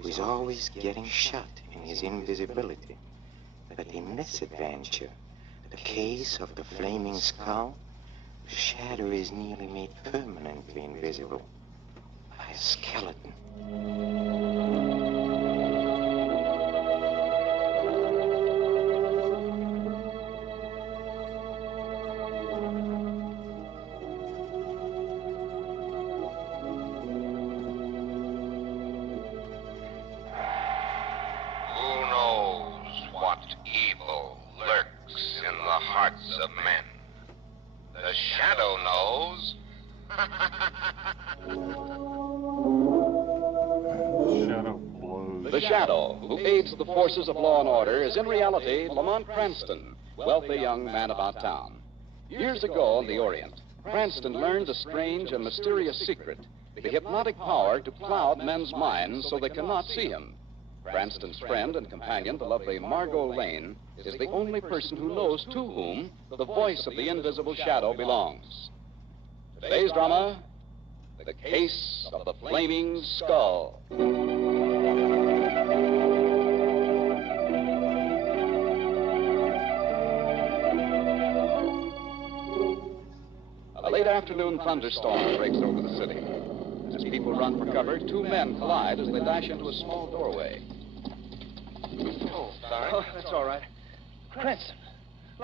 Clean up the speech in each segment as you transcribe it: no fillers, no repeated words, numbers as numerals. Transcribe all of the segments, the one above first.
who is always getting shot in his invisibility. But in this adventure, the case of the flaming skull, the shadow is nearly made permanently invisible by a skeleton. The Shadow, who aids the forces of law and order, is in reality Lamont Cranston, wealthy young man about town. Years ago in the Orient, Cranston learned a strange and mysterious secret, the hypnotic power to cloud men's minds so they cannot see him. Cranston's friend and companion, the lovely Margot Lane, is the only person who knows to whom the voice of the invisible shadow belongs. Today's drama, The Case of the Flaming Skull. A late afternoon thunderstorm breaks over the city. As people run for cover, two men collide as they dash into a small doorway. Oh, sorry. Oh, that's all right. Cranston.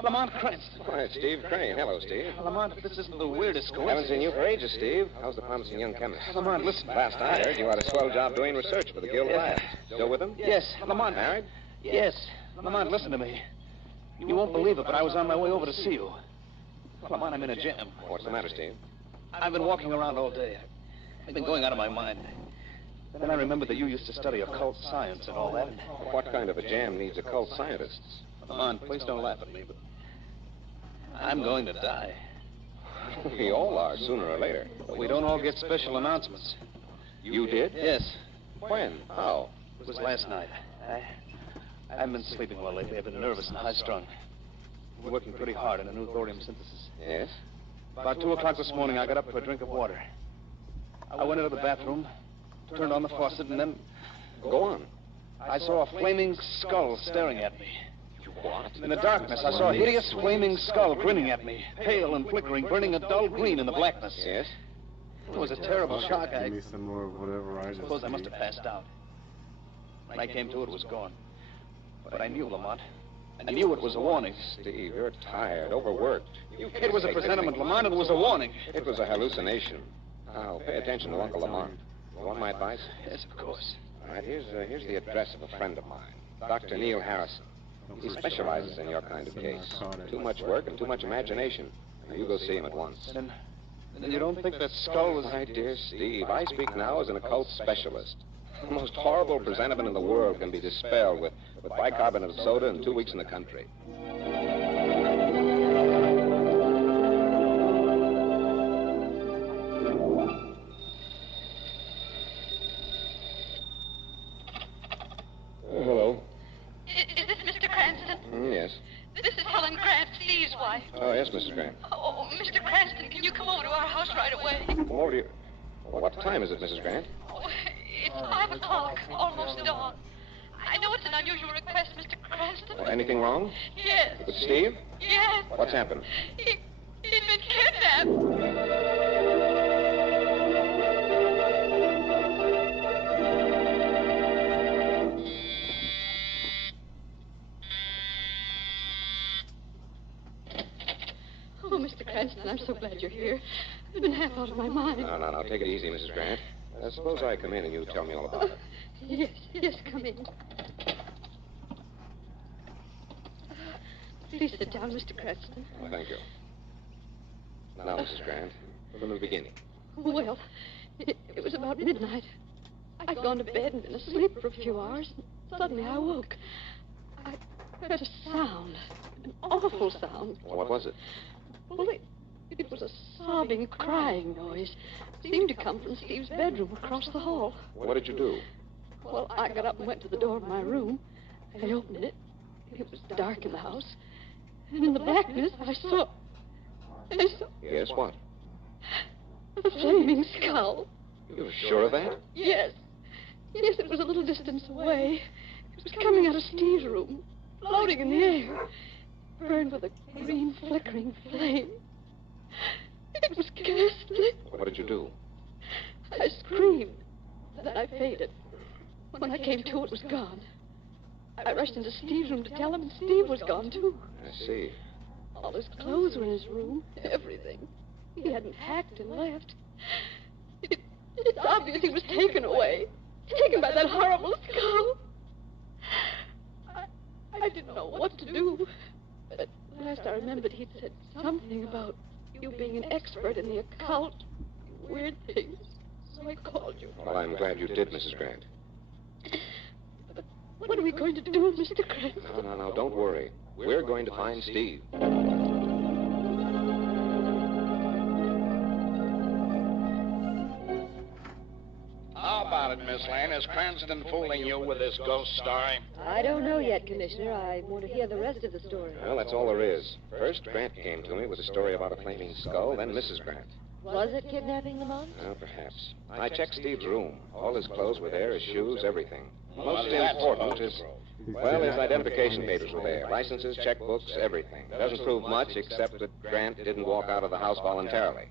Lamont Cranston. Why, Steve Crane. Hello, Steve. Lamont, this isn't the weirdest coincidence. Haven't seen you for ages, Steve. How's the promising young chemist? Lamont, listen. Last I heard, you had a swell job doing research for the Guild Lab. Still with them? Yes, Lamont. Married? Yes. Lamont, listen to me. You won't believe it, but I was on my way over to see you. Lamont, I'm in a jam. What's the matter, Steve? I've been walking around all day. I've been going out of my mind. Then I remembered that you used to study occult science and all that. What kind of a jam needs occult scientists? Lamont, please don't laugh at me, but I'm going to die. We all are, sooner or later. But we don't all get special announcements. You did? Yes. When? How? It was last night. I haven't been sleeping well lately. I've been nervous and high-strung. We're working pretty hard on a new thorium synthesis. Yes? About 2 o'clock this morning, I got up for a drink of water. I went into the bathroom, turned on the faucet, and then... Go on. I saw a flaming skull staring at me. What? In the darkness, I saw a hideous flaming skull grinning at me, pale and flickering, burning a dull green in the blackness. Yes? It was a terrible shock. Give me some more of whatever I just suppose I must have passed out. When I came to, it was gone. But I knew, Lamont. I knew it was a warning. Steve, you're tired, overworked. It was a presentiment, Lamont. It was a warning. It was a hallucination. Now, pay attention to Uncle Lamont. You want my advice? Yes, of course. All right, here's the address of a friend of mine, Dr. Neil Harrison. He specializes in your kind of case. Too much work and too much imagination. Now, you go see him at once. Then you don't think that skull was... My dear Steve, I speak now as an occult specialist. The most horrible presentiment in the world can be dispelled with bicarbonate of soda in 2 weeks in the country. Hello. Is this Mr. Cranston? Yes. This is Helen Grant, Steve's wife. Oh, yes, Mrs. Grant. Oh, Mr. Cranston, can you come over to our house right away? Come over to you. Well, what time is it, Mrs. Grant? Oh, it's 5 o'clock, almost dawn. I know it's an unusual request, Mr. Cranston. Anything wrong? Yes. With Steve? Yes. What's happened? He's been kidnapped. Oh, Mr. Cranston, I'm so glad you're here. I've been half out of my mind. No. Take it easy, Mrs. Grant. Suppose I come in and you tell me all about it. Yes, come in. Please sit down, Mr. Cranston. Oh, thank you. Now, Mrs. Grant, from the beginning. Well, it was about midnight. I'd gone to bed and been asleep for a few hours. Suddenly I woke. I heard a sound, an awful sound. What was it? Well, it was a sobbing, crying noise. It seemed to come from Steve's bedroom across the hall. What did you do? Well, I got up and went to the door of my room. I opened it. It was dark in the house. And in the blackness, I saw... Yes, what? A flaming skull. You're sure of that? Yes. Yes, it was a little distance away. It was coming out of Steve's room, floating in the air, burned with a green flickering flame. It was ghastly. What did you do? I screamed. Then I faded. When I came to, it was gone. I rushed into Steve's room to tell him, and Steve was gone, too. I see. All his clothes were in his room, everything. He hadn't packed and left. It's obvious he was taken away. Taken by that horrible skull. I didn't know what to do. But last I remembered, he'd said something about you being an expert in the occult, weird things. So I called you. Well, I'm glad you did, Mrs. Grant. But what are we going to do, Mr. Grant? No, don't worry. We're going to find Steve. How about it, Miss Lane? Is Cranston fooling you with this ghost story? I don't know yet, Commissioner. I want to hear the rest of the story. Well, that's all there is. First, Grant came to me with a story about a flaming skull, then Mrs. Grant. Was it kidnapping, Lamont? Well, perhaps. I checked Steve's room. All his clothes were there, his shoes, everything. Most that's important supposed is... to prove? Well, his identification papers were there. Licenses, checkbooks, everything. Doesn't prove much except that Grant didn't walk out of the house voluntarily.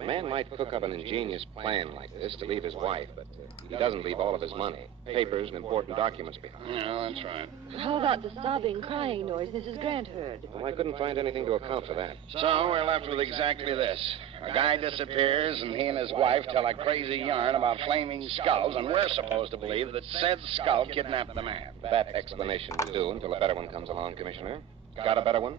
A man might cook up an ingenious plan like this to leave his wife, but he doesn't leave all of his money, papers, and important documents behind. Yeah, that's right. How about the sobbing, crying noise Mrs. Grant heard? Well, I couldn't find anything to account for that. So we're left with exactly this. A guy disappears, and he and his wife tell a crazy yarn about flaming skulls, and we're supposed to believe that said skull kidnapped the man. That explanation will do until a better one comes along, Commissioner. Got a better one?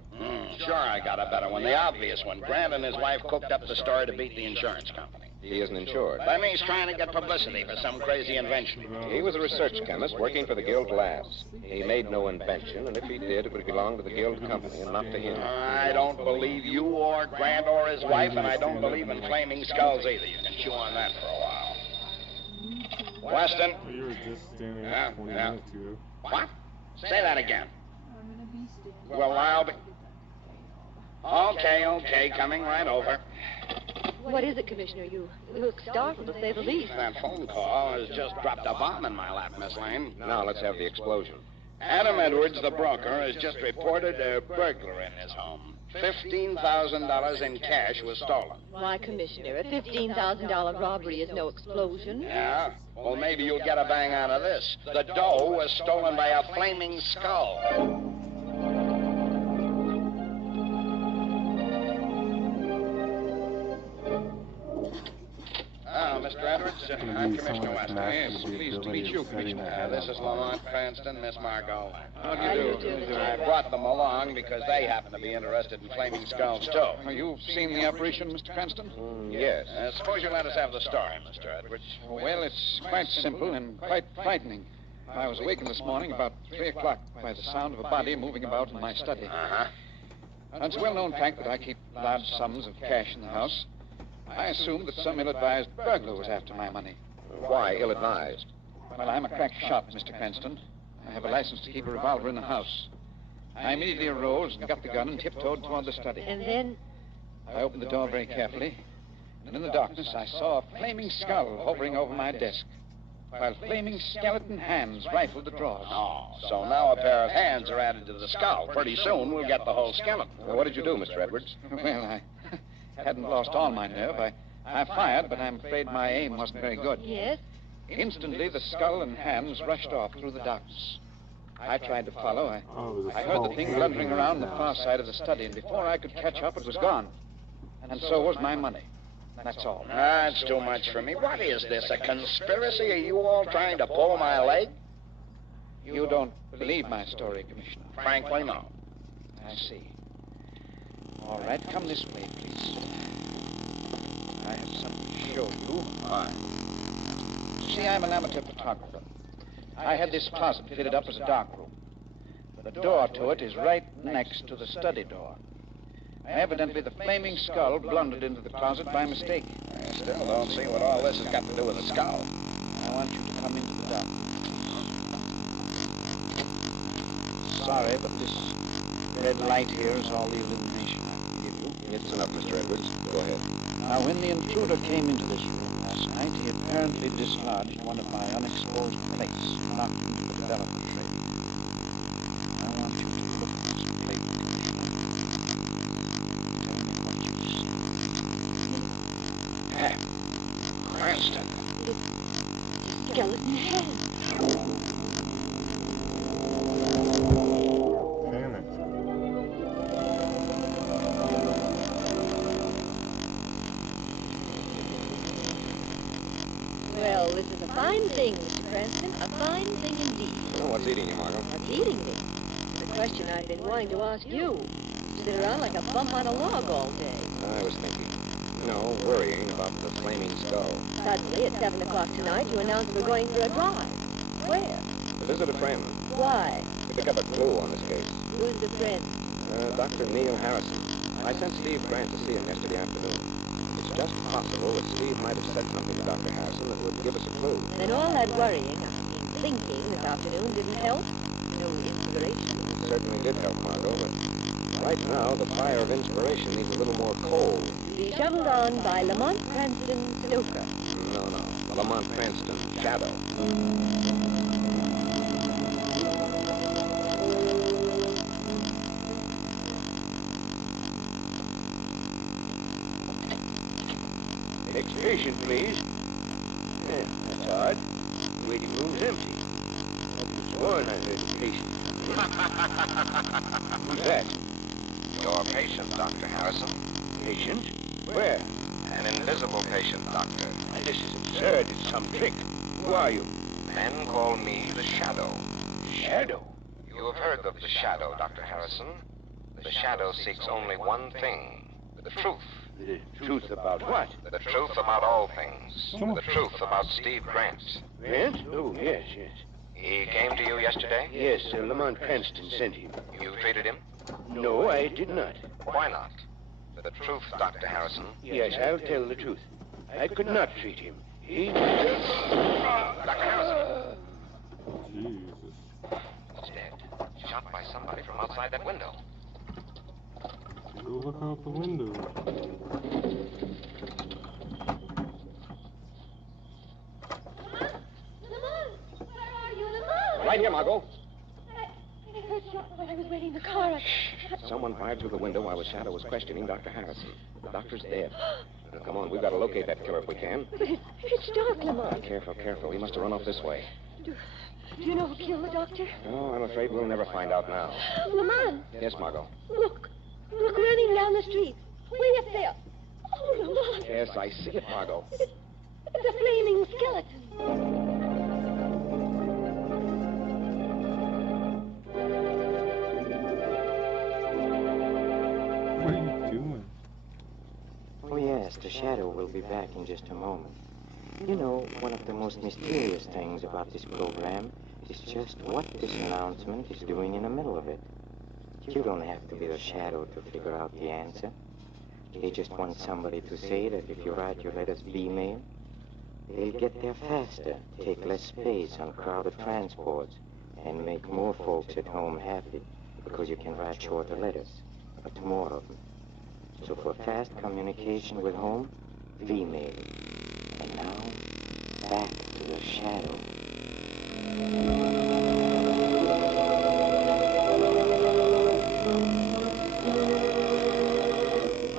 Sure, I got a better one. The obvious one. Grant and his wife cooked up the story to beat the insurance company. He isn't insured. Then he's trying to get publicity for some crazy invention. He was a research chemist working for the Guild Labs. He made no invention, and if he did, it would belong to the Guild company and not to him. I don't believe you or Grant or his wife, and I don't believe in flaming skulls either. You can chew on that for a while. Weston? You were just standing Yeah, there 20 yeah. minutes ago. What? Say that again. Well, I'll be... Okay, coming right over. What is it, Commissioner? You look startled, to say the least. That phone call has just dropped a bomb in my lap, Miss Lane. Now let's have the explosion. Adam Edwards, the broker, has just reported a burglar in his home. $15,000 in cash was stolen. Why, Commissioner, a $15,000 robbery is no explosion. Yeah? Well, maybe you'll get a bang out of this. The dough was stolen by a flaming skull. Mr. Edwards, I'm Commissioner Weston. Yes, pleased to meet you, Commissioner. This is Lamont Cranston, Miss Margot. How do you do? I brought them along because they happen to be interested in flaming skulls, too. You've seen the apparition, Mr. Cranston? Yes. Suppose you let us have the story, Mr. Edwards. Well, it's quite simple and quite frightening. I was awakened this morning about 3 o'clock by the sound of a body moving about in my study. Uh-huh. It's a well-known fact that I keep large sums of cash in the house. I assumed that some ill-advised burglar was after my money. Why ill-advised? Well, I'm a crack shot, Mr. Cranston. I have a license to keep a revolver in the house. I immediately arose and got the gun and tiptoed toward the study. And then? I opened the door very carefully, and in the darkness I saw a flaming skull hovering over my desk, while flaming skeleton hands rifled the drawers. Oh, so now a pair of hands are added to the skull. Pretty soon we'll get the whole skeleton. Well, what did you do, Mr. Edwards? Well, I hadn't lost all my nerve. I fired, but I'm afraid my aim wasn't very good. Yes? Instantly, the skull and hands rushed off through the darkness. I tried to follow. I heard the thing blundering around the far side of the study, and before I could catch up, it was gone. And so was my money. That's all. That's too much for me. What is this, a conspiracy? Are you all trying to pull my leg? You don't believe my story, Commissioner? Frankly, no. I see. All right, come this way, please. I have something to show you. See, I'm an amateur photographer. I had this closet fitted up as a darkroom. The door to it is right next to the study door. Evidently, the flaming skull blundered into the closet by mistake. I still don't see what all this has got to do with the skull. I want you to come into the darkroom. Sorry, but this red light here is all the illumination I can give you. It's enough, Mr. Edwards. Go ahead. Now, when the intruder came into this room, I Last night, he apparently dislodged one of my unexposed plates, knocked into the development tray. I want you to look at this plate, Commissioner. Tell me what you see. Hey, Cranston. Skeleton head. Damn it. Well, this is a fine thing, Mr. Cranston. A fine thing indeed. Well, what's eating you, Margot? What's eating me? The question I've been wanting to ask you. Sit around like a bump on a log all day. I was thinking. Worrying about the flaming skull. Suddenly, at 7 o'clock tonight, you announced we're going for a drive. Where? To visit a friend. Why? To pick up a clue on this case. Who's the friend? Dr. Neil Harrison. I sent Steve Grant to see him yesterday afternoon. It's just possible that Steve might have said something to Dr. Harrison that would give us a clue. Then all that worrying, thinking this afternoon didn't help? No inspiration? It certainly did help, Margot, but right now the fire of inspiration needs a little more coal. To be shoveled on by Lamont Cranston Snooker. No. Lamont Cranston, Shadow. Next patient, please. Yeah, that's odd. The waiting room's empty. I could have sworn I heard a patient. Who's that? Your patient, Dr. Harrison. Patient? Where? An invisible patient, Doctor. This is absurd. It's some trick. Who are you? Men call me the Shadow. Shadow? You have heard of the Shadow, Dr. Harrison. The Shadow seeks only one thing, the truth. The truth about what? The truth about all things. The truth about Steve Grant. Grant? Oh, yes. He came to you yesterday? Yes, Lamont Cranston sent him. You treated him? No, I did not. Why not? The truth, Dr. Harrison. Yes, I'll tell the truth. I could not treat him. He... Dr. Harrison! Jesus. He's dead. Shot by somebody from outside that window. Go look out the window. Lamont! Where are you, Lamont? Right here, Margot. I heard shots while I was waiting in the car. Someone fired through the window while the Shadow was questioning Dr. Harrison. The doctor's dead. Now, come on, we've got to locate that killer if we can. But it's dark, Lamont. Careful. He must have run off this way. Do you know who killed the doctor? Oh, I'm afraid we'll never find out now. Lamont! Yes, Margot. Look, running down the street. Way up there. Oh, Lamont! Yes, I see it, Margot. It's a flaming skeleton. What are you doing? Oh, yes, the Shadow will be back in just a moment. You know, one of the most mysterious things about this program is just what this announcement is doing in the middle of it. You don't have to be the Shadow to figure out the answer. They just want somebody to say that if you write your letters B-mail, they'll get there faster, take less space on crowded transports, and make more folks at home happy because you can write shorter letters, but more of them. So for fast communication with home, V-mail. And now, back to the Shadow.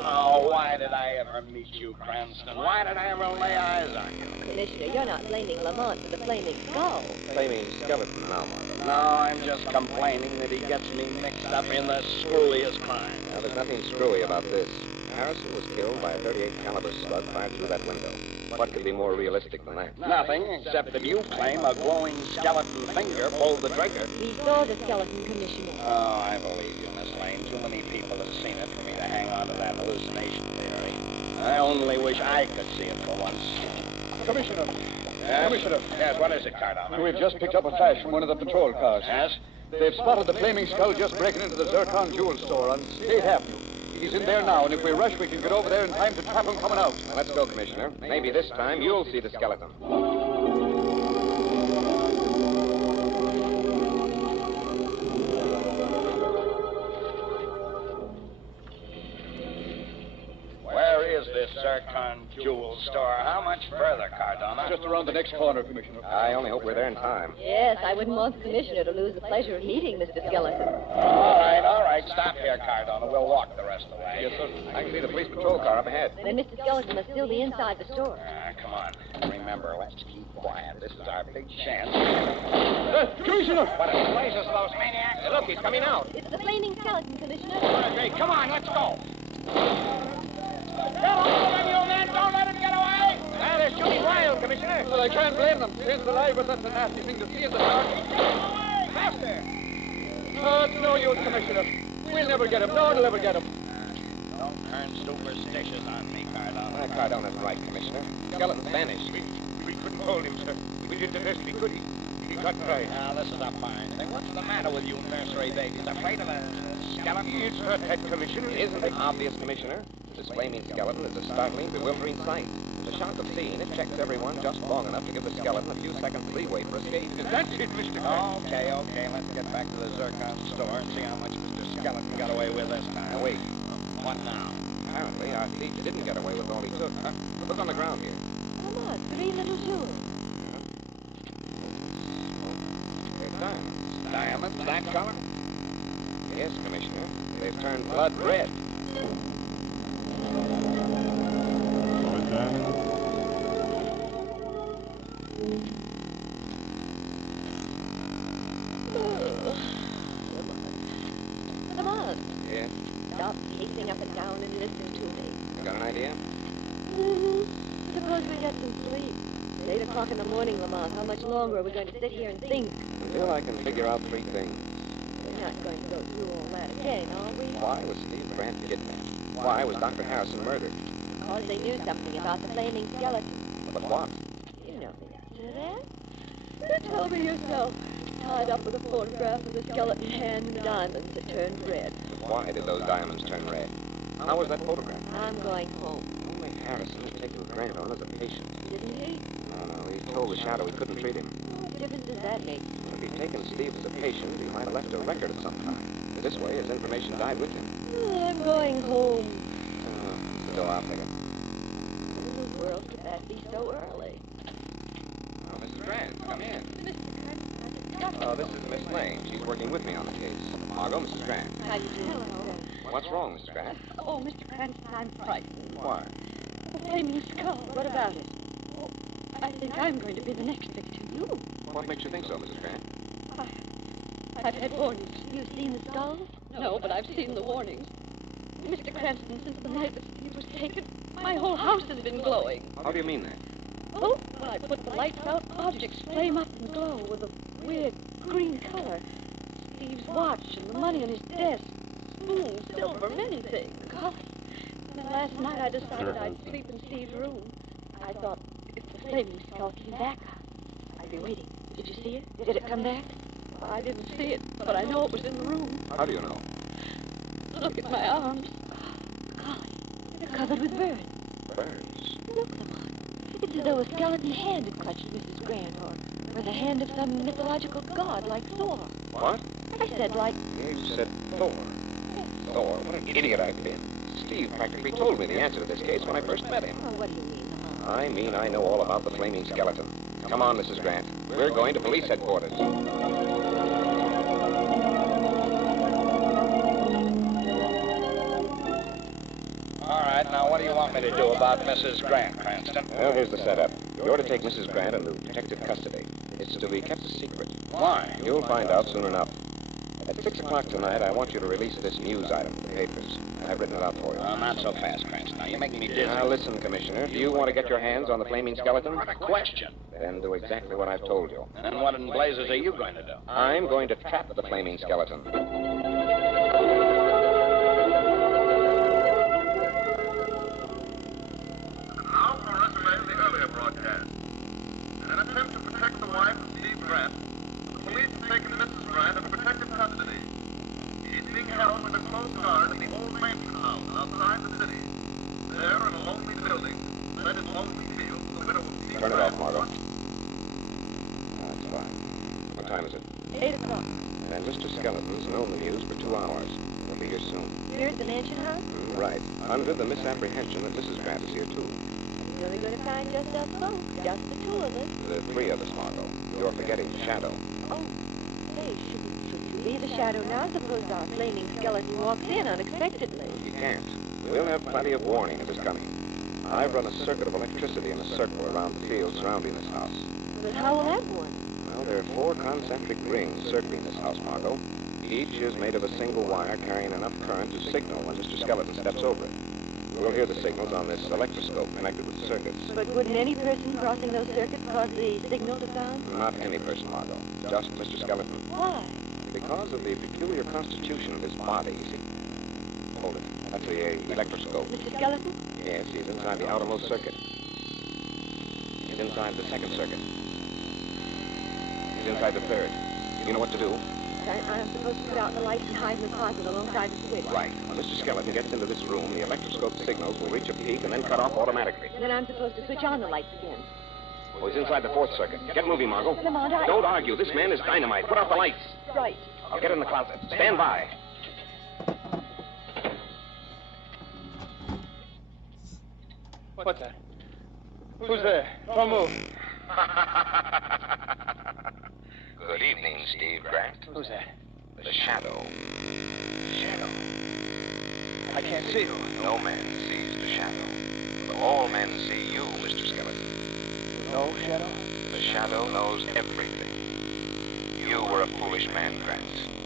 Oh, why did I ever meet you, Cranston? Why did I ever lay eyes on you? Commissioner, you're not blaming Lamont for the flaming skull. Flaming skeleton now, Margot. No, I'm just complaining that he gets me mixed up in the screwiest crime. Now, there's nothing screwy about this. Harrison was killed by a .38 caliber slug fired through that window. What could be more realistic than that? Nothing, except that you claim a glowing skeleton finger pulled the trigger. We saw the skeleton, Commissioner. Oh, I believe you, Miss Lane. Too many people have seen it for me to hang on to that hallucination theory. I only wish I could see it for once. Commissioner. Yes? Commissioner. Yes, what is it, Cardona? We've just picked up a flash from one of the patrol cars. Yes? They've spotted the flaming skull just breaking into the Zircon jewel store on State Avenue. He's in there now, and if we rush, we can get over there in time to trap him coming out. Now, let's go, Commissioner. Maybe this time you'll see the skeleton. Where is this zircon jewel store. How much further, Cardona? Just around the next corner, Commissioner. I only hope we're there in time. Yes, I wouldn't want the commissioner to lose the pleasure of meeting Mr. Skeleton. All right. Stop here, Cardona. We'll walk the rest of the way. Yes, sir. I can see the police patrol car up ahead. Then Mr. Skeleton must still be inside the store. Come on. Remember, let's keep quiet. This is our big chance. Commissioner! What in blazes are those maniacs? Hey, look, he's coming out. It's the flaming skeleton, Commissioner. Hey, come on, let's go. Get over him, you men! Don't let him get away! They're shooting wild, Commissioner. Well, I can't blame them. Change alive, but that's a nasty thing to see in the dark. Faster! Oh, it's no use, Commissioner. We'll never get him. No one will ever get him. Don't turn superstitious on me, Cardona. Cardona's right, Commissioner. Skeleton's vanished. We couldn't hold him, sir. We did the best we could. He got dry. Now, this is a fine thing. What's the matter with you nursery babies? Afraid of a skeleton? It's not that, Commissioner. Isn't it obvious, Commissioner? This flaming skeleton is a startling, bewildering sight. The shock of seeing it checks everyone just long enough to give the skeleton a few seconds leeway for escape. That's it, Mr. Okay. Let's get back to the zircon store and see how much Mr. Skeleton got away with this time. Now, wait. What now? Apparently, our thief didn't get away with all he took. Look on the ground here. Come on, 3 little jewels. They're diamonds. Diamonds, that color? Yes, Commissioner. They've turned blood red. Come on. Yes? Stop pacing up and down and listen to me. You got an idea? Suppose we get some sleep. It's 8 o'clock in the morning, Lamont. How much longer are we going to sit here and think? Until I can figure out 3 things. We're not going to go through all that again, are we? Why was Steve Grant kidnapped? Why was Dr. Harrison murdered? Because they knew something about the flaming skeleton. But what? You know the answer to that. You told me yourself. Tied up with a photograph of the skeleton hand and diamonds that turned red. But why did those diamonds turn red? How was that photograph? I'm going home. Only Harrison had taken Grant on as a patient. Didn't he? No, he told the Shadow he couldn't treat him. What difference does that make? If he'd taken Steve as a patient, he might have left a record of some kind. This way, his information died with him. I'm going home. So I'll take it. How in the world could that be so early? Oh, Mrs. Grant, come in. Mr. Oh, this is Miss Lane. She's working with me on the case. Margot, Mrs. Grant. How do you do? Hello. What's wrong, Mrs. Grant? Oh, Mr. Cranston, I'm frightened. Why? The flaming skull. What about it? Oh, I think I'm going to be the next victim. You? What makes you think so, Mrs. Grant? I've had warnings. You've seen the skull? No, but I've seen the warnings. Mr. Cranston, since the night that Steve was taken, my whole house has been glowing. How do you mean that? Oh, when I put the lights out, objects flame up and glow with a weird green color. Steve's watch and the money on his desk. Spoons, silver, many things. Golly. And then last night I decided I'd sleep in Steve's room. I thought if the flaming skull came back, I'd be waiting. Did you see it? Did it come back? Well, I didn't see it, but I know it was in the room. How do you know? Look at my arms. Golly, they're covered with burns. Burns. Look, Lamont. It's as though a skeleton hand had clutched Mrs. Grant, or the hand of some mythological god like Thor. What? I said like... You said Thor. Thor? What an idiot I've been. Steve practically told me the answer to this case when I first met him. Oh, what do you mean, Lamont? I mean I know all about the flaming skeleton. Come on, Mrs. Grant. We're going to police headquarters. All right, now what do you want me to do about Mrs. Grant, Cranston? Well, here's the setup. You're to take Mrs. Grant into protective custody. It's to be kept a secret. Why? You'll find out soon enough. At 6 o'clock tonight, I want you to release this news item to the papers. I've written it out for you. Not so fast, Cranston. Now, you're making me dizzy. Now, listen, Commissioner. Do you want to get your hands on the flaming skeleton? What a question. Then do exactly what I've told you. And what in blazes are you going to do? I'm going to trap the flaming skeleton. Now for a resume of the earlier broadcast. In an attempt to protect the wife of Steve Grant, the police have taken Mrs. Grant into protective custody. She's being held with a close guard in the old mansion house outside the city. There, in a lonely building, set in lonely fields, the widow of Steve Turn it Grant... off, Margot. That's fine. What time is it? 8 o'clock. And Mr. Skeleton's known the news for 2 hours. It'll be here soon. Here at the mansion house? Right. Under the misapprehension that Mrs. Grant is here, too. You're only going to find just us folks, just the two of us. The three of us, Margot. You're forgetting Shadow. Oh, say, should you be the Shadow now? Suppose our flaming skeleton walks in unexpectedly. He can't. We'll have plenty of warning of his coming. I've run a circuit of electricity in a circle around the field surrounding this house. But how will that work? Well, there are 4 concentric rings circling this house, Margot. Each is made of a single wire carrying enough current to signal when Mr. Skeleton steps over it. We'll hear the signals on this electroscope connected with the circuits. But wouldn't any person crossing those circuits cause the signal to sound? Not any person, Margot. Just Mr. Skeleton. Why? Because of the peculiar constitution of his body, you see. Hold it. That's the electroscope. Mr. Skeleton? Yes, he's inside the outermost circuit. He's inside the second circuit. He's inside the third. You know what to do? I'm supposed to put out the light and hide in the closet alongside the switch. Right. When Mr. Skeleton gets into this room, the electroscope signals will reach a peak and then cut off automatically. Then I'm supposed to switch on the lights again. Oh, he's inside the 4th circuit. Get moving, Margot. Lamont, Don't argue. This man is dynamite. Put out the lights. Right. I'll get in the closet. Stand by. What's that? Who's there? Don't move. Good evening, Steve Grant. Who's that? The Shadow. Shadow. I can't see you. No man sees the Shadow. But all men see you, Mr. Skeleton. No, Shadow? The Shadow knows everything. You were a foolish man, Grant.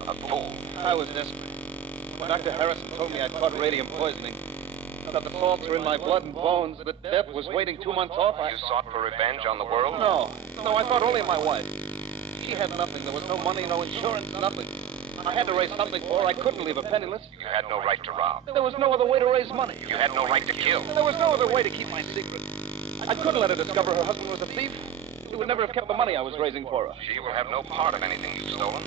A fool. I was desperate. When Dr. Harrison told me I'd caught radium poisoning, that the faults were in my blood and bones, that death was waiting 2 months off, You sought for revenge on the world? No, I thought only of my wife. She had nothing. There was no money, no insurance, nothing. I had to raise something for her. I couldn't leave her penniless. You had no right to rob. There was no other way to raise money. You had no right to kill. There was no other way to keep my secret. I couldn't let her discover her husband was a thief. She would never have kept the money I was raising for her. She will have no part of anything you've stolen.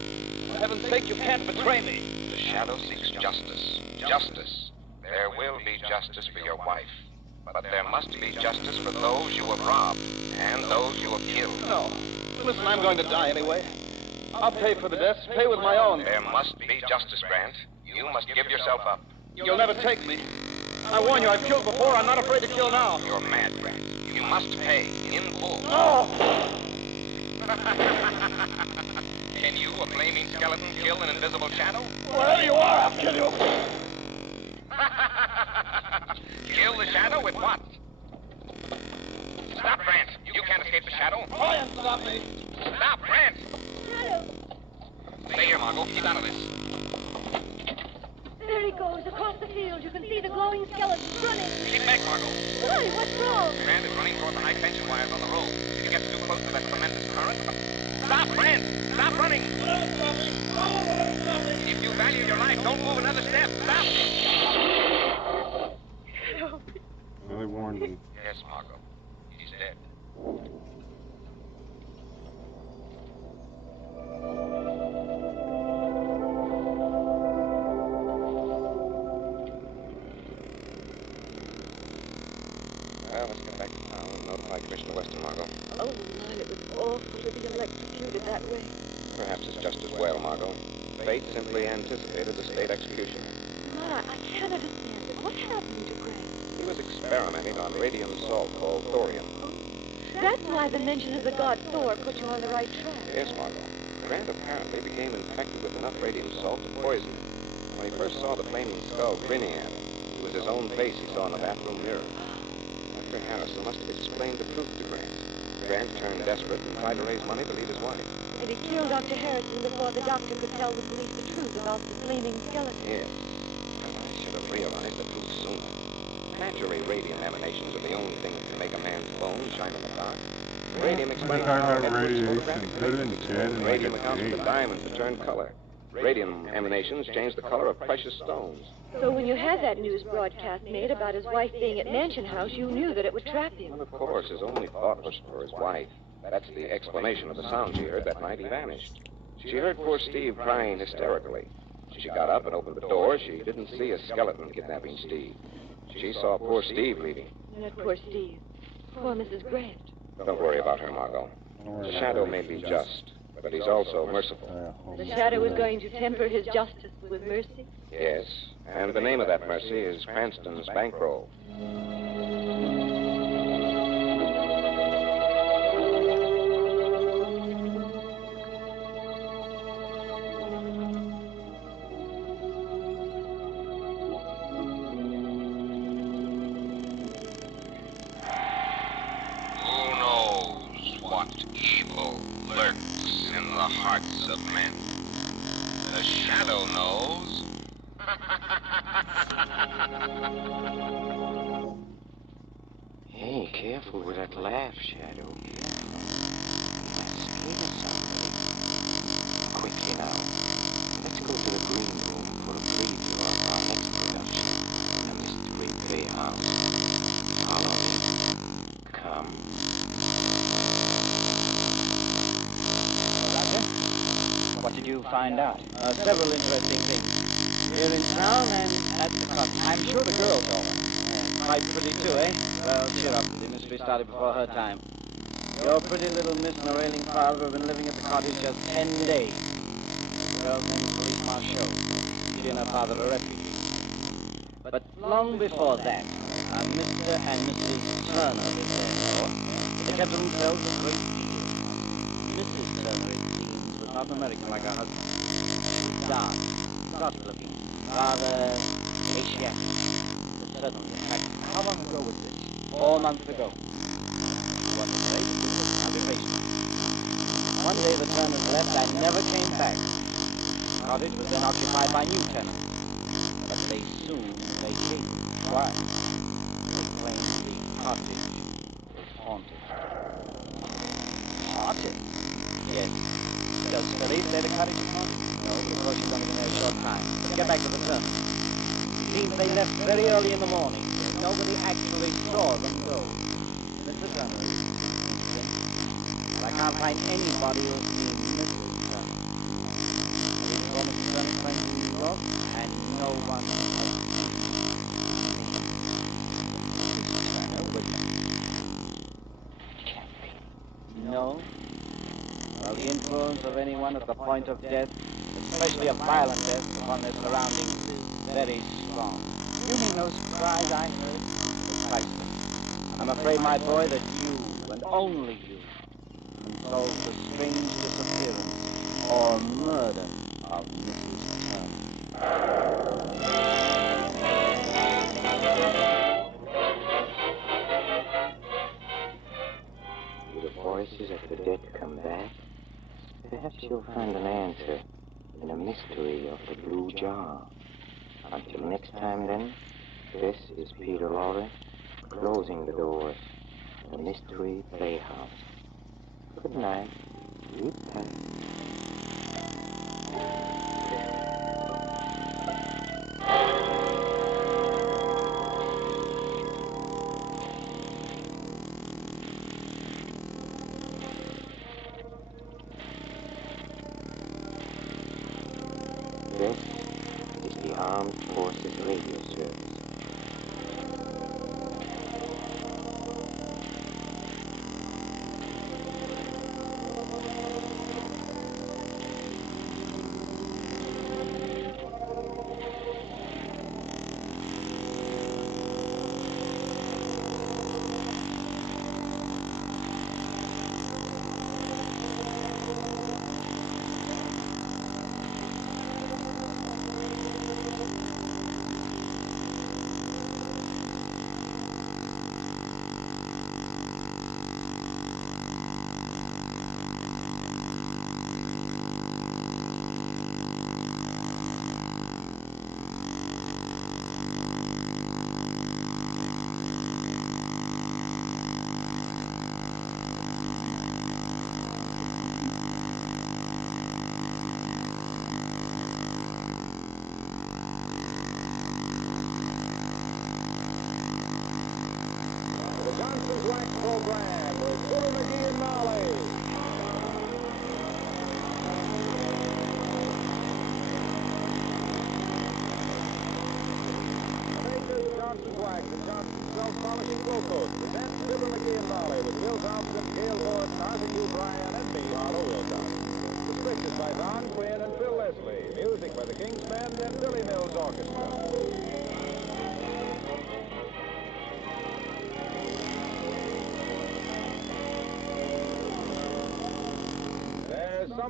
For heaven's sake, you can't betray me. The Shadow seeks justice. Justice. There will be justice for your wife. But there must be justice for those you have robbed and those you have killed. No. Listen, I'm going to die anyway. I'll pay for the debts, pay with my own. There must be justice, Grant. You must give yourself up. You'll never take me. I warn you, I've killed before. I'm not afraid to kill now. You're mad, Grant. You must pay in full. No! Can you, a flaming skeleton, kill an invisible shadow? Wherever you are, I'll kill you. Kill the shadow with what? Stop, Grant. You can't escape the shadow. Try and stop me. Stop, Grant. Shadow! Stay here, Margot. Keep out of this. There he goes, across the field. You can see the glowing skeleton running. Keep back, Margot. Why, what's wrong? Grant is running toward the high tension wires on the road. If he gets too close to that tremendous current... Stop, Grant! Stop running! If you value your life, don't move another step. Stop! Well, they warned me. Yes, Margot. He's dead. Well, let's get back to town and notify Commissioner Weston, Margot. Oh, my, it was awful to be electrocuted that way. Perhaps it's just as well, Margot. Fate simply anticipated the state execution. My, I can't understand it. What happened to Grant? He was experimenting on radium salt called thorium. That's why the mention of the god Thor put you on the right track. Yes, Margot. Grant apparently became infected with enough radium salt to poison him. When he first saw the flaming skull grinning at him, it was his own face he saw in the bathroom mirror. Dr. Harrison must have explained the truth to Grant. Grant turned desperate and tried to raise money to leave his wife. And he killed Dr. Harrison before the doctor could tell the police the truth about the flaming skeleton. Yes. And I should have realized the truth sooner. Naturally, radium emanations are the only thing that can make a man's bones shine in the dark. Radium explains how radiation photographic images. Radium accounts for the diamonds that turn color. Radium emanations change the color of precious stones. So when you had that news broadcast made about his wife being at Mansion House, you knew that it would trap him. And of course, his only thought was for his wife. That's the explanation of the sound she heard that night he vanished. She heard poor Steve crying hysterically. She got up and opened the door. She didn't see a skeleton kidnapping Steve. She saw poor Steve leaving. That poor Steve. Poor Mrs. Grant. Don't worry about her, Margot. The shadow may be just, but he's also merciful. The shadow is going to temper his justice with mercy. Yes, and the name of that mercy is Cranston's bankroll. Who knows what evil lurks in the hearts of men? The shadow knows. Hey, careful with that laugh, Shadow. Scared of something. Quickly now. Let's go to the green room for a preview of our next production, The Mystery Playhouse. Follow me. Come. Roger. What did you find out? Several interesting things. Here in town and at the cottage. I'm sure the girl told me. Quite pretty too, eh? Well, cheer up. The mystery started before her time. Your pretty little Miss Norailing father have been living at the cottage just 10 days. The girl's name is Police Marshall. She and her father are refugees. But long before that, Mr. and Mrs. Turner lived there. They kept to themselves a great deal. Mrs. Turner, it seems, was not American like her husband. She was dark, soft-looking, rather Asiatic. Certainly attractive. How long ago was this? 4 months ago. What was late? I'll be patient. One day the Turners left and never came back. The cottage was then occupied by new tenants. But they soon vacated. Why? They claimed the cottage was haunted. Haunted? Yes. Does police say the cottage is haunted? No, because she's only been there a short time. Let's get back to the Turners. It seems they left very early in the morning. Nobody actually saw them go. Mr. Turner is interesting. But I can't find anybody who's seen Mrs. Turner. They saw Mr. Turner friends in New York, and no one has seen Mrs. Turner with them. No? Well, the influence of anyone at the point of death, especially a violent death, upon their surroundings is very strong. You mean those cries I heard? Precisely. I'm afraid, my boy, that you, and only you, can solve the strange disappearance or murder of Mrs. Turner. Do the voices of the dead come back? Perhaps you'll find an answer in the mystery of the blue jar. Until next time, then, this is Peter Lorre, closing the doors of the Mystery Playhouse. Good night. Sleep tight. This is the Armed Forces Radio Service.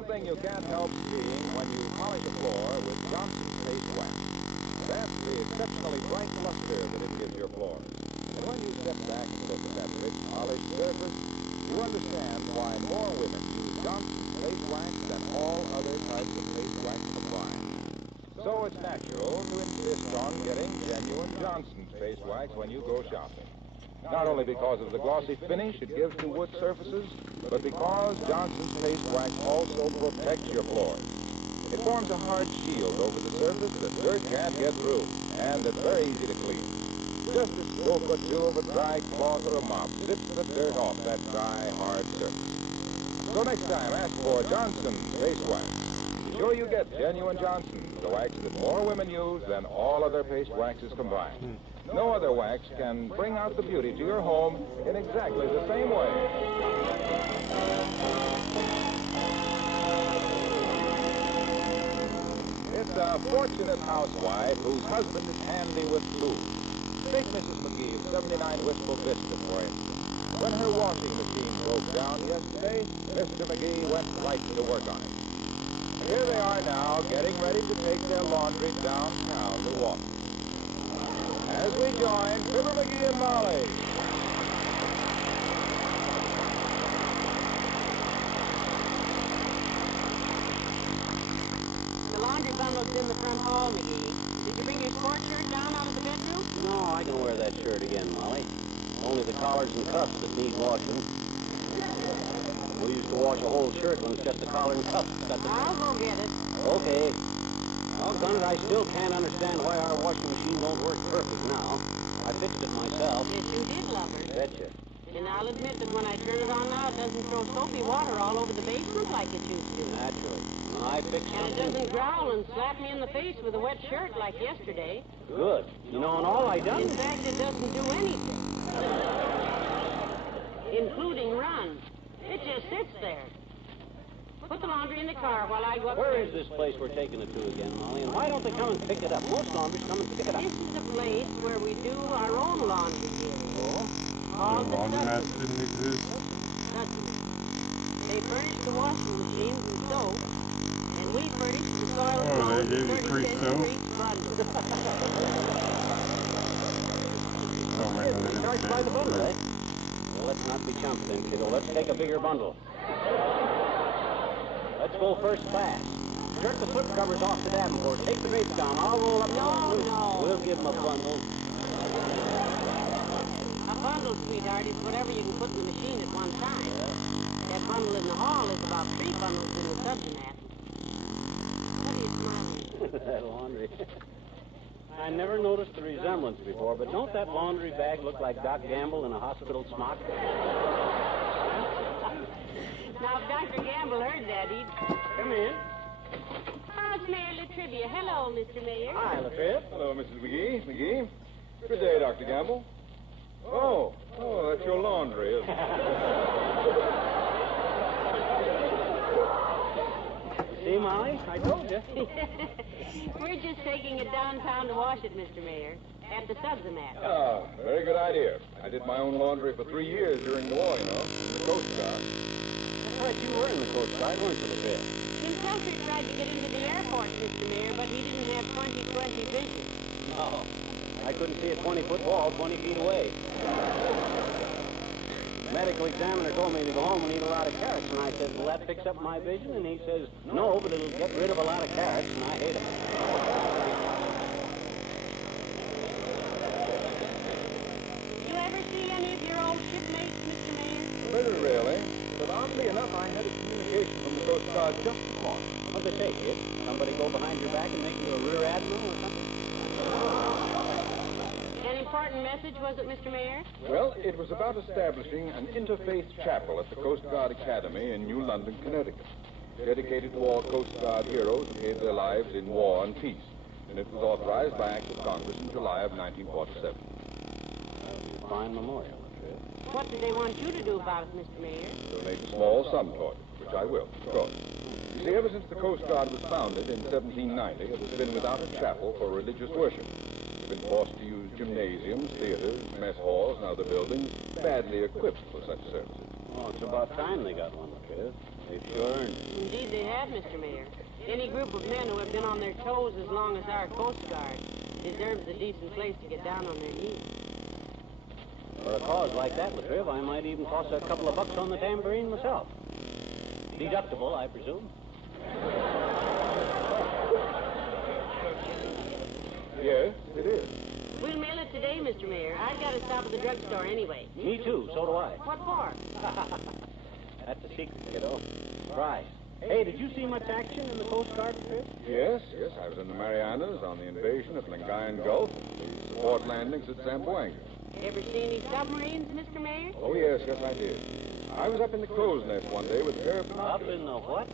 one thing you can't help seeing when you polish a floor with Johnson's Paste Wax. That's the exceptionally bright luster that it gives your floor. And when you step back and look at that rich, polished surface, you understand why more women use Johnson's Paste Wax than all other types of paste wax combined. So it's natural to insist on getting genuine Johnson's Paste Wax when you go shopping. Not only because of the glossy finish it gives to wood surfaces, but because Johnson's Paste Wax also protects your floors. It forms a hard shield over the surface that dirt can't get through, and it's very easy to clean. Just a stroke or two of a dry cloth or a mop zips the dirt off that dry, hard surface. So next time, ask for Johnson's Paste Wax. Be sure you get genuine Johnson's, the wax that more women use than all other paste waxes combined. No other wax can bring out the beauty to your home in exactly the same way. It's a fortunate housewife whose husband is handy with food. Take Mrs. McGee of 79 Wistful Vista, for instance. When her washing machine broke down yesterday, Mr. McGee went right to work on it. Here they are now, getting ready to take their laundry downtown to wash. As we join Fibber McGee and Molly. The laundry bundle's in the front hall, McGee. Did you bring your sport shirt down out of the bedroom? No, I can wear that shirt again, Molly. Only the collars and cuffs that need washing. We used to wash a whole shirt when it's just the collar and cuffs. I'll go get it. Okay. Doggone it, I still can't understand why our washing machine don't work perfect now. I fixed it myself. Yes, you did, lover. Betcha. And I'll admit that when I turn it on now, it doesn't throw soapy water all over the basement like it used to. Naturally. I fixed And it something. doesn't growl and slap me in the face with a wet shirt like yesterday. Good. You know, and all I done... In fact, it doesn't do anything. Including run. It just sits there. Put the laundry in the car while I go up. Where is this place we're taking it to again, Molly? And why don't they come and pick it up? Most laundries come and pick it up. This is the place where we do our own laundry. Oh? Called the Laundromat Dutchman. didn't exist. Dutchman. They furnish the washing machines and soap, and we furnish the soil and Oh, they clothes gave you 30 free cents soap? for each bundle. Oh, my God, It's charged by the bundle, eh? Well, let's not be chumps then, kiddo. Let's take a bigger bundle. Let's go first class. Jerk the slip covers off the Davenport. Take the drapes down. I'll roll up. No. We'll give them a bundle. A bundle, sweetheart, is whatever you can put in the machine at one time. That bundle in the hall is about 3 bundles in the subjomat. What are you smiling? That laundry. I never noticed the resemblance before, but don't that laundry bag look like Doc Gamble in a hospital smock? Now, if Dr. Gamble heard that, he'd... Come in. Oh, it's Mayor Latrivia. Hello, Mr. Mayor. Hi, Latrice. Hello, Mrs. McGee. Good day, Dr. Gamble. Oh, that's your laundry, isn't it? See, Molly? I told you. We're just taking it downtown to wash it, Mr. Mayor, at the subjomat. Ah, very good idea. I did my own laundry for 3 years during the war, you know, in the Coast Guard. That's right, you were in the Coast Guard, weren't you, Latrice? Tim Seltzer tried to get into the Air Force, Mr. Mayor, but he didn't have 20/20 vision. No. I couldn't see a 20-foot wall 20 feet away. The medical examiner told me to go home and eat a lot of carrots, and I said, will that fix up my vision? And he says, no, but it'll get rid of a lot of carrots, and I hate them. You ever see any of your old shipmates, Mr. Mayor? Very rarely, but oddly enough, I had a communication from the Coast Guard just this morning. What'd they say, kid? Somebody go behind your back and make you a rear admiral or something? An important message, was it, Mr. Mayor? Well, it was about establishing an interfaith chapel at the Coast Guard Academy in New London, Connecticut, dedicated to all Coast Guard heroes who gave their lives in war and peace. And it was authorized by Act of Congress in July of 1947. Fine memorial. What did they want you to do about it, Mr. Mayor? Donate a small sum toward it, which I will, of course. You see, ever since the Coast Guard was founded in 1790, it has been without a chapel for religious worship. We've been forced to use gymnasiums, theaters, mess halls, and other buildings badly equipped for such services. Oh, it's about time they got one, Latrice. They've sure earned it. Indeed they have, Mr. Mayor. Any group of men who have been on their toes as long as our Coast Guard deserves a decent place to get down on their knees. For a cause like that, Latriv, I might even toss a couple of bucks on the tambourine myself. Deductible, I presume. Yes, it is. We'll mail it today, Mr. Mayor. I've got to stop at the drugstore anyway. Me too, so do I. What for? That's a secret, kiddo. Surprise. Hey, did you see much action in the Coast Guard trip? Yes. I was in the Marianas on the invasion of Lingayen Gulf, the support landings at Zamboanga. Ever see any submarines, Mr. Mayor? Oh, yes, I did. I was up in the crow's nest one day with a pair of Up binoculars. in the what?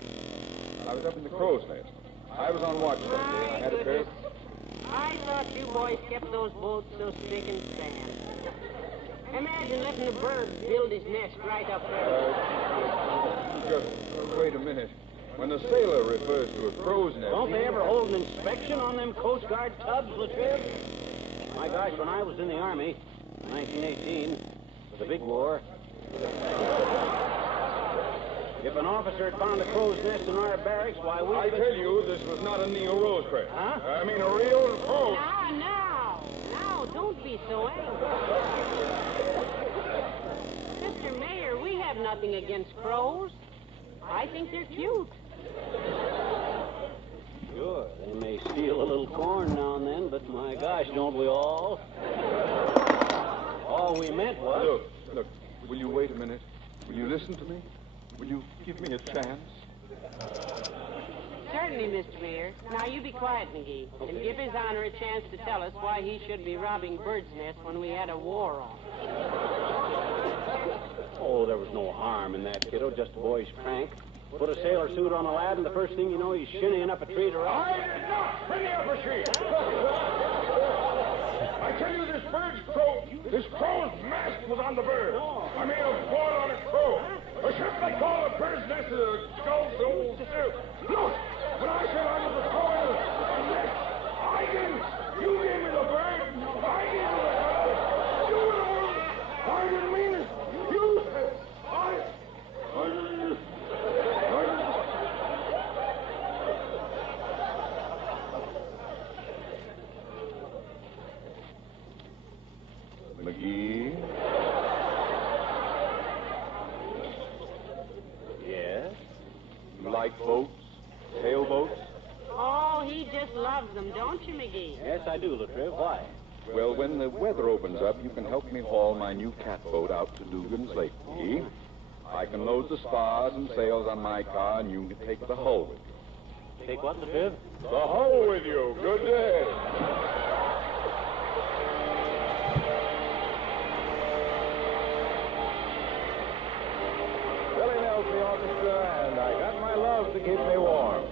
I was up in the crow's nest. I was on watch that day, and I had a pair of... I thought you boys kept those boats so spick and span. Imagine letting a bird build his nest right up there. Just wait a minute. When a sailor refers to a crow's nest... Don't they ever hold an inspection on them Coast Guard tubs, Latriv? My gosh, when I was in the Army, 1918, for the big war, if an officer had found a crow's nest in our barracks, why, we... I tell you, this was not a Neil Rosecrest. Huh? I mean, a real crow. Now, don't be so angry. Mr. Mayor, we have nothing against crows. I think they're cute. Sure, they may steal a little corn now and then, but my gosh, don't we all? All we meant was... Look, will you wait a minute? Will you listen to me? Will you give me a chance? Certainly, Mr. Mayor. Now, you be quiet, McGee, and give His Honor a chance to tell us why he should be robbing birds' nests when we had a war on. Oh, there was no harm in that, kiddo, just a boy's prank. Put a sailor suit on a lad, and the first thing you know, he's shinnying up a tree to rob. I did not shinny up a tree! I tell you, this crow's mast was on the bird. I mean, a board on a crow. A ship they call a bird's nest is a skull so stiff. Look, when I said I was a crow in a nest, I didn't. You gave me the bird. I gave you the bird. You were the one. I didn't mean it. You said. McGee? Yes? You like boats? Sailboats? Oh, he just loves them, don't you, McGee? Yes, I do, Latriv. Why? Well, when the weather opens up, you can help me haul my new catboat out to Dugan's Lake, McGee. I can load the spars and sails on my car, and you can take the hull with you. Take what, Latriv? The hull with you. Good day. Billy Mills, the orchestra, and I got my love to keep me warm.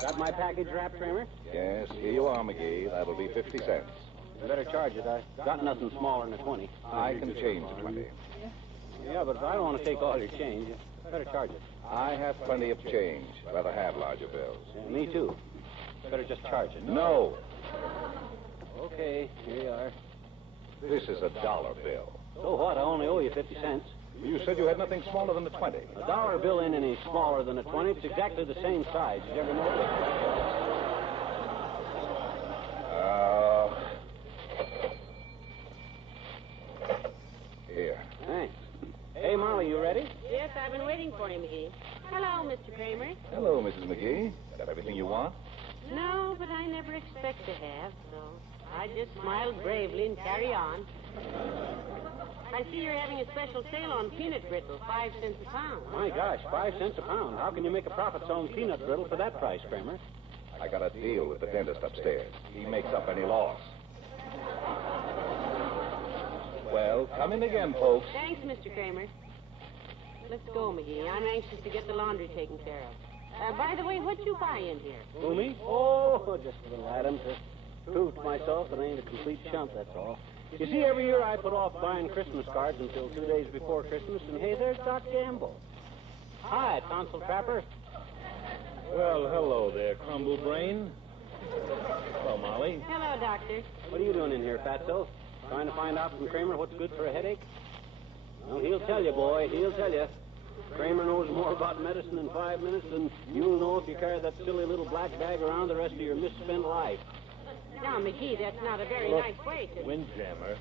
Got my package wrapped, Kramer? Yes, here you are, McGee. That'll be 50 cents. You better charge it. I got nothing smaller than a 20. I can change the 20. Yeah, but I don't want to take all your change. You better charge it. I have plenty of change. Rather have larger bills. Yeah, me too. Better just charge it. No. Okay, here you are. This is a dollar bill. So what? I only owe you 50 cents. You said you had nothing smaller than a 20. A dollar bill ain't any smaller than a 20. It's exactly the same size. Did you ever notice? Here. Thanks. Hey, Molly, you ready? Yes, I've been waiting for you, McGee. Hello, Mr. Kramer. Hello, Mrs. McGee. Got everything you want? No, but I never expect to have, so I just smile bravely and carry on. I see you're having a special sale on peanut brittle, 5 cents a pound. My gosh, 5 cents a pound. How can you make a profit selling peanut brittle for that price, Kramer? I got a deal with the dentist upstairs. He makes up any loss. Well, come in again, folks. Thanks, Mr. Kramer. Let's go, McGee. I'm anxious to get the laundry taken care of. By the way, what'd you buy in here? Who, me? Oh, just a little item to prove to myself that I ain't a complete chump, that's all. You see, every year I put off buying Christmas cards until 2 days before Christmas, and hey, there's Doc Gamble. Hi, Tonsil Trapper. Well, hello there, Crumble Brain. Hello, Molly. Hello, Doctor. What are you doing in here, Fatso? Trying to find out from Kramer what's good for a headache? Well, he'll tell you, boy. He'll tell you. Kramer knows more about medicine in 5 minutes than you'll know if you carry that silly little black bag around the rest of your misspent life. Now, McGee, that's not a very nice way to... Windjammer,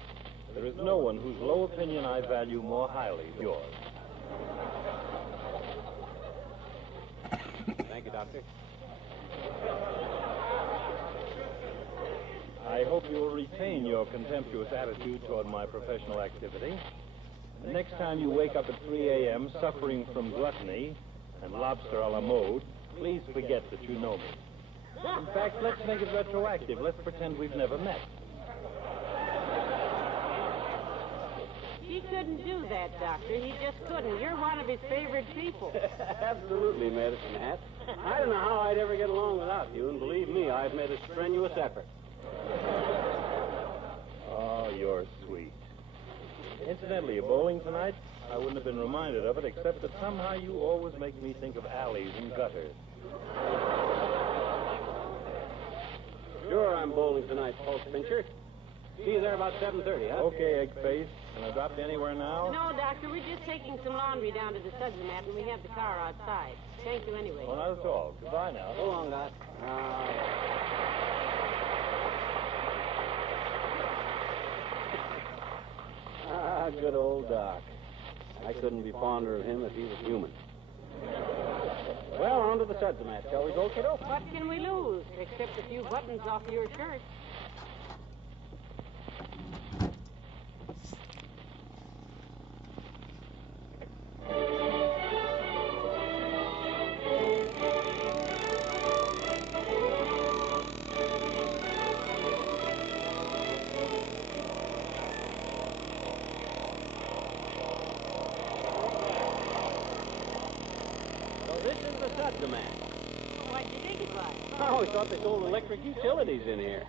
there is no one whose low opinion I value more highly than yours. Thank you, Doctor. I hope you will retain your contemptuous attitude toward my professional activity. The next time you wake up at 3 a.m. suffering from gluttony and lobster a la mode, please forget that you know me. In fact, let's make it retroactive. Let's pretend we've never met. He couldn't do that, Doctor. He just couldn't. You're one of his favorite people. Absolutely, Medicine Hat. I don't know how I'd ever get along without you, and believe me, I've made a strenuous effort. Oh, you're sweet. Incidentally, you're bowling tonight? I wouldn't have been reminded of it, except that somehow you always make me think of alleys and gutters. Sure, I'm bowling tonight, Pulse Pincher. See you there about 7:30, huh? Okay, Eggface. Can I drop you anywhere now? No, Doctor, we're just taking some laundry down to the Sudsmat, and we have the car outside. Thank you anyway. Well, not at all. Goodbye now. So long, Doc. Good old Doc. I couldn't be fonder of him if he was human. Well, on to the Sudsmat. Shall we go, kiddo? What can we lose, except a few buttons off your shirt? Why'd you think it was? I always thought they sold electric utilities in here.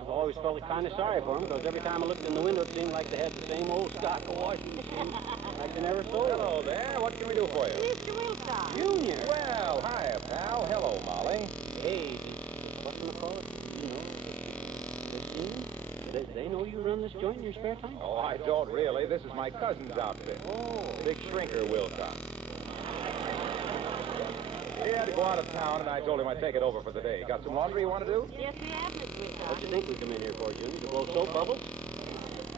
I've always felt kind of sorry for them, because every time I looked in the window, it seemed like they had the same old stock of washing machines. Like they never sold them. Hello there. What can we do for you? Mr. Wilcox. Junior. Well, hi, pal. Hello, Molly. Hey, what's going to call it? You know, the team? They know you run this joint in your spare time? Oh, I don't really. This is my cousin's outfit. Oh. Big Shrinker Wilcox. He had to go out of town, and I told him I'd take it over for the day. Got some laundry you want to do? Yes, we have, Mr. Wilcox. What do you think we come in here for, Junior? To blow soap bubbles?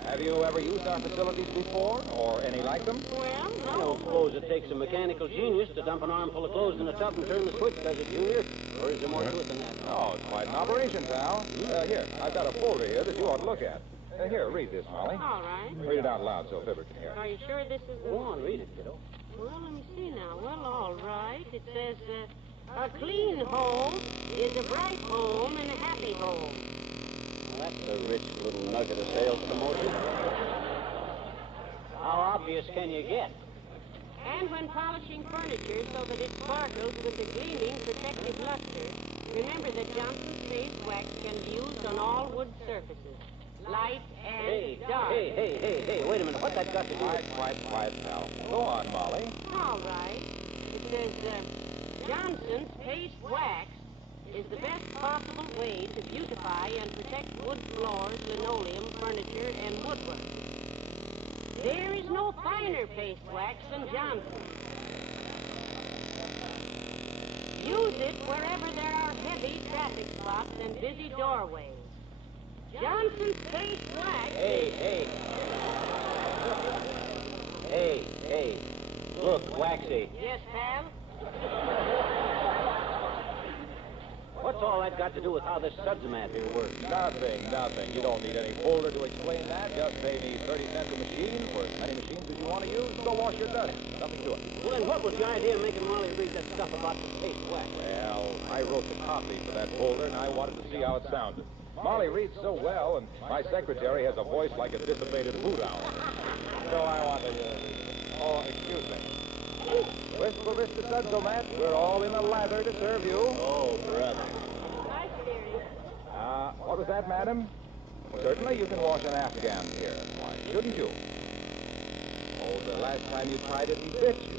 Have you ever used our facilities before, or any like them? Well, I don't suppose it takes a mechanical genius to dump an armful of clothes in a tub and turn the switch, does it, Junior? Or is there more to it than that? Oh, it's quite an operation, pal. Here, I've got a folder here that you ought to look at. Here, read this, Molly. All right. Read it out loud so Fibber can hear. Are you sure this is the Go on, read it, kiddo. Well, let me see now. Well, all right. It says, a clean home is a bright home and a happy home. Well, that's a rich little nugget of sales promotion. How obvious can you get? And when polishing furniture so that it sparkles with a gleaming protective luster, Remember that Johnson's Face Wax can be used on all wood surfaces, light and dark. Hey, wait a minute. What's that got to do with... Quiet, pal. Go on, Molly. All right. It says, Johnson's Paste Wax is the best possible way to beautify and protect wood floors, linoleum, furniture, and woodwork. There is no finer paste wax than Johnson's. Use it wherever there are heavy traffic spots and busy doorways. Johnson's Paste Wax... Hey. Look, Waxy. Yes, pal? What's all that got to do with how this suds-a-mat here works? Nothing. You don't need any folder to explain that. Just pay me 30 cents a machine for as many machines as you want to use. Go wash your dust. Nothing to it. Well, then what was the idea of making Molly read that stuff about the paste wax? Well, I wrote the copy for that folder, and I wanted to see how it sounded. Molly reads so well, and my secretary has a voice like a dissipated hoot owl. So I wanted to... Oh, excuse me. Wistful Vista Suds-O-Mat, we're all in a lather to serve you. Oh, brother. Hi, dearie. What was that, madam? Well, certainly you can wash an Afghan here. Why shouldn't you? Oh, the last time you tried it, he bit you.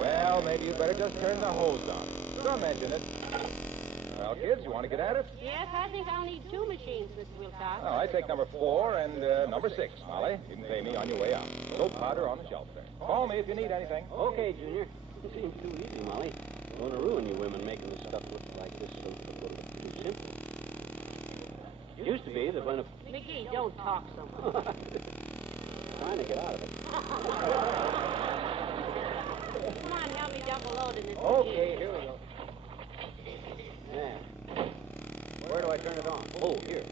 Well, maybe you'd better just turn the hose on. Don't mention it. Well, kids, you want to get at it? Yes, I think I'll need 2 machines, Mr. Wilcox. Oh, I take number 4 and number 6, Molly. You can pay me on your way out. Soap powder on the shelf there. Call me if you need anything. Okay, Junior. It seems too easy, Molly. I want to ruin you women making this stuff look like this so too simple. It used to be that when a... McGee, don't talk so much. Trying to get out of it. Come on, help me double load in this Okay, here we go. Now, where do I turn it on? Oh, here.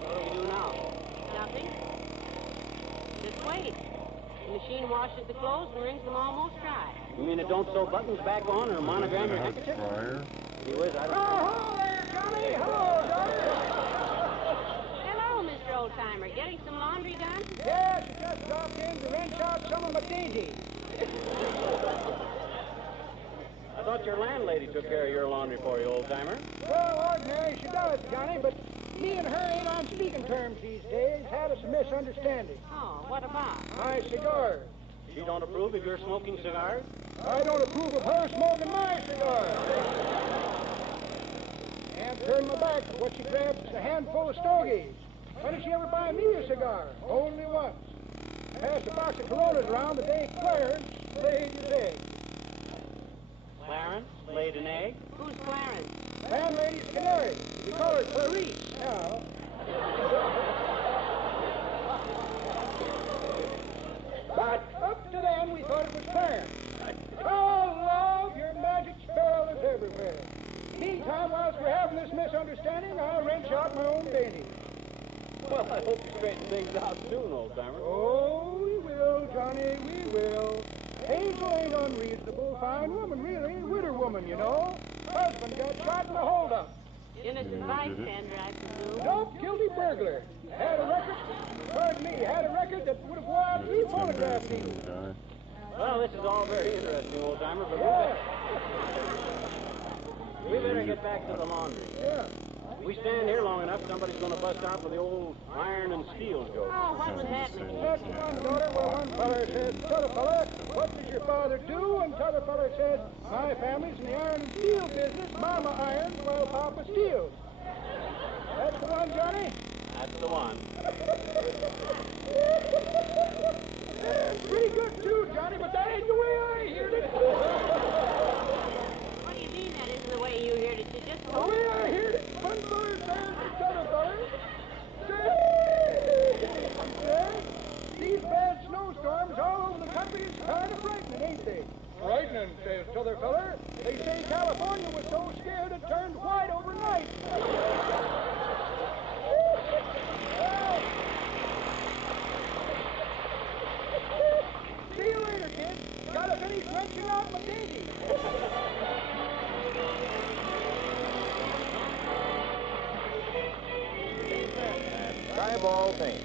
What do we do now? Nothing. Just wait. The machine washes the clothes and wrings them almost dry. You mean it don't sew buttons back on or monogram your handkerchief? Anyways, I don't... Oh, there, Johnny! Hello, Johnny! Hello, Mr. Oldtimer. Getting some laundry done? Yes, I just dropped in to wrench out some of my dainties. I thought your landlady took care of your laundry for you, old-timer. Well, ordinary she does, Johnny, but me and her ain't on speaking terms these days. Had us a misunderstanding. Oh, what about? My cigars. She don't approve of your smoking cigars? I don't approve of her smoking my cigars. Can't turn my back to what she grabs a handful of stogies. When did she ever buy me a cigar? Only once. Passed a box of Coronas around the day Clarence laid his egg. Clarence laid an egg? Who's Clarence? Landlady's canary. We call her Clarice now. But up to then, we thought it was Clarence. Oh, love, your magic spell is everywhere. Meantime, whilst we're having this misunderstanding, I'll wrench out my own dainty. Well, I hope you straighten things out soon, old-timer. Oh, we will, Johnny, we will. Hazel ain't unreasonable. Fine woman, really. Widow woman, you know. Husband got shot in a holdup. Innocent bystander, I presume. Nope, guilty burglar. Had a record, pardon me, had a record that would have won 3 phonograph deals. Well, this is all very interesting, old-timer, but we better get back to the laundry. Yeah. If we stand here long enough, somebody's going to bust out with the old iron and steel joke. Oh, what was that, McGee? That's one daughter. Well, one feller said, t'other feller, what does your father do? And t'other feller said, my family's in the iron and steel business. Mama irons while Papa steals. That's the one, Johnny? That's the one. It's pretty good, too, Johnny, but that ain't the way I heard it. What do you mean that isn't the way you heard it? You just The told way me. I heard it, one feller says to t'other feller, says, these bad snowstorms all over the country is kind of frightening, ain't they? Frightening, says t'other feller. They say California was so scared it turned white overnight. See you later, kid. Gotta finish wrenching out my dainty. Skyball paint.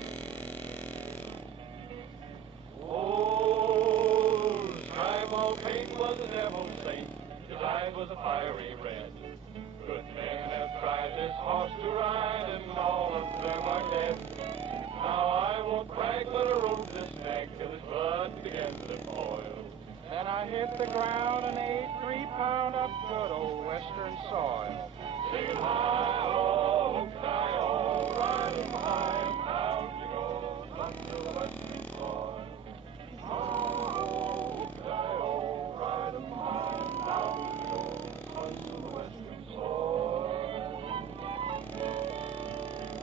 Oh, paint was a devil's saint. His eyes was a fiery red. Good men have tried this horse to ride, and all of them are dead. Now I won't brag, but I rode this nag till his blood began to boil. Then I hit the ground and ate 3 pound of good old western soil. Singing hi-ho, hi-ho, riding high and down you go, son to the western soil. Hi-ho, hi-ho, riding high and down you go, son to the western soil.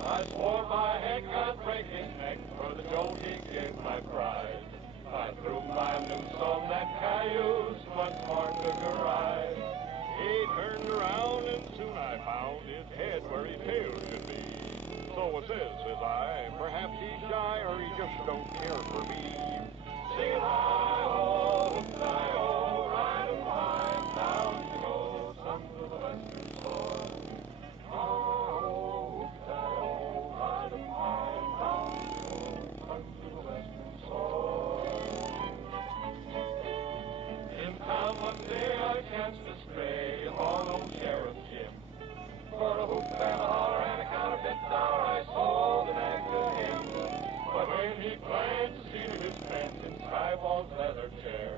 I swore by heck I'd break his neck for the jolt he gave my pride. I threw my noose on that cayuse, once more took a ride. He turned around and soon I found his head where his tail should be. So I says I, perhaps he's shy or he just don't care for me. Singing hi-ho, hi-ho, ride 'em high and down you go, son to the western soil. Hi-ho, hi-ho, ride 'em high and down you go, son to the western soil. In town one day I chanced to stray upon old Sheriff Jim. For a hoop and a holler and a counterfeit dollar I sold the nag to him. But when he glanced to see to his fence in Skyball's leather chair,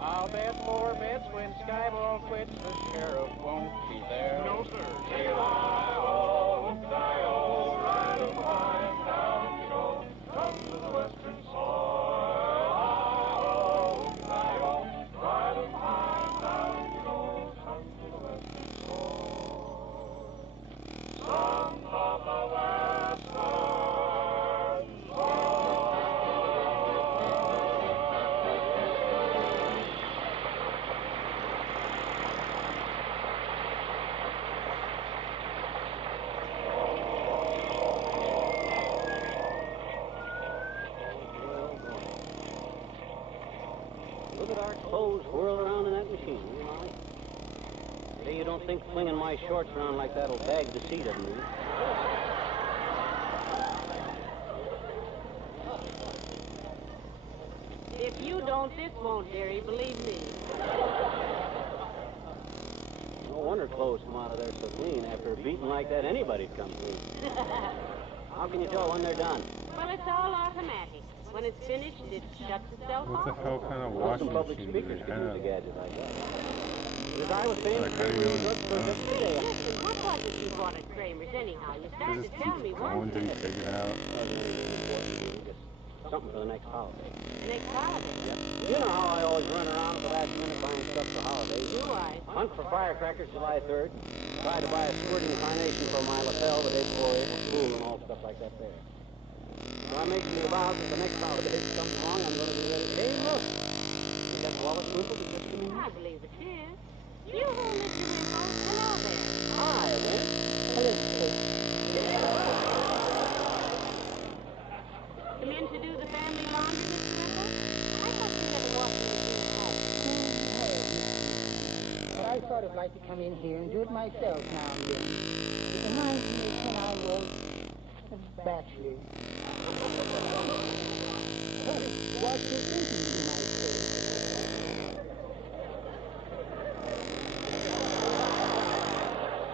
I'll bet 4 bets when Skyball quits, the sheriff won't be there. no sir. Sing hi-ho, hi-ho, ride 'em high and down you go, come to the western soil. Hi-ho, hi-ho, ride 'em high and down you go, come to the western soil. Son of the western soil. Look at our clothes whirl around in that machine, will you, Molly? Say you don't think flinging my shorts around like that'll bag the seat of me. If you don't, this won't, dearie, believe me. No wonder clothes come out of there so clean. After a beating like that, anybody'd come clean. How can you tell when they're done? Well, it's all automatic. When it's finished, it shuts itself What the off. hell kind of Well, washing some public machine do speakers they can use a have? gadget like that. The guy was paying Like, for how do you drugs for know? just a Hey, day. listen, what was it you bought at Kramer's anyhow? You started Just to tell me keep going once. till you figure it out. Just something for the next holiday. Next holiday. Yep. You know how I always run around at the last minute buying stuff for holidays. Do I? Hunt for firecrackers July 3rd. Try to buy a squirting carnation for my lapel the day before April Fool and all stuff like that there. So I make the vow that the next holiday is something wrong, I'm going to be ready. Hey, look. You got the wallet Wimple that just came in? I believe it is. You who, Mr. Wimple? Hello there. Hi, Wimp. Come in to do the family laundry, Mr. Wimple? I thought you had a washing machine at home. But I sort of like to come in here and do it myself now and then. It reminds me of when I was a bachelor. What you thinking, you might say?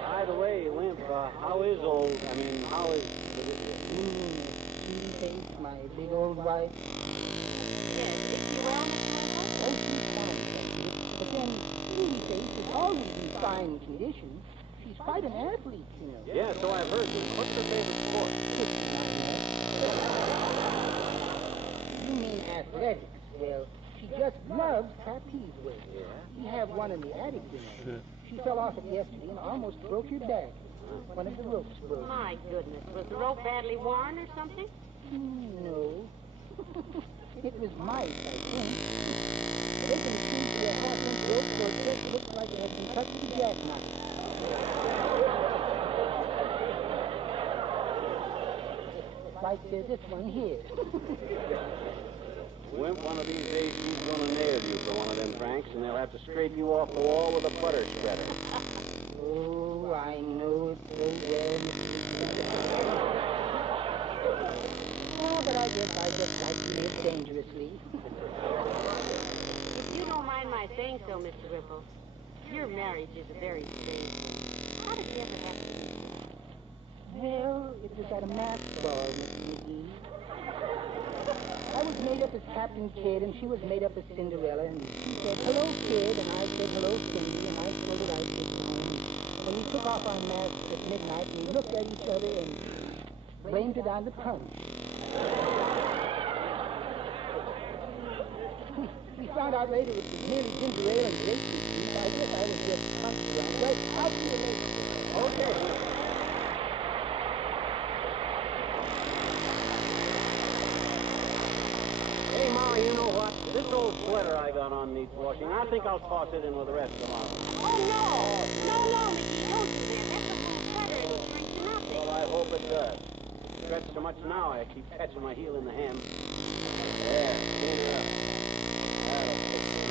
By the way, Wimp, how is how is... Face, my big old wife. Yes, is she well, Mr. Wimple? Oh, she's fine, thank you. But then, Face is always in fine condition. She's quite an athlete, you know. Yeah, so I've heard. What's her favorite sport? You mean athletics? Well, she just loves trapeze weight. Yeah? We have one in the attic, you know. She fell off it yesterday and almost broke her back. One of the ropes broke. My goodness, was the rope badly worn or something? No. It was mice, I think. They can seem to be a half-inch rope, so it just looks like it has been cut with a jackknife. Like this one here. Wimp, one of these days she's going to nail you for one of them pranks, and they'll have to scrape you off the wall with a butter spreader. Oh, I know it so well, Mr. Oh, but I guess I just like to live dangerously. If you don't mind my saying so, Mr. Whipple. Your marriage is a very strange thing. How did you ever have to meet? Well, it was at a mass ball, Miss McGee. I was made up as Captain Kidd, and she was made up as Cinderella, and she said, "Hello, Kid," and I said, "Hello, Cindy," and I told her I'd take her home. When we took off our masks at midnight, we looked at each other and blamed it on the punch. We found out later it was merely ginger ale and grapefruit juice. I guess I was just punched around. Right, I'll see you later. Okay. Hey, Ma, you know what? This old sweater I got on needs washing. I think I'll toss it in with the rest of them. Oh, no! No, Mickey, don't do that. That's a full sweater and it drinks to nothing. Well, I hope it does. Stretch so much now, I keep catching my heel in the hem. There, clean it up. That'll fix it.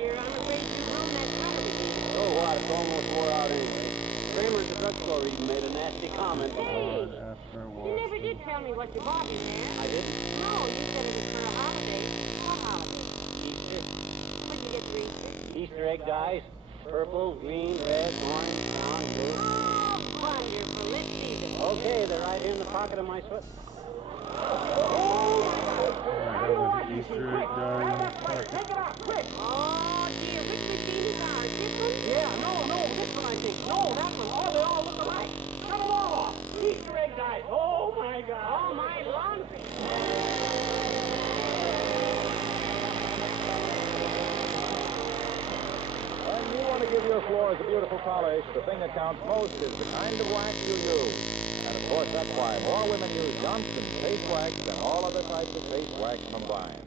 Dear, I'm afraid you ruined that cover again. So what? It's almost wore out anyway. Kramer at the drugstore even made a nasty comment. Hey, you never did tell me what you bought in there. I didn't? No, you said it was for a holiday. What holiday? Easter. What'd you get for Easter? Easter egg dyes. Purple, green, red, orange, brown, blue. Oh, wonderful. Let's see them. Okay, they're right here in the pocket of my sweater. Easter egg dye. Take it out, quick! Oh, dear, which machine is ours? This one? Yeah, no, this one I think. No, that one. Oh, they all look alike. Cut them all off. Easter egg dyes. Oh, my God. Oh, my laundry. When you want to give your floors a beautiful polish, the thing that counts most is the kind of wax you use. And of course, that's why more women use Johnson's face wax than all other types of face wax combined.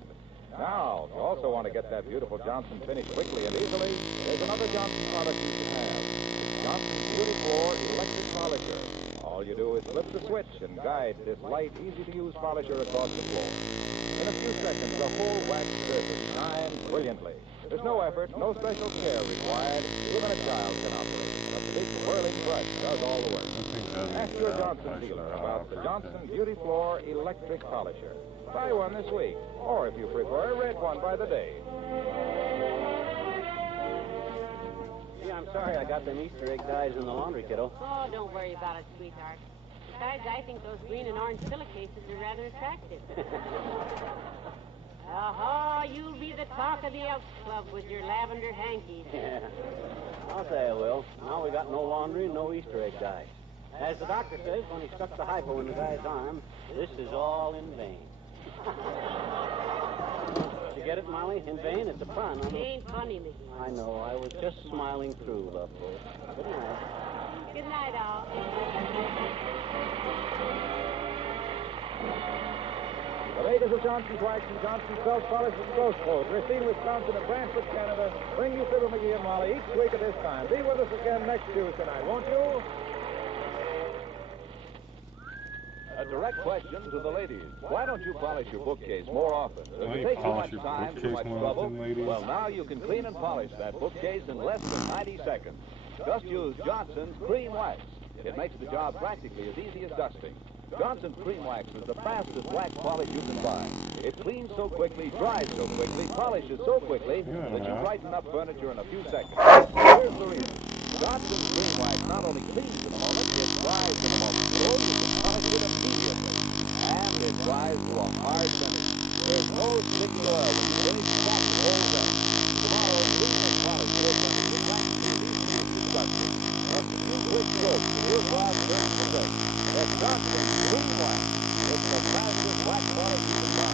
Now, if you also want to get that beautiful Johnson finish quickly and easily, there's another Johnson product you can have. It's Johnson's Beauty Floor Electric Polisher. All you do is flip the switch and guide this light, easy-to-use polisher across the floor. In a few seconds, the whole wax surface shines brilliantly. There's no effort, no special care required. Even a child can operate it. But the big whirling brush does all the work. Ask your Johnson dealer about the Johnson Beauty Floor Electric Polisher. Buy one this week, or if you prefer, rent one by the day. Gee, I'm sorry I got them Easter egg dyes in the laundry, kiddo. Oh, don't worry about it, sweetheart. Besides, I think those green and orange silicases are rather attractive. Aha, you'll be the talk of the Elks Club with your lavender hankies. Yeah. I'll say I will. Now we got no laundry and no Easter egg dye. As the doctor says when he stuck the hypo in the guy's arm, this is all in vain. Did you get it, Molly? In vain? It's a pun. It ain't funny, Mickey. I know. I was just smiling through, lovely. Good night. Good night, all. The makers of Johnson's Wax and Johnson's Self Polish and Ghost Clothes, Racine, Wisconsin, and Brantford, Canada, bring you Fibber McGee and Molly each week at this time. Be with us again next Tuesday night, won't you? A direct question to the ladies. Why don't you polish your bookcase more often? Does it take too much time, too much trouble? Well, now you can clean and polish that bookcase in less than 90 seconds. Just use Johnson's Cream Wax. It makes the job practically as easy as dusting. Johnson's Cream Wax is the fastest wax polish you can buy. It cleans so quickly, dries so quickly, polishes so quickly that you brighten up furniture in a few seconds. Here's the reason. Johnson's Cream Wax not only cleans in a moment, it dries in a moment. So you can polish it immediately. And it dries to a hard finish. There's no sticky oil when you finish, soft the whole thing. Tomorrow, clean and polish your furniture practically as easy as you dusting. And a few quick strokes, your glass turns to great. It's Johnson's Cream Wax. It's the fastest wax polish you can buy.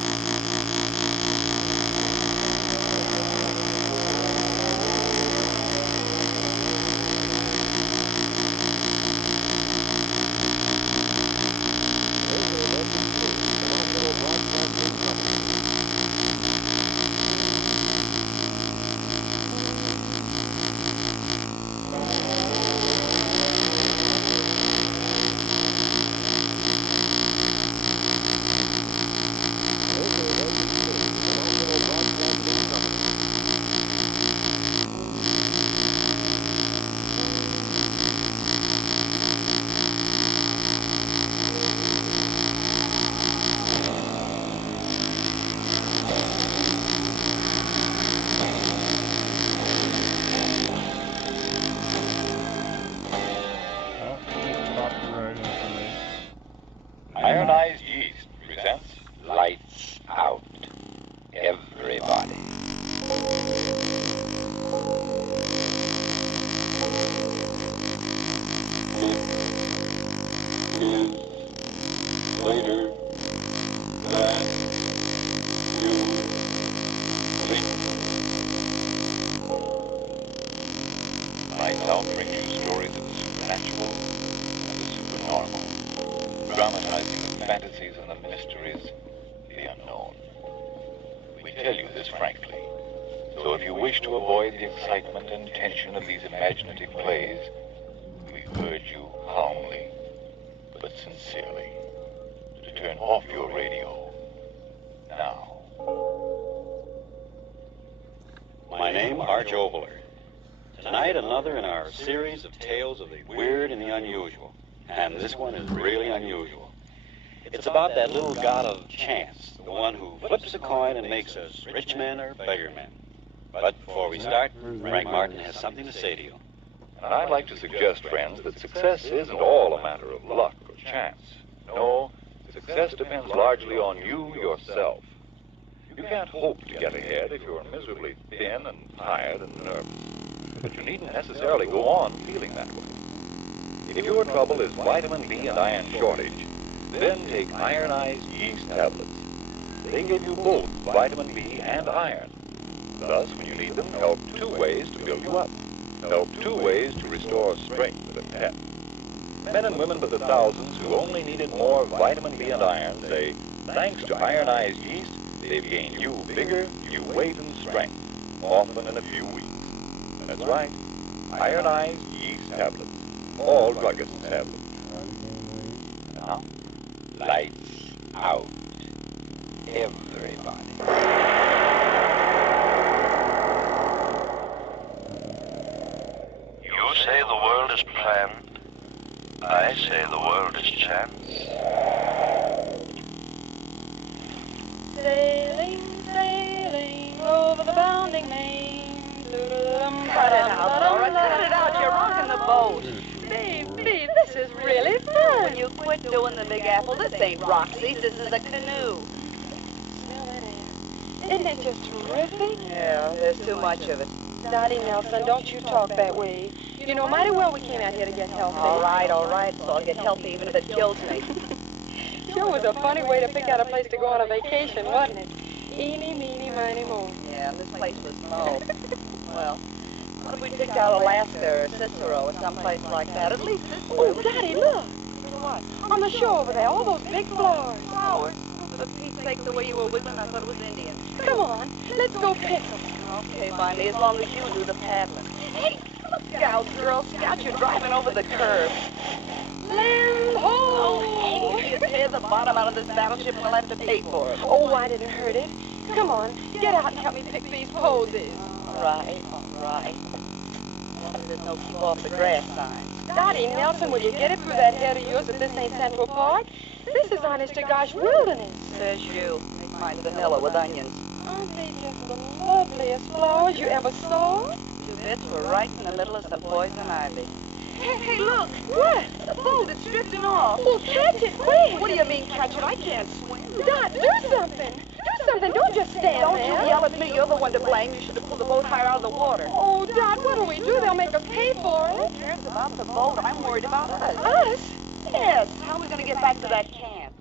presents Lights Out. Everybody. Later than you think. Lights Out brings you stories of the supernatural and the supernormal, dramatizing the fantasies and the mysteries of the unknown. We tell you this frankly, so if you wish to avoid the excitement and tension of these imaginative plays, we urge you calmly, but sincerely, to turn off your radio now. My name, Arch Oboler. Tonight, another in our series of tales of the weird and the unusual. And this one is really unusual. It's about that little god of chance, the one who flips a coin and makes us rich men or beggar men. But before we start, Frank Martin has something to say to you. And I'd like to suggest, friends, that success isn't all a matter of luck or chance. No, success depends largely on you yourself. You can't hope to get ahead if you're miserably thin and tired and nervous. But you needn't necessarily go on feeling that way. If your trouble is vitamin B and iron shortage, then take ironized yeast tablets. They give you both vitamin B and iron. Thus, when you need them, help 2 ways to build you up. Help 2 ways to restore strength and pep. Men and women by the thousands who only needed more vitamin B and iron say, thanks to ironized yeast, they've gained new vigor, new weight and strength, often in a few weeks. That's right, ironized yeast tablets. All druggists have them. Now, lights out. Everybody. You say the world is planned. I say the world is chance. Sailing, sailing over the bounding main. Cut it out, Laura. Cut it out. You're rocking the boat. Steve, this is really fun. When you quit doing the Big Apple, this ain't Roxy's. This is a canoe. Smell that air. Isn't it just terrific? Yeah, there's too much of it. Dottie Nelson, don't you talk that way. You know mighty well we came out here to get healthy. All right. So I'll get healthy even if it kills me. Sure was a funny way to pick out a place to go on a vacation, wasn't it? Eeny, meeny, miny, moe. Yeah, this place was small. Well, what if we picked out Alaska or Cicero or someplace like that? At least this way. Oh, Daddy, look. What? On the shore over there, all those big flowers. Flowers? For Pete's sake, the way you were wiggling, I thought it was Indian. Come on, let's go pick them. Okay, finally, as long as you do the paddling. Hey, look out, Girl Scout, you're driving over the curb. Land ho! Oh, hey, you tear the bottom out of this battleship and we'll have to pay for it. Oh, why did it hurt it? Come on, get out and help me pick these posies. All right. There's no keep off the grass sign. Dottie Nelson, will you get it through that head of yours that this ain't Central Park? This is honest to gosh wilderness. Says you. Make mine vanilla with onions. Aren't they just the loveliest flowers you ever saw? You bits were right in the middle of some poison ivy. Hey, look! What? The boat, it's drifting off. Well, catch it, quick! What do you mean, catch it? I can't swim. Dot, do something! Do something, don't just stand there. Don't you yell at me, you're the one to blame. You should have pulled the boat higher out of the water. Oh, Dot, what'll we do? They'll make us pay for it. Who cares about the boat? I'm worried about us. Us? Yes, how are we going to get back to that camp?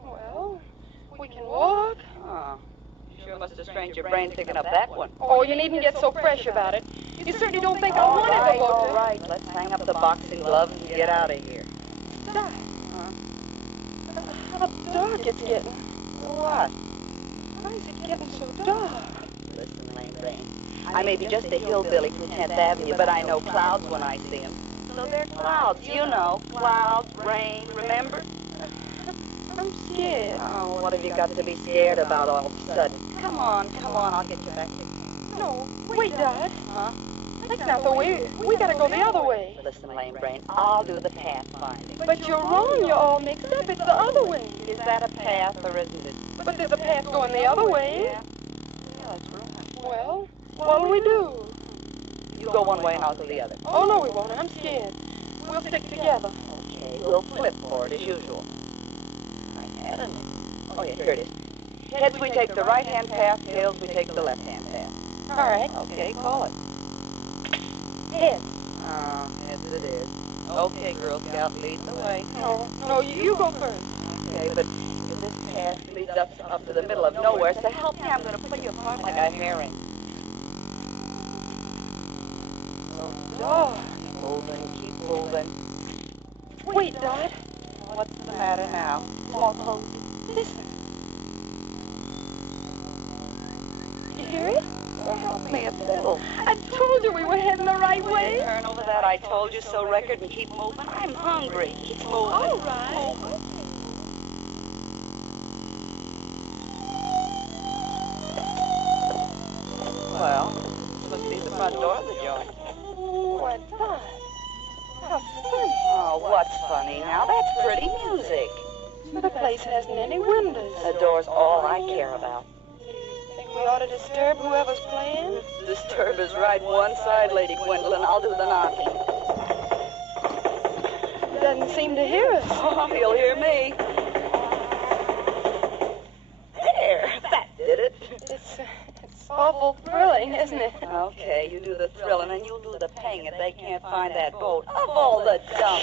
Well, we can walk. Oh. Sure must have strained your brain picking up that one. Oh, you needn't get so fresh about it. You certainly don't think I wanted the boat. All right, let's hang up the boxing gloves and get out of here. Dot. How dark it's getting. What? Why is it getting so dark? Listen, Lane Brain. I may be just a hillbilly from 10th Avenue, but I know clouds when I see them. So they're clouds, you know. Clouds, rain, remember? I'm scared. Oh, what have you got to be scared about all of a sudden? Come on, I'll get you back here. No, wait, Dot. Huh? That's not the way. We gotta go the other way. Listen, Lame Brain, I'll do the path finding. But you're wrong, you're all mixed up. It's the other way. Is that a path or isn't it? But there's a path going the other way. Yeah, that's right. Well, what'll we do? You go one way and I'll go the other. Oh, no, we won't. I'm scared. We'll stick together. Okay, we'll flip for it as usual. I had an Oh, yeah, here it is. Heads, we take the right-hand path. Tails, we take the left-hand path. All right. Okay, call it. Heads. Heads it is. Okay, Girl Scout, lead the way. No, you go first. Okay, but if this path leads up to the middle of nowhere, so help me, I'm going to pull you apart like a herring. Oh, Moving, keep moving. wait, Dot. What's the matter now? More close. Listen. You hear it? Well, help me a little. I told you we were heading the right way. Turn over that I told you so record and keep moving. I'm hungry. Keep moving. All right. Well, this must be the front door of the joint. What, Dot? How funny. Oh, what's funny now? That's pretty music. The place hasn't any windows. The door's all I care about. Think we ought to disturb whoever's playing? Disturb is right one side, Lady Gwendolyn. I'll do the knocking. Doesn't seem to hear us. Oh, he'll hear me. There, that did it. It's awful thrilling, isn't it? Okay, you do the thrilling and you do the paying if they can't find that boat. Of all the dump.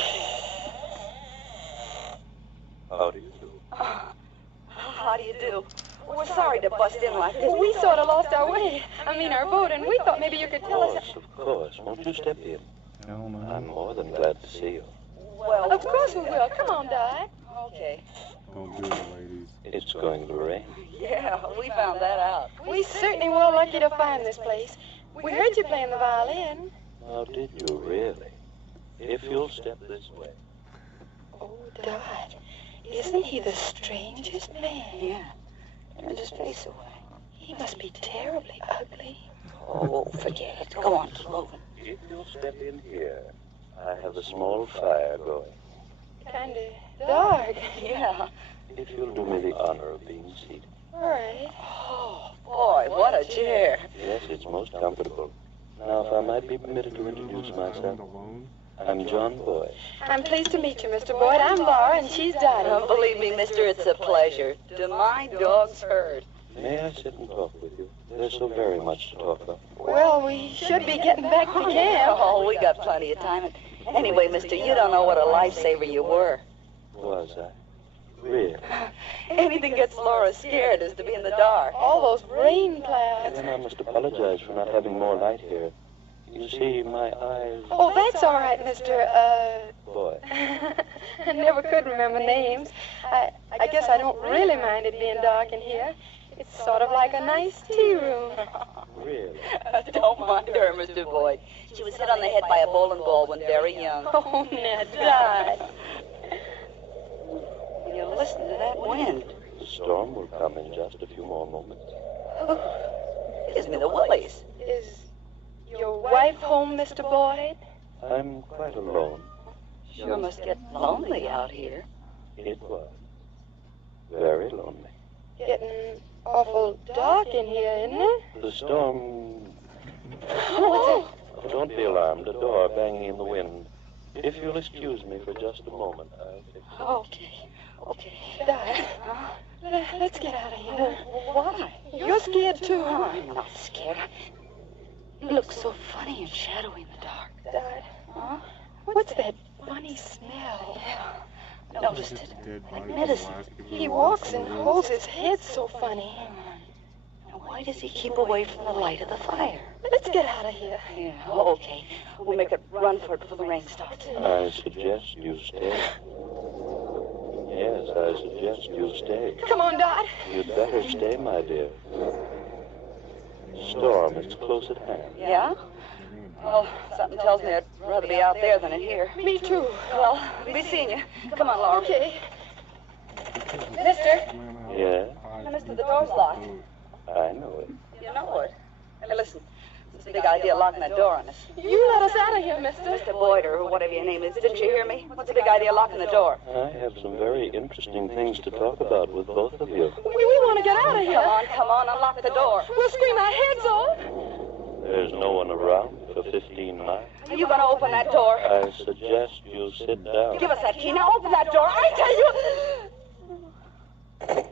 How do you do? How do you do? We're sorry to bust in like this. We sort of lost our way. I mean, our boat, and we thought maybe you could tell us. Of course. Won't you step in? I'm more than glad to see you. Well, Of course we will. Come on, Dot. okay. Don't do it, ladies. It's going to rain. Yeah, we found that out. We certainly were lucky to find this place. We heard you playing the violin. Oh, did you really? If you'll step this way. Oh, Dot, isn't he the strangest man? Yeah. Turns his face away. He must be terribly ugly. Oh, forget it. Go on, keep moving. If you'll step in here, I have a small fire going. Kind of dark. Yeah. If you'll do me the honor of being seated. All right. Oh, boy, what a chair. Yes, it's most comfortable. Now, if I might be permitted to introduce myself. I'm John Boyd. I'm pleased to meet you, Mr. Boyd. I'm Laura, and she's Dottie. Oh, believe me, mister, it's a pleasure. To my dog's herd. May I sit and talk with you? There's so very much to talk about. Well, we should be getting back to camp. Oh, we got plenty of time. Anyway, mister, you don't know what a lifesaver you were. Was I? Really? Anything gets Laura scared is to be in the dark. All those rain clouds. Then I must apologize for not having more light here. You see, my eyes... Oh, that's all right, Mr. Boy. I never could remember names. I guess I don't really mind it being dark in here. It's sort of like a nice tea room. Really? Don't mind her, Mr. Boyd. She was hit on the head by a bowling ball when very young. Oh, Ned, Dot. You listen to that wind. The storm will come in just a few more moments. It gives me the willies. Is your wife home, Mr. Boyd? I'm quite alone. Sure must get lonely out here. It was. Very lonely. Getting awful dark in here, isn't it? The storm... Oh. Don't be alarmed. A door banging in the wind. If you'll excuse me for just a moment, I'll fix it. Okay. Okay. Dot, let's get out of here. Why? You're scared, too. Oh, I'm not scared. You look so funny and shadowy in the dark. Dot, Huh? what's that funny smell? I noticed it. Like medicine. He walks and holds his head so funny. Now, why does he keep away from the light of the fire? Let's get out of here. Yeah, okay. We'll make a run for it before the rain starts. I suggest you stay. Yes, I suggest you stay. Come on, Dot. You'd better stay, my dear. Storm is close at hand. Yeah? Well, something tells me I'd rather be out there than in here. Me too. Well, be seeing you. Come on, Laura. Okay. Mister. Yeah, Now, mister, the door's locked. I know it. You know it. Hey, listen. It's a big idea locking that door on us. You let us out of here, mister. Mr. Boyd, or whatever your name is, didn't you hear me? What's the big idea locking the door? I have some very interesting things to talk about with both of you. We want to get out of here. Come on, unlock the door. We'll scream our heads off. There's no one around for 15 miles. Are you going to open that door? I suggest you sit down. Give us that key. Now open that door. I tell you.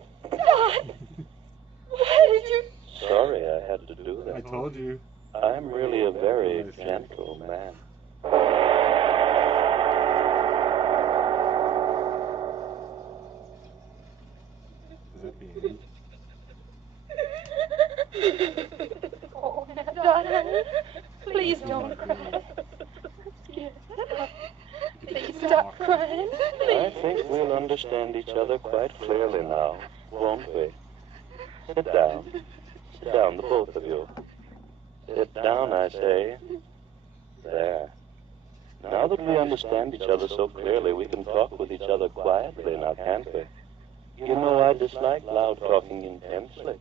I told you. I'm really a very gentle man. Oh, Dot, honey, please don't cry. Yes. Please stop crying. I think we'll understand each other quite clearly now, won't we? Sit down. Sit down, the both of you. Sit down, I say. There. Now that we understand each other so clearly, we can talk with each other quietly now, can't we? You know I dislike loud talking intensely.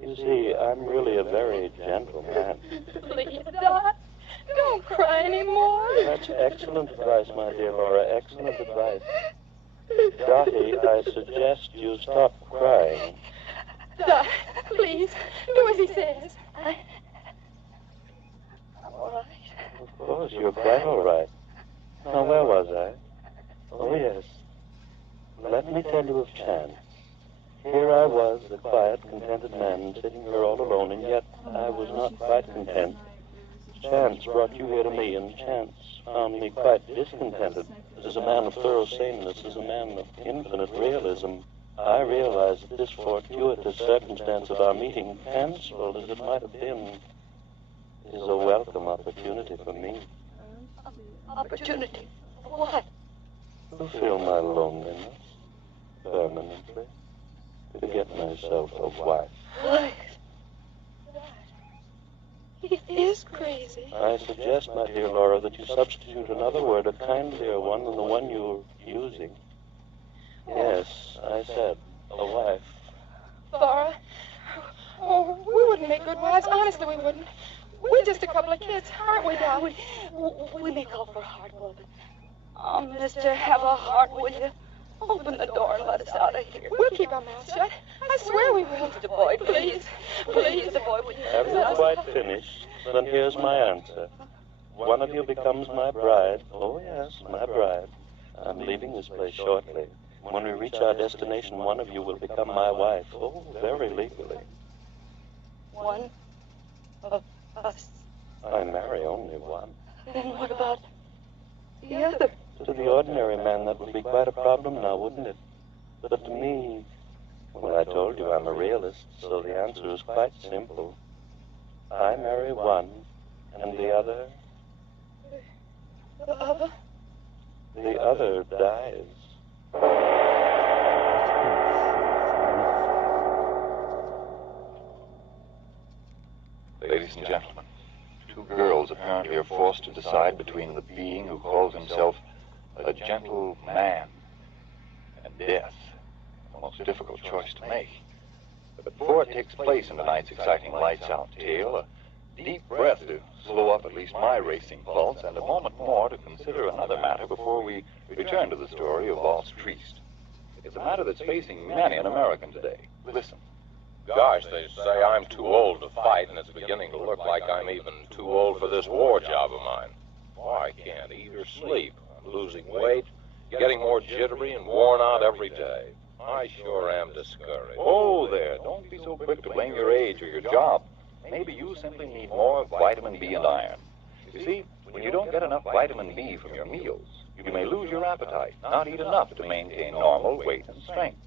You see, I'm really a very gentle man. Please, Dot, don't cry anymore. That's excellent advice, my dear Laura, excellent advice. Dottie, I suggest you stop crying. Dot, please, do as he says. I'm all right. Of course, you're quite all right. Now, where was I? Oh, yes. Let me tell you of Chance. Here I was, the quiet, contented man, sitting here all alone, and yet I was not quite content. Chance brought you here to me, and Chance found me quite discontented. As a man of thorough saneness, as a man of infinite realism, I realized that this fortuitous circumstance of our meeting, fanciful as it might have been, is a welcome opportunity for me. Opportunity? What? To fill my loneliness permanently. To get myself a wife. Wife? He is crazy. I suggest, my dear Laura, that you substitute another word, a kindlier one than the one you're using. Yes, I said, a wife. Laura, oh, we wouldn't make good wives. Honestly, we wouldn't. We're just a couple of kids, aren't we, Dot? We make all for heart, woman. Oh, mister, have a heart, will you? Open the door and let us out of here. We'll keep our mouths shut. I swear we will. Mr. Boyd, please. Please, Mr. Boyd, will you? Have you quite finished? Then here's my answer. One of you becomes my bride. Oh, yes, my bride. I'm leaving this place shortly. When we reach our destination, one of you will become my wife. Oh, very legally. One of us. I marry only one. Then what about the other? To the ordinary man, that would be quite a problem now, wouldn't it? But to me, well, I told you I'm a realist, so the answer is quite simple. I marry one, and the other... The other? The other dies. Ladies and gentlemen, two girls apparently are forced to decide between the being who calls himself a gentle man and death. A most difficult choice to make. But before it takes place in tonight's exciting lights-out tale, a deep breath to slow up at least my racing pulse, and a moment more to consider another matter before we return to the story of Waltz Triest. It's a matter that's facing many an American today. Listen. Gosh, they say I'm too old to fight, and it's beginning to look like I'm even too old for this war job of mine. Oh, I can't eat or sleep. I'm losing weight, getting more jittery and worn out every day. I sure am discouraged. Oh, there. Don't be so quick to blame your age or your job. Maybe you simply need more vitamin B and iron. You see, when you don't get enough vitamin B from your meals, you may lose your appetite, not eat enough to maintain normal weight and strength.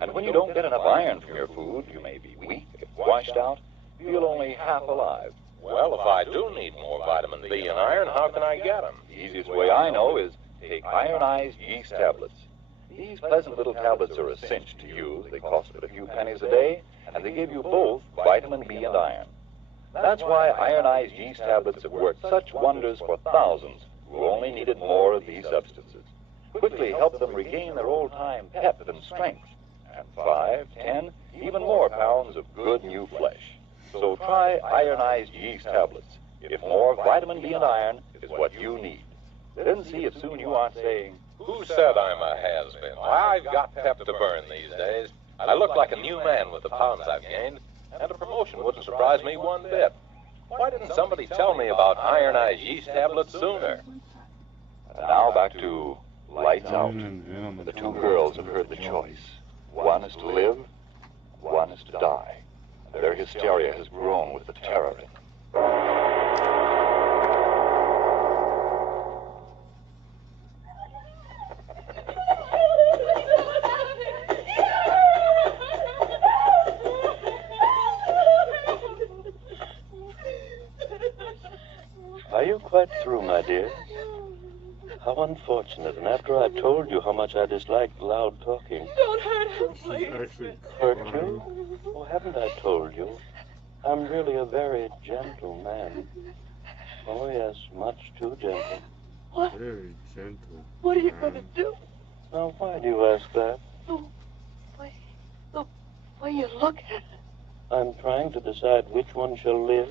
And when you don't get enough iron from your food, you may be weak, get washed out, feel only half alive. Well, if I do need more vitamin B and iron, how can I get them? The easiest way I know is take ironized yeast tablets. These pleasant little tablets are a cinch to use. They cost but a few pennies a day, and they give you both vitamin B and iron. That's why ironized yeast tablets have worked such wonders for thousands who only needed more of these substances. Quickly help them regain their old-time pep and strength, and 5, 10, even more pounds of good new flesh. So try ironized yeast tablets. If more vitamin B and iron is what you need. Then see if soon you aren't saying, "Who said I'm a has-been? I've got pep to burn these days. I look like a new man with the pounds I've gained, and a promotion wouldn't surprise me one bit. Why didn't somebody tell me about ironized yeast tablets sooner?" And now back to lights out. The two girls have heard the choice. One is to live, one is to die. They're hysteria has grown with the terror in them. Are you quite through, my dear? How unfortunate. And after I told you how much I disliked loud talking. Don't hurt him, please. Hurt you? Oh, haven't I told you? I'm really a very gentle man. Oh, yes, much too gentle. What? Very gentle. What are you going to do? Now, why do you ask that? The way you look at it. I'm trying to decide which one shall live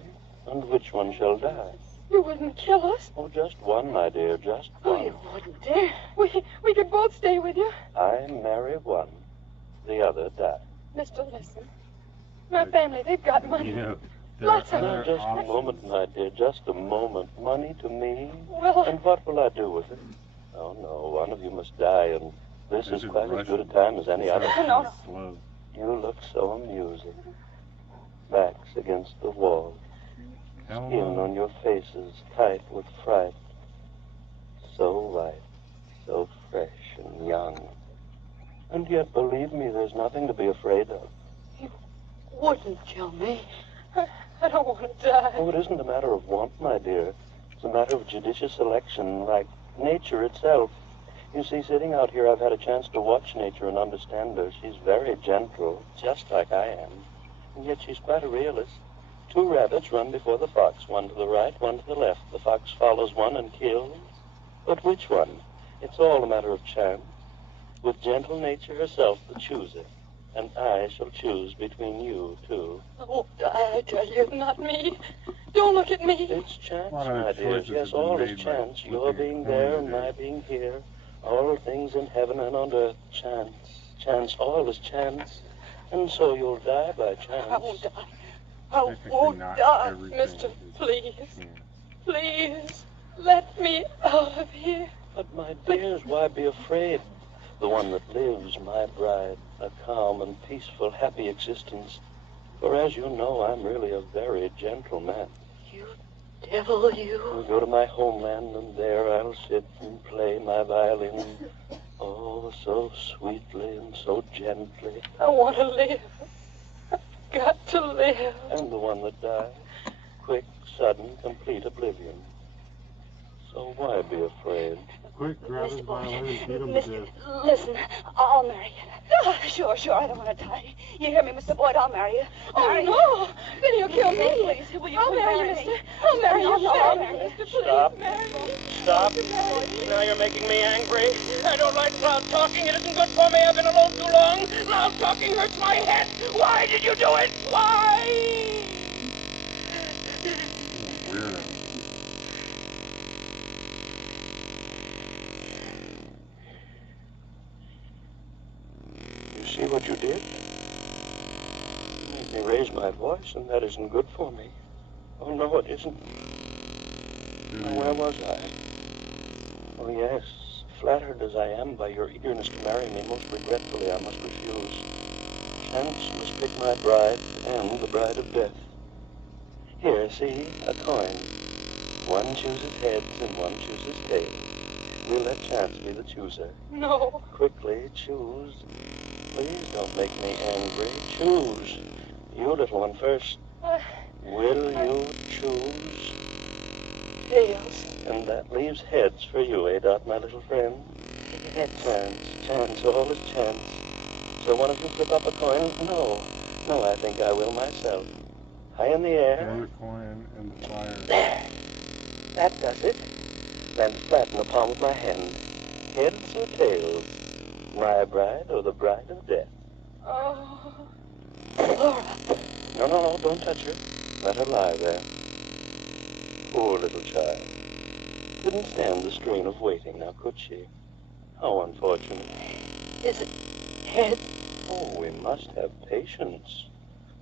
and which one shall die. You wouldn't kill us? Oh, just one, my dear, just Oh, one. you wouldn't dare. We could both stay with you. I marry one, the other die. Mister, listen. My family, they've got money. Yeah. Lots of Now, it. just a moment, my dear, just a moment. Money to me? Well, And what will I do with it? Oh, no, one of you must die, and this is quite as good a time as any other. No. You look so amusing. Backs against the wall. Skin on your faces, tight with fright. So white, so fresh and young. And yet, believe me, there's nothing to be afraid of. You wouldn't kill me. I don't want to die. Oh, it isn't a matter of want, my dear. It's a matter of judicious selection, like nature itself. You see, sitting out here, I've had a chance to watch nature and understand her. She's very gentle, just like I am. And yet she's quite a realist. Two rabbits run before the fox, one to the right, one to the left. The fox follows one and kills. But which one? It's all a matter of chance. With gentle nature herself the chooser. And I shall choose between you two. I won't die, I tell you, not me. Don't look at me. It's chance, my dear. Yes, all is chance. Your being there and my being here. All things in heaven and on earth. Chance. Chance. All is chance. And so you'll die by chance. I won't die. I won't die, mister. Please. Please. Let me out of here. But, my dears, why be afraid? The one that lives, my bride, a calm and peaceful, happy existence. For as you know, I'm really a very gentle man. You devil, you. I'll go to my homeland, and there I'll sit and play my violin. Oh, so sweetly and so gently. I want to live. I've got to live. And the one that dies, quick, sudden, complete oblivion. So why be afraid? Quick, grab his violin and beat him to death. Listen, I'll marry you. Sure, I don't want to die. You hear me, Mr. Boyd? I'll marry you. Oh, no. Then you'll kill me. Please, will you I'll marry you, mister. I'll marry you. I'll marry you, mister. Please, Stop. marry me. Stop. Now you're making me angry. I don't like loud talking. It isn't good for me. I've been alone too long. Loud talking hurts my head. Why did you do it? Why? Weird. See what you did? You made me raise my voice, and that isn't good for me. Oh, no, it isn't. Now, where was I? Oh, yes. Flattered as I am by your eagerness to marry me, most regretfully I must refuse. Chance must pick my bride, and the bride of death. Here, see, a coin. One chooses heads, and one chooses tails. We'll let chance be the chooser. No. Quickly, choose. Please don't make me angry. Choose. You, little one, first. Will you choose? Tails. And that leaves heads for you, eh, Dot, my little friend? Heads. Chance, all is chance. So one of you flip up a coin? No, I think I will myself. High in the air. Throw the coin in the fire. There. That does it. Lands flat in the palm of my hand. Heads or tails? My bride or the bride of death? Oh. Laura. No, don't touch her. Let her lie there. Poor little child. Couldn't stand the strain of waiting, now could she? How unfortunate. Is it head? Oh, we must have patience.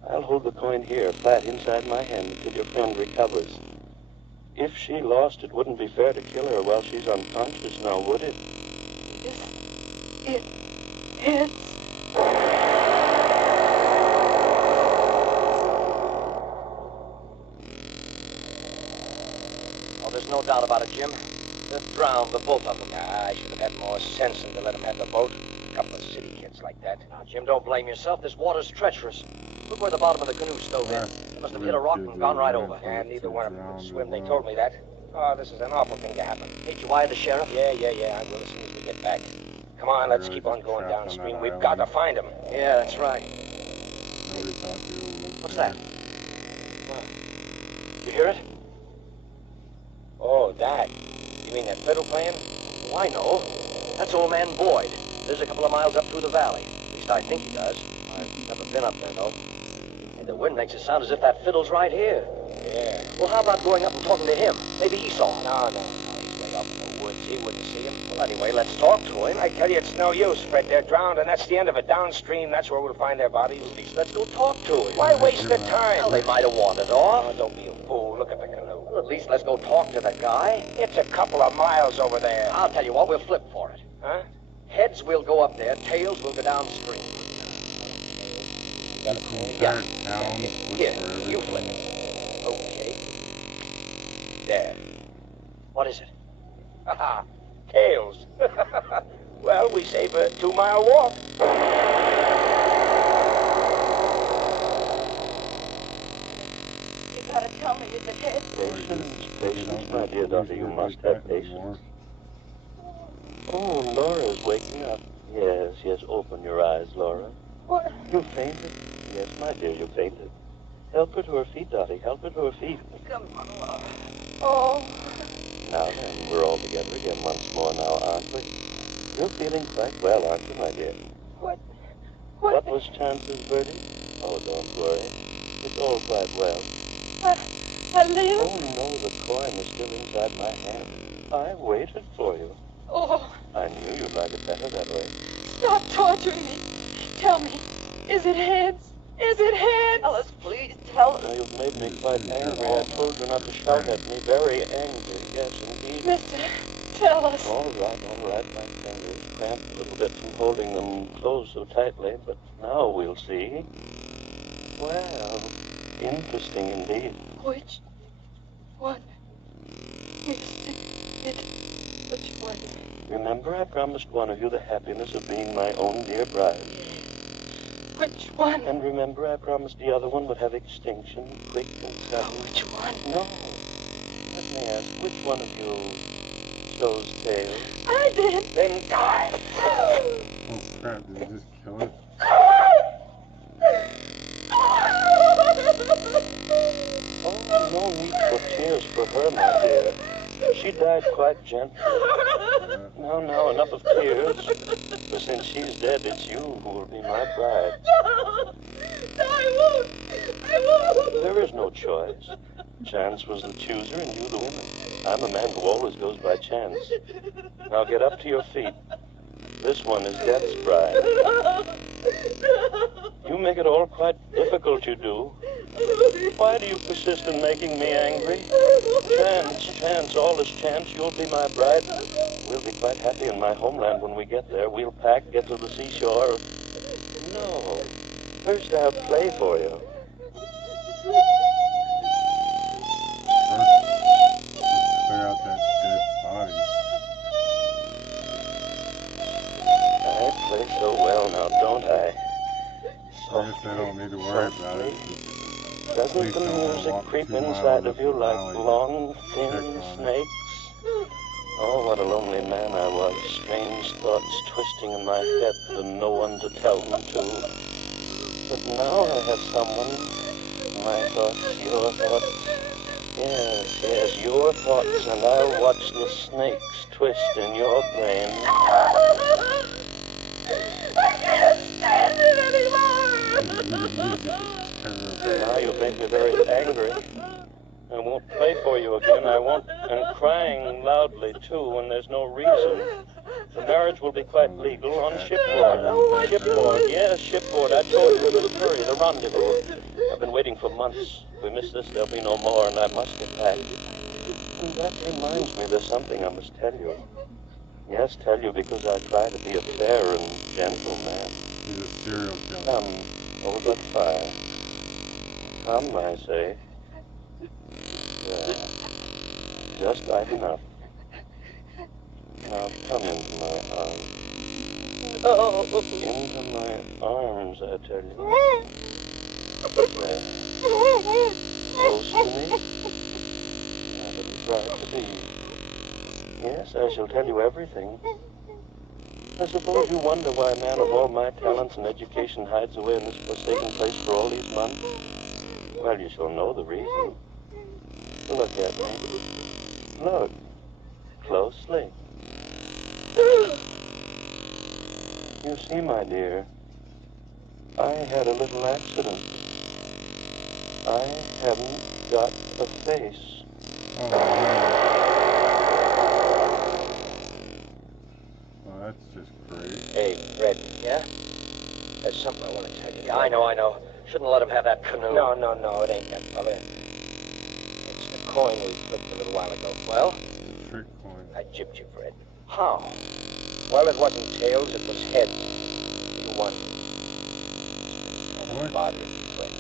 I'll hold the coin here, flat inside my hand, until your friend recovers. If she lost, it wouldn't be fair to kill her while she's unconscious, now would it? It heads. doubt about it, Jim. They're drowned, the both of them. I should have had more sense than to let them have the boat. A couple of city kids like that. Now, Jim, don't blame yourself. This water's treacherous. Look where the bottom of the canoe stove in. They must have hit a rock and gone right over. Yeah, neither one of them could swim. They told me that. Oh, this is an awful thing to happen. Ain't you wired the sheriff? Yeah, I will as soon as we get back. Come on, let's keep on going downstream. We've got to find him. Yeah, that's right. What's that? You hear it? Oh, that. You mean that fiddle playing? Oh, I know. That's old man Boyd. Lives a couple of miles up through the valley. At least I think he does. I've never been up there, though. And the wind makes it sound as if that fiddle's right here. Yeah. Well, how about going up and talking to him? Maybe he saw him. No. He's way up in the woods. He wouldn't see him. Well, anyway, let's talk to him. I tell you, it's no use, Fred. They're drowned, and that's the end of it. Downstream, that's where we'll find their bodies. At least let's go talk to him. Why waste the time? Well, they might have wandered off. Oh, don't be a fool. Look at the canoe. Well, at least let's go talk to the guy. It's a couple of miles over there. I'll tell you what, we'll flip for it. Huh? Heads, we'll go up there. Tails, we'll go downstream. Yeah. Here, you flip it. Okay. There. What is it? Haha, tails. Well, we save a 2-mile walk. You gotta tell me if it is. Patience, my dear daughter, you must have patience. Oh, Laura's waking up. Yes, open your eyes, Laura. What? You fainted? Yes, my dear, you fainted. Help her to her feet, Dottie. Help her to her feet. Come on, Laura. Oh. Now then, we're all together again once more now, aren't we? You're feeling quite well, aren't you, my dear? What was Chance's verdict? Oh, don't worry. It's all quite well. I live? Oh, no, the coin is still inside my hand. I waited for you. Oh. I knew you'd like it better that way. Stop torturing me. Tell me, is it heads? Is it heads? Tell us, please, tell us. Now, you've made me quite angry. I told you not to shout at me. Very angry, yes, indeed. Mister, tell us. All right, my fingers cramped a little bit from holding them closed so tightly, but now we'll see. Well, interesting indeed. Which one? Which one? Remember, I promised one of you the happiness of being my own dear bride. Which one? And remember, I promised the other one would have extinction, quick and sudden. Which one? No. Let me ask, which one of you chose tails? I did. Then die. Oh, crap, did he just kill it? Oh, no need for tears for her, my dear. She died quite gently. Now, enough of tears. For since she's dead, it's you who will be my bride. No, I won't. There is no choice. Chance was the chooser and you the woman. I'm a man who always goes by chance. Now get up to your feet. This one is Death's bride. You make it all quite difficult, you do. Why do you persist in making me angry? Chance, all is chance. You'll be my bride. We'll be quite happy in my homeland when we get there. We'll pack, get to the seashore. No. First I'll play for you. Clear out that dead body. I play so well now, don't I? I guess I don't need to worry about it. Doesn't the music creep inside of you like long, thin snakes? Oh, what a lonely man I was. Strange thoughts twisting in my head and no one to tell them to. But now I have someone. My thoughts, your thoughts. Yes, your thoughts, and I'll watch the snakes twist in your brain. I can't stand it anymore. Now you make me very angry. I won't play for you again. I won't, and crying loudly, too, when there's no reason. The marriage will be quite legal on shipboard. Shipboard, yes, shipboard. I told you to hurry, the rendezvous. I've been waiting for months. If we miss this, there'll be no more, and I must get back. And that reminds me, there's something I must tell you. Yes, tell you because I try to be a fair and gentle man. He's a serial killer. Come, hold that fire. Come, I say. just right enough. Now come into my arms. Into my arms, I tell you. There. Close to me. A little bright to be. Yes, I shall tell you everything. I suppose you wonder why a man of all my talents and education hides away in this forsaken place for all these months? Well, you shall know the reason. Look at me. Look. Closely. You see, my dear, I had a little accident. I haven't got a face. Oh, well, that's just great. Hey, Fred. Yeah? There's something I want to tell you. Yeah, I know. Shouldn't let him have that canoe. No, it ain't that, fella. It's the coin we flipped a little while ago. Well? Trick coin. I gypped you, Fred. How? Well, it wasn't tails, it was heads. You won. What? Bothering you, Fred.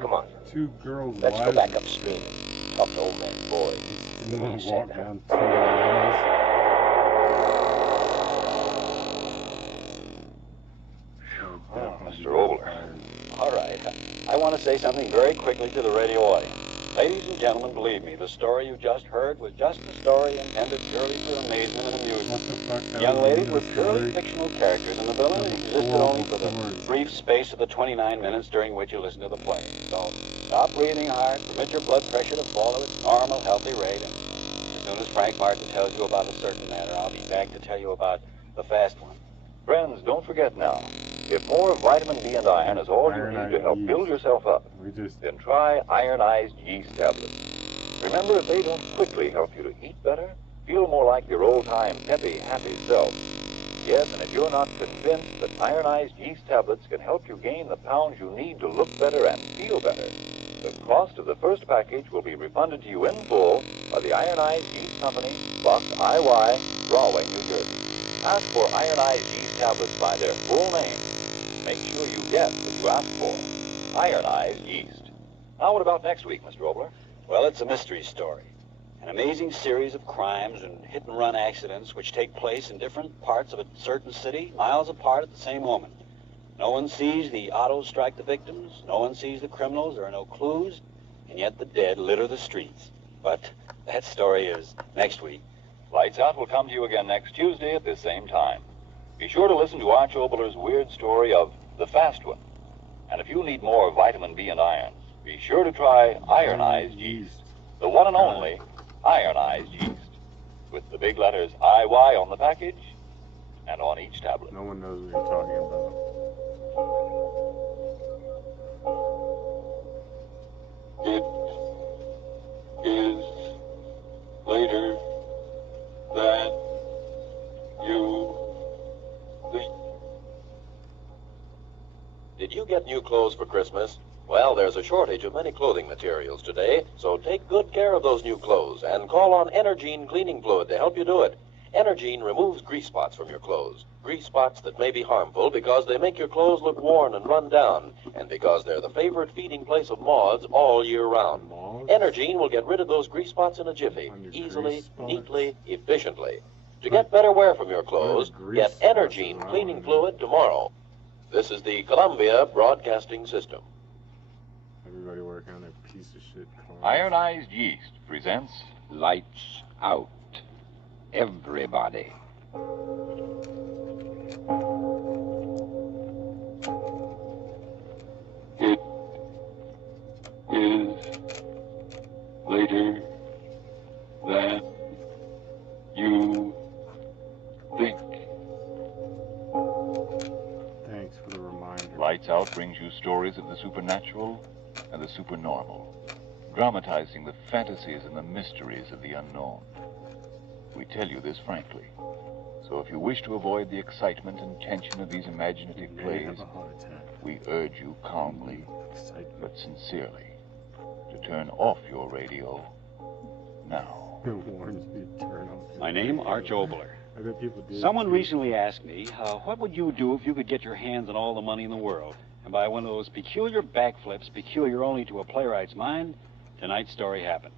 Come on. Two girls Let's alive. go back upstream and talk to old man Boyd. You want to walk down 2 miles? Mr. Obler. All right. I want to say something very quickly to the radio audience. Ladies and gentlemen, believe me, the story you just heard was just a story intended purely for amazement and amusement. The young ladies were purely fictional characters, and the villain existed only for the brief space of the 29 minutes during which you listened to the play. So, stop breathing hard, permit your blood pressure to fall at its normal, healthy rate, and as soon as Frank Martin tells you about a certain matter, I'll be back to tell you about the fast one. Friends, don't forget now, if more vitamin B and iron is all you need to help build yourself up, then try ironized yeast tablets. Remember, if they don't quickly help you to eat better, feel more like your old-time, peppy, happy self. Yes, and if you're not convinced that ironized yeast tablets can help you gain the pounds you need to look better and feel better, the cost of the first package will be refunded to you in full by the Ironized Yeast Company, Box IY, Rahway, New Jersey. Ask for ironized yeast tablets by their full name. Make sure you get what you ask for. Ironized yeast. Now, what about next week, Mr. Obler? Well, it's a mystery story. An amazing series of crimes and hit-and-run accidents which take place in different parts of a certain city, miles apart at the same moment. No one sees the autos strike the victims, no one sees the criminals, there are no clues, and yet the dead litter the streets. But that story is next week. Lights Out will come to you again next Tuesday at this same time. Be sure to listen to Arch Obler's weird story of The Fast One. And if you need more vitamin B and iron, be sure to try ironized yeast. The one and only ironized yeast. With the big letters IY on the package and on each tablet. No one knows what you're talking about. It is later than you think. Did you get new clothes for Christmas? Well, there's a shortage of many clothing materials today, so take good care of those new clothes and call on Energine cleaning fluid to help you do it. Energine removes grease spots from your clothes. Grease spots that may be harmful because they make your clothes look worn and run down, and because they're the favorite feeding place of moths all year round. Energine will get rid of those grease spots in a jiffy, easily, neatly, efficiently. To get better wear from your clothes, get Energine cleaning fluid tomorrow. This is the Columbia Broadcasting System. Everybody working on their piece of shit car. Ironized Yeast presents Lights Out. Everybody. It is later than you think. Thanks for the reminder. Lights Out brings you stories of the supernatural and the supernormal, dramatizing the fantasies and the mysteries of the unknown. We tell you this frankly, so if you wish to avoid the excitement and tension of these imaginative plays, we urge you calmly, but sincerely, to turn off your radio now. It warns me to turn off. My name, Arch Obler. I bet people do. Someone recently asked me, what would you do if you could get your hands on all the money in the world? And by one of those peculiar backflips, peculiar only to a playwright's mind, tonight's story happened.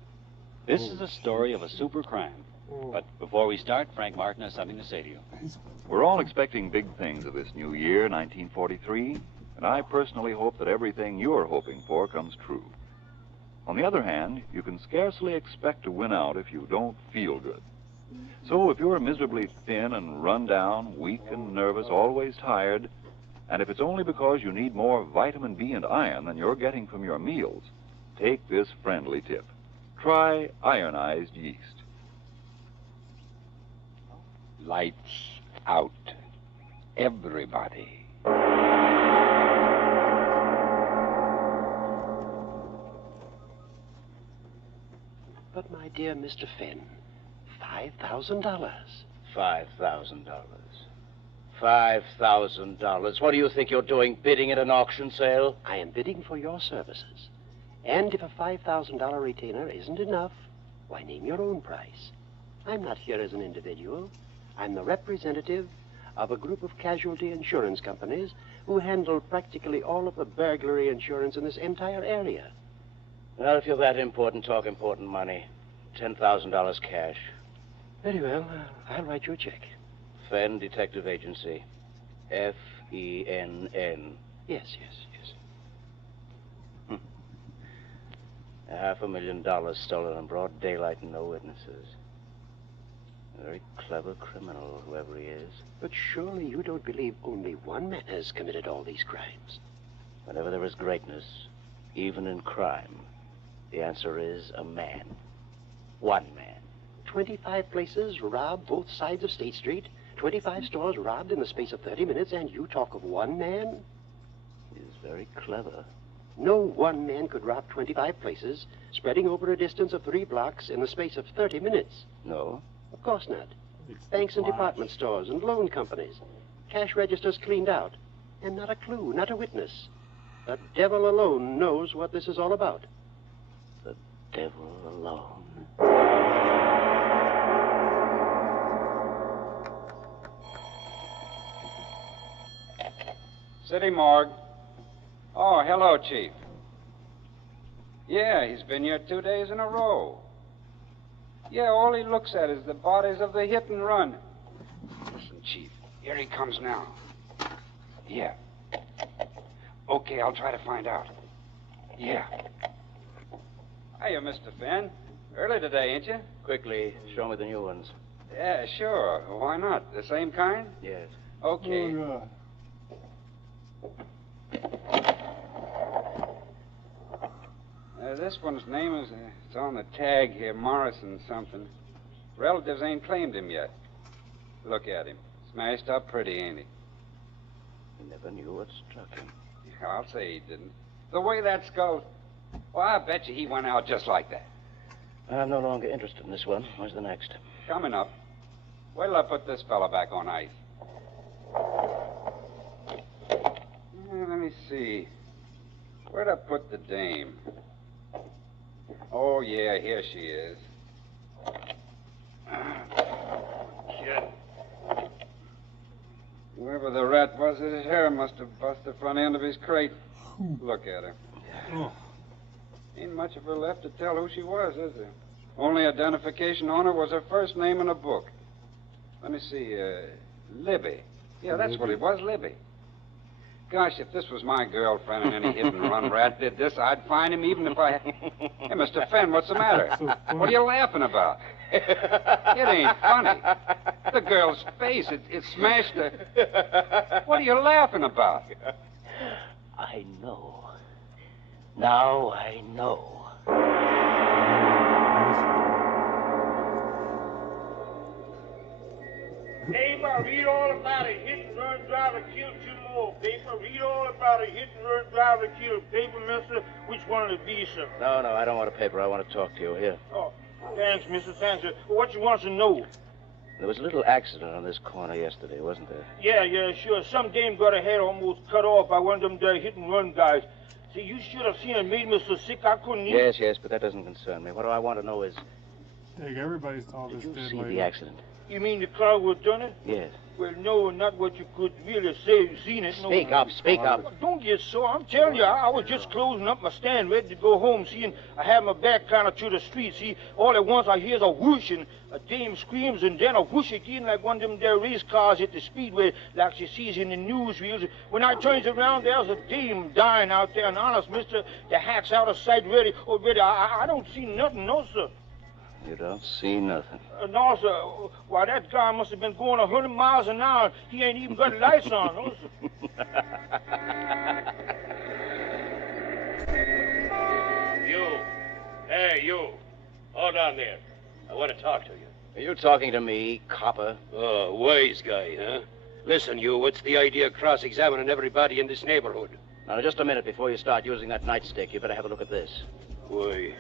This is a story of a super crime. But before we start, Frank Martin has something to say to you. We're all expecting big things of this new year, 1943, and I personally hope that everything you're hoping for comes true. On the other hand, you can scarcely expect to win out if you don't feel good. So if you're miserably thin and run down, weak and nervous, always tired, and if it's only because you need more vitamin B and iron than you're getting from your meals, take this friendly tip. Try ironized yeast. Lights out. Everybody. But, my dear Mr. Finn, $5,000. $5,000. $5,000. What do you think you're doing, bidding at an auction sale? I am bidding for your services. And if a $5,000 retainer isn't enough, why, name your own price. I'm not here as an individual. I'm the representative of a group of casualty insurance companies who handle practically all of the burglary insurance in this entire area. Well, if you're that important, talk important money. $10,000 cash. Very well. I'll write you a check. Fenn Detective Agency. F-E-N-N. Yes. $500,000 stolen in broad daylight and no witnesses. A very clever criminal, whoever he is. But surely you don't believe only one man has committed all these crimes. Whenever there is greatness, even in crime, the answer is a man. One man. 25 places robbed both sides of State Street, 25 stores robbed in the space of 30 minutes, and you talk of one man? He's very clever. No one man could rob 25 places, spreading over a distance of 3 blocks in the space of 30 minutes. No? Of course not. Banks and department stores and loan companies. Cash registers cleaned out. And not a clue, not a witness. The devil alone knows what this is all about. The devil alone. City morgue. Oh, hello, Chief. Yeah, he's been here 2 days in a row. Yeah, all he looks at is the bodies of the hit and run. Listen, Chief, here he comes now. Yeah. Okay, I'll try to find out. Yeah. Hiya, Mr. Finn. Early today, ain't you? Quickly, show me the new ones. Yeah, sure. Why not? The same kind? Yes. Okay. This one's name is, it's on the tag here, Morrison something. Relatives ain't claimed him yet. Look at him. Smashed up pretty, ain't he? He never knew what struck him. Yeah, I'll say he didn't. The way that skull... Well, I bet you he went out just like that. I'm no longer interested in this one. Where's the next? Coming up. Wait till I put this fella back on ice. Let me see. Where'd I put the dame? Oh, yeah, here she is. Shit. Whoever the rat was, his hair must have busted the front end of his crate. Look at her. Ain't much of her left to tell who she was, is there? Only identification on her was her first name in a book. Let me see, Libby. Yeah, that's what it was, Libby. Gosh, if this was my girlfriend and any hit-and-run rat did this, I'd find him even if I... Hey, Mr. Fenn, what's the matter? What are you laughing about? It ain't funny. The girl's face, it smashed her. What are you laughing about? I know. Now I know. Paper, read all about a hit-and-run driver killed 2 more. Paper, read all about a hit-and-run driver killed. Paper, mister, which one of these, sir? No, I don't want a paper. I want to talk to you. Here. Oh, thanks, mister, thanks. What you want to know? There was a little accident on this corner yesterday, wasn't there? Yeah, sure. Some dame got her head almost cut off by one of them there hit-and-run guys. See, you should have seen it made me so sick I couldn't eat. Yes, but that doesn't concern me. What I want to know is... Dang, everybody's saw this Did you dead see lady. the accident? You mean the car was done it? Yes. Well, no, not what you could really say, seen it. No. Speak up, speak up. Don't get sore. I'm telling you, I was just closing up my stand, ready to go home. See, and I have my back kind of to the street. See, all at once I hears a whoosh, and a dame screams, and then a whoosh again like one of them there race cars at the speedway, like she sees in the newsreels. When I turns around, there's a dame dying out there, and honest, mister, the hat's out of sight, ready. Oh, ready. I don't see nothing, no, sir. You don't see nothing. No, sir. Why, that guy must have been going 100 miles an hour. He ain't even got lights on, no, sir. You. Hey, you. Hold on there. I want to talk to you. Are you talking to me, copper? Oh, wise guy, huh? Listen, you, what's the idea of cross-examining everybody in this neighborhood? Now, just a minute before you start using that nightstick, you better have a look at this. Why,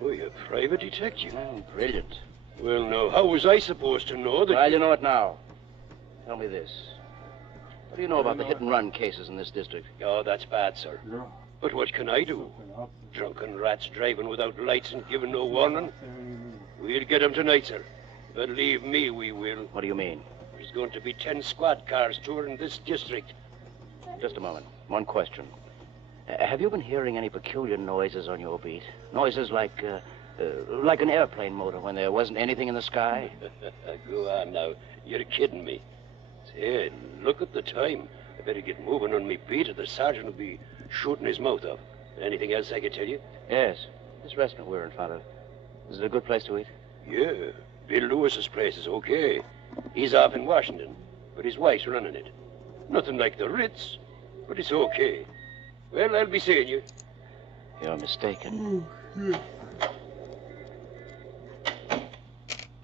a private detective. Oh, brilliant. Well, now, how was I supposed to know that... Well, you know it now. Tell me this. What do you know about the hit-and-run cases in this district? Oh, that's bad, sir. But what can I do? Drunken rats driving without lights and giving no warning? We'll get them tonight, sir. Believe me, we will. What do you mean? There's going to be 10 squad cars touring this district. Just a moment. One question. Have you been hearing any peculiar noises on your beat? Noises like an airplane motor when there wasn't anything in the sky? Go on now. You're kidding me. Say, look at the time. I better get moving on me beat or the sergeant will be shooting his mouth off. Anything else I can tell you? Yes. This restaurant we're in front of. Is it a good place to eat? Yeah. Bill Lewis's place is okay. He's off in Washington, but his wife's running it. Nothing like the Ritz, but it's okay. Well, I'll be seeing you. You're mistaken. Trying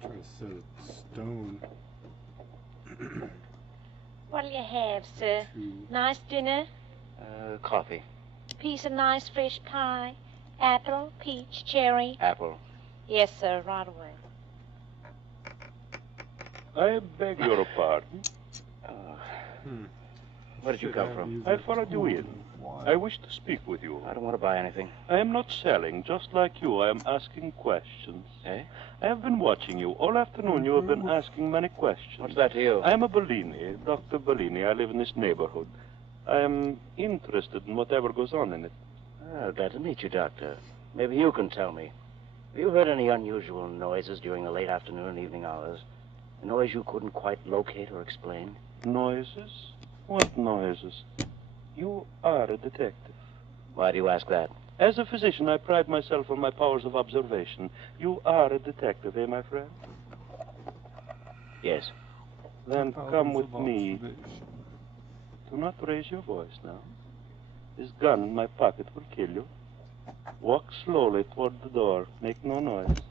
to set a stone. What'll you have, sir? Nice dinner? Coffee. Piece of nice fresh pie? Apple, peach, cherry? Apple. Yes, sir, right away. I beg your pardon. Where did you come from? I followed you in. I wish to speak with you. I don't want to buy anything. I am not selling, just like you. I am asking questions. Eh? I have been watching you. All afternoon you have been asking many questions. What's that to you? I am a Bellini, Dr. Bellini. I live in this neighborhood. I am interested in whatever goes on in it. Glad to meet you, Doctor. Maybe you can tell me. Have you heard any unusual noises during the late afternoon and evening hours? A noise you couldn't quite locate or explain? Noises? What noises? You are a detective. Why do you ask that? As a physician, I pride myself on my powers of observation. You are a detective, eh, my friend? Yes. Then come with me. Do not raise your voice now. This gun in my pocket will kill you. Walk slowly toward the door. Make no noise.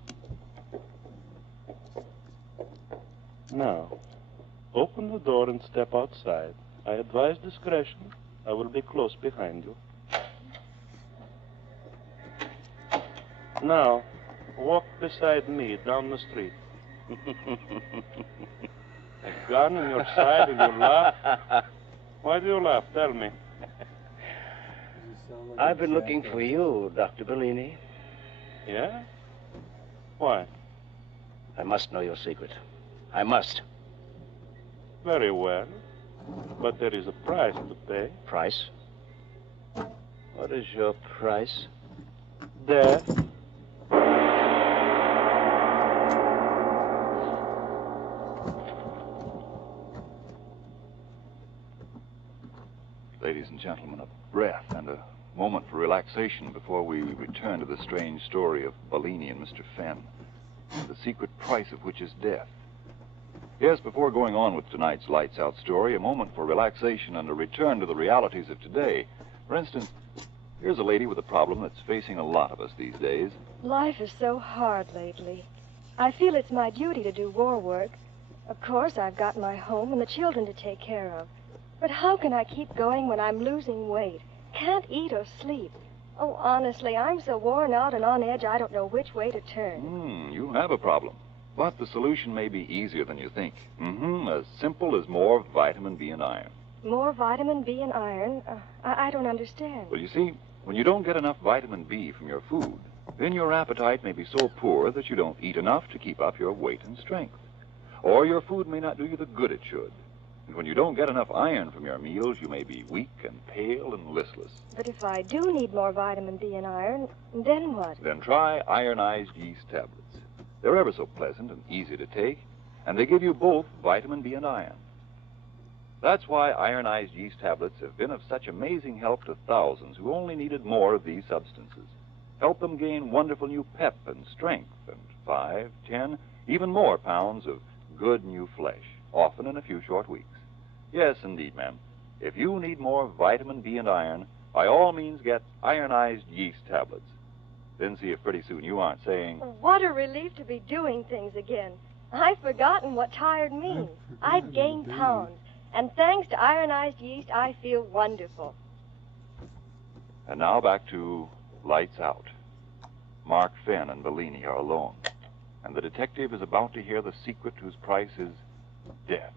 Now, open the door and step outside. I advise discretion. I will be close behind you. Now, walk beside me down the street. A gun in your side and you laugh? Why do you laugh? Tell me. I've been looking for you, Dr. Bellini. Yeah? Why? I must know your secret. I must. Very well. But there is a price to pay. Price? What is your price? Death. Ladies and gentlemen, a breath and a moment for relaxation before we return to the strange story of Bellini and Mr. Fenn, the secret price of which is death. Yes, before going on with tonight's Lights Out story, a moment for relaxation and a return to the realities of today. For instance, here's a lady with a problem that's facing a lot of us these days. Life is so hard lately. I feel it's my duty to do war work. Of course, I've got my home and the children to take care of. But how can I keep going when I'm losing weight? Can't eat or sleep. Oh, honestly, I'm so worn out and on edge, I don't know which way to turn. You have a problem. But the solution may be easier than you think. As simple as more vitamin B and iron. More vitamin B and iron? I don't understand. Well, you see, when you don't get enough vitamin B from your food, then your appetite may be so poor that you don't eat enough to keep up your weight and strength. Or your food may not do you the good it should. And when you don't get enough iron from your meals, you may be weak and pale and listless. But if I do need more vitamin B and iron, then what? Then try ironized yeast tablets. They're ever so pleasant and easy to take, and they give you both vitamin B and iron. That's why ironized yeast tablets have been of such amazing help to thousands who only needed more of these substances. Help them gain wonderful new pep and strength and 5, 10, even more pounds of good new flesh, often in a few short weeks. Yes, indeed, ma'am. If you need more vitamin B and iron, by all means get ironized yeast tablets. Then see if pretty soon you aren't saying, What a relief to be doing things again. I've forgotten what tired means. I've gained pounds. And thanks to ironized yeast, I feel wonderful. And now back to Lights Out. Mark Fenn and Bellini are alone, and the detective is about to hear the secret whose price is death.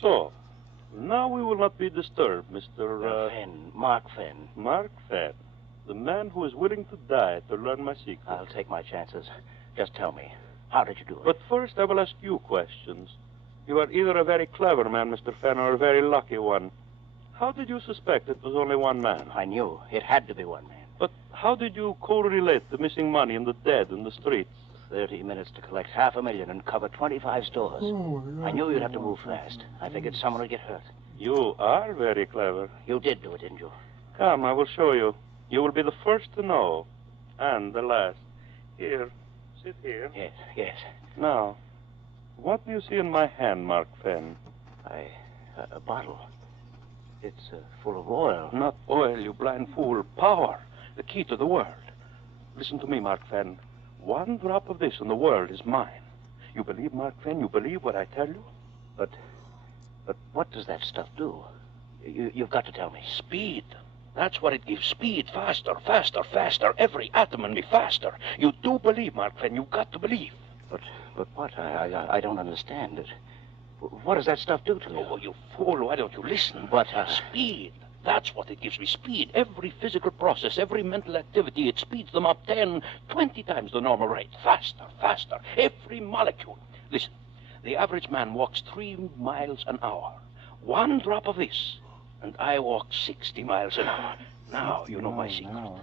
So, now we will not be disturbed, Mr. Fenn, Mark Fenn. Mark Fenn, the man who is willing to die to learn my secret. I'll take my chances. Just tell me, how did you do it? But first I will ask you questions. You are either a very clever man, Mr. Fenn, or a very lucky one. How did you suspect it was only one man? I knew. It had to be one man. But how did you correlate the missing money and the dead in the streets? 30 minutes to collect $500,000 and cover 25 stores. I knew you'd have to move fast. I figured someone would get hurt. You are very clever. You did do it, didn't you? Come, I will show you. You will be the first to know. And the last. Here. Sit here. Yes, yes. Now, what do you see in my hand, Mark Fenn? A bottle. It's full of oil. Not oil, you blind fool. Power. The key to the world. Listen to me, Mark Fenn. One drop of this and the world is mine. You believe, Mark Fenn? You believe what I tell you? But what does that stuff do? You've got to tell me. Speed. That's what it gives. Speed. Faster, faster, faster. Every atom in me faster. You do believe, Mark Fenn. You've got to believe. But what? I don't understand it. What does that stuff do to you? Oh, you fool. Why don't you listen? But, Speed. That's what it gives me. Speed. Every physical process, every mental activity, it speeds them up 10, 20 times the normal rate. Faster, faster. Every molecule. Listen, the average man walks 3 miles an hour. One drop of this, and I walk 60 miles an hour. Now you know my secret.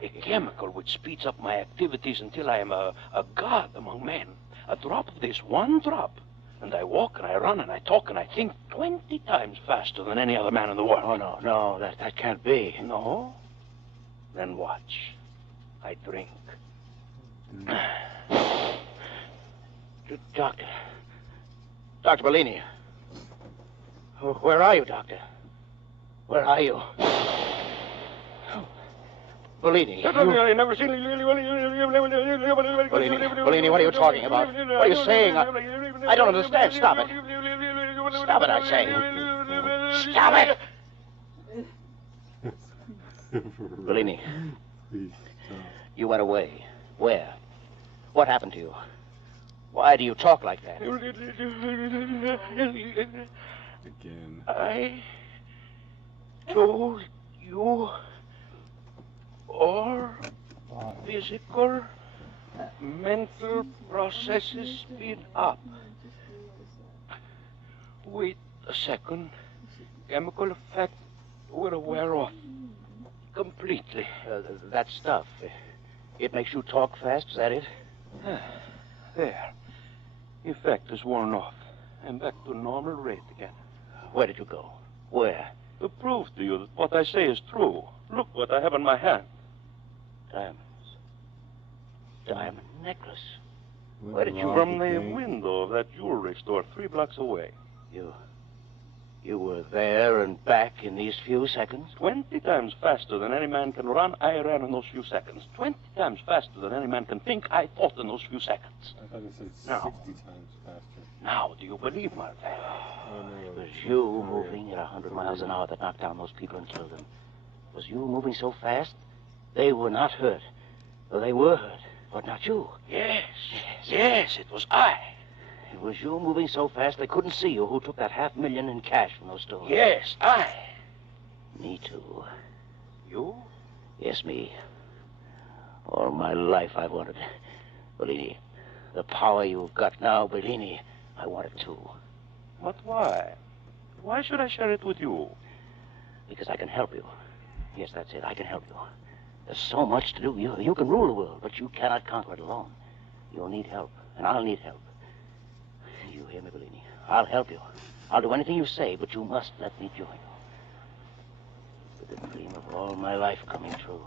A chemical which speeds up my activities until I am a god among men. A drop of this, one drop, and I walk and I run and I talk and I think 20 times faster than any other man in the world. Oh, no, that can't be. No? Then watch. I drink. Dr. Bellini. Where are you, Doctor? Where are you? Bellini. I've never seen Bellini, what are you talking about? What are you saying? I don't understand. Stop it. Stop it, I say. Stop it! Bellini. You went away. Where? What happened to you? Why do you talk like that? Again. I told you all physical, mental processes speed up. Wait a second. Chemical effect will wear off completely. That stuff, it makes you talk fast, is that it? There. Effect is worn off. I'm back to normal rate again. Where did you go? Where? To prove to you that what I say is true. Look what I have in my hand. Diamonds. Diamond necklace. Where did you... From the window of that jewelry store 3 blocks away. You were there and back in these few seconds? 20 times faster than any man can run, I ran in those few seconds. 20 times faster than any man can think, I thought in those few seconds. I thought it said 60 times faster. Now, do you believe, my friend? It was you moving at 100 miles an hour that knocked down those people and killed them. It was you moving so fast, they were not hurt. Well, they were hurt, but not you. Yes, it was I. It was you moving so fast they couldn't see you who took that $500,000 in cash from those stores. Yes, I. Me too. You? Yes, me. All my life I've wanted. Bellini, the power you've got now, Bellini, I want it too. But why? Why should I share it with you? Because I can help you. Yes, that's it. I can help you. There's so much to do. You can rule the world, but you cannot conquer it alone. You'll need help, and I'll need help. You hear me, Bellini? I'll help you. I'll do anything you say, but you must let me join you. With the dream of all my life coming true.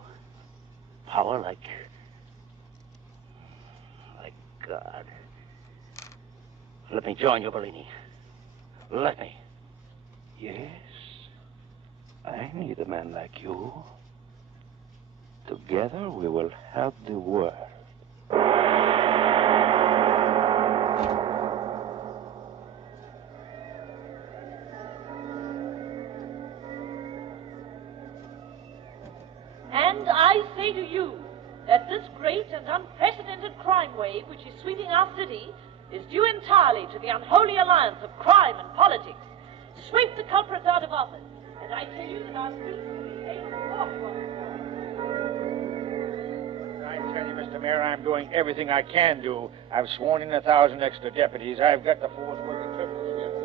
Power like God. Let me join you, Bellini. Let me. Yes. I need a man like you. Together we will help the world. And I say to you that this great and unprecedented crime wave which is sweeping our city is due entirely to the unholy alliance of crime and politics. Sweep the culprits out of office, and I tell you that our streets will be safe and walkable. I tell you, Mr. Mayor, I'm doing everything I can do. I've sworn in 1,000 extra deputies. I've got the force working triple shift.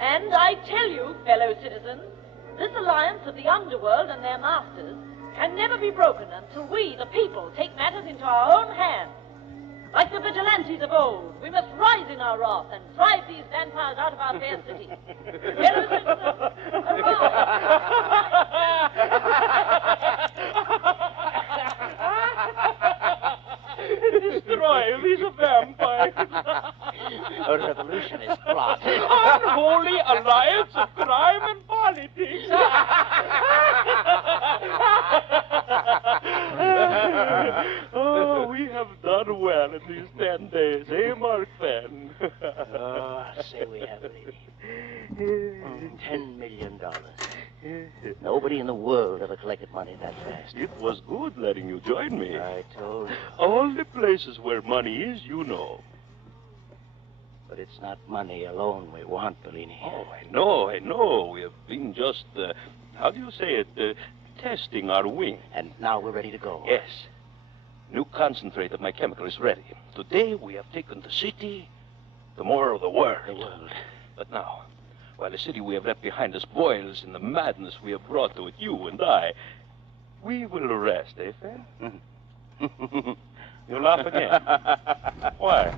And I tell you, fellow citizens, this alliance of the underworld and their masters can never be broken until we, the people, take matters into our own hands. Like the vigilantes of old, we must rise in our wrath and drive these vampires out of our fair city. Fellow citizens, Destroy these vampires. A revolutionist plot. Unholy alliance of crime and politics. Oh, we have done well in these 10 days, eh, Mark Fenn? Oh, say we have, lady. $10 million. Nobody in the world ever collected money that fast. It was good letting you join me. I told you. All the places where money is, you know. But it's not money alone we want, Bellini. Oh, I know. We have been just, how do you say it, testing our wing. And now we're ready to go. Yes. New concentrate of my chemical is ready. Today we have taken the city, tomorrow the world. The world. But now, while the city we have left behind us boils in the madness we have brought to it, you and I, we will rest, eh, Fenn? You laugh again. Why?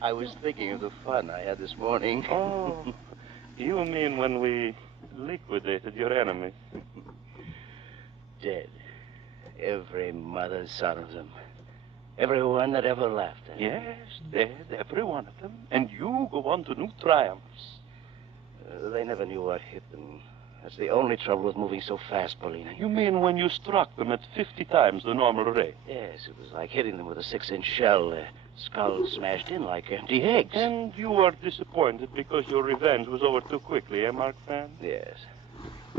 I was thinking of the fun I had this morning. Oh, you mean when we liquidated your enemy? Dead. Every mother's son of them. Everyone that ever laughed at me. Yes, dead, every one of them. And you go on to new triumphs. They never knew what hit them. That's the only trouble with moving so fast, Bellini. You mean when you struck them at 50 times the normal rate? Yes, it was like hitting them with a 6-inch shell. Their skulls smashed in like empty eggs. And you are disappointed because your revenge was over too quickly, eh, Mark Fan? Yes.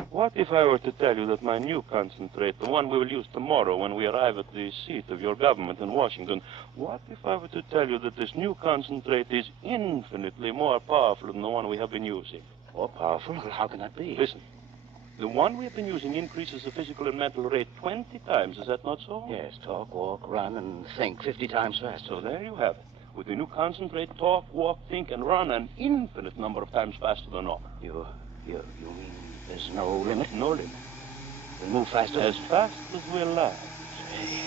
What if I were to tell you that my new concentrate, the one we will use tomorrow when we arrive at the seat of your government in Washington, what if I were to tell you that this new concentrate is infinitely more powerful than the one we have been using? More powerful? How can that be? Listen, the one we have been using increases the physical and mental rate 20 times, is that not so? Yes, talk, walk, run, and think 50 times faster. So there you have it. With the new concentrate, talk, walk, think, and run an infinite number of times faster than normal. You mean there's no limit? No limit. We move faster? As fast as we're alive.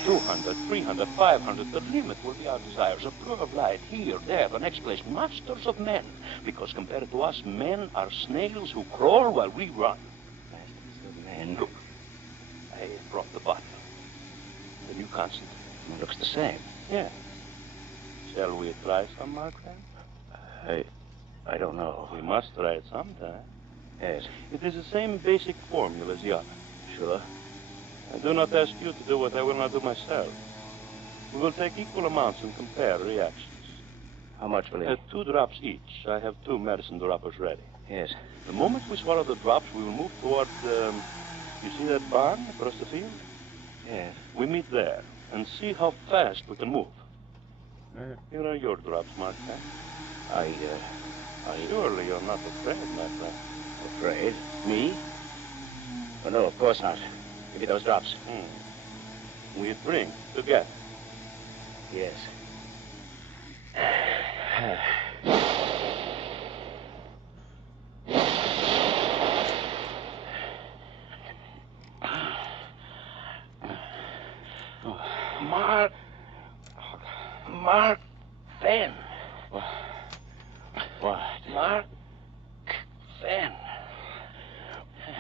200, 300, 500. The limit will be our desires. A blur of light here, there, the next place. Masters of men. Because compared to us, men are snails who crawl while we run. Masters of men. Look, I brought the bottle. The new concentrate. It looks the same. Yeah. Shall we try some, Margaret? I don't know. We must try it sometime. Yes. It is the same basic formula as the other. Sure. I do not ask you to do what I will not do myself. We will take equal amounts and compare reactions. How much will it? 2 drops each. I have 2 medicine droppers ready. Yes. The moment we swallow the drops, we will move toward, you see that barn across the field? Yes. We meet there and see how fast we can move. Here are your drops, Mark. I Surely you're not afraid, my friend. Afraid? Me? Oh, no, of course not. Give me those drops. We drink together. Yes. Mark Fenn. What? Mark Fenn.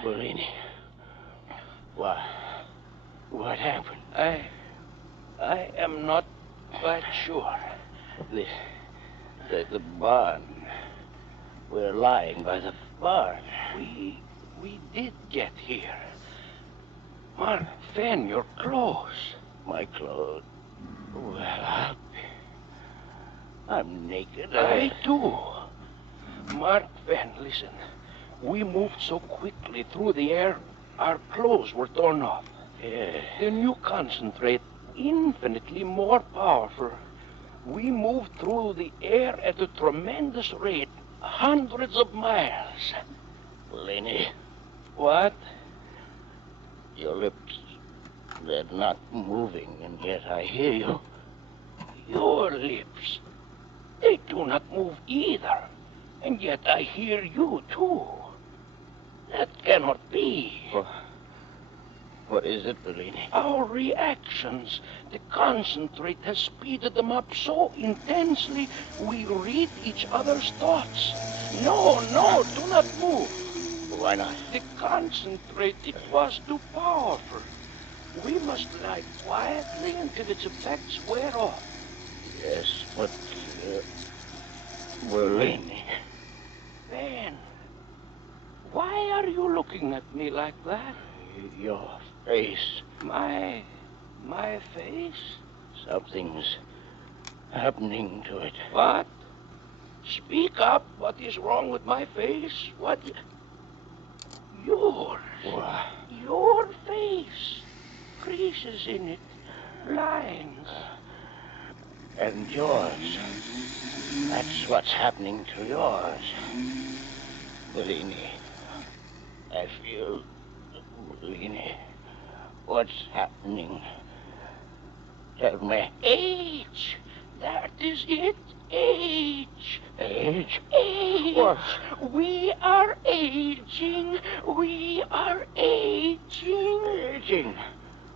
Bellini. What happened? I am not quite sure. The barn. We're lying by the barn. We did get here. Mark Fenn, your clothes. My clothes? Well, I'm naked. I too. Mark Fenn, listen. We moved so quickly through the air, our clothes were torn off. Yeah. The new concentrate, infinitely more powerful. We moved through the air at a tremendous rate, hundreds of miles. Bellini. What? Your lips, they're not moving, and yet I hear you. Your lips, they do not move either, and yet I hear you too. That cannot be. What is it, Bellini? Our reactions. The concentrate has speeded them up so intensely, we read each other's thoughts. No, do not move. Why not? The concentrate, it was too powerful. We must lie quietly until its effects wear off. Yes, but... Bellini. Ben, why are you looking at me like that? Your face. My face? Something's happening to it. What? Speak up. What is wrong with my face? What? Yours. What? Your face. Creases in it. Lines. And yours. That's what's happening to yours. Bellini. I feel... Bellini. What's happening? Tell me. Age. That is it. Age. Age? Age. What? We are aging. We are aging. Aging?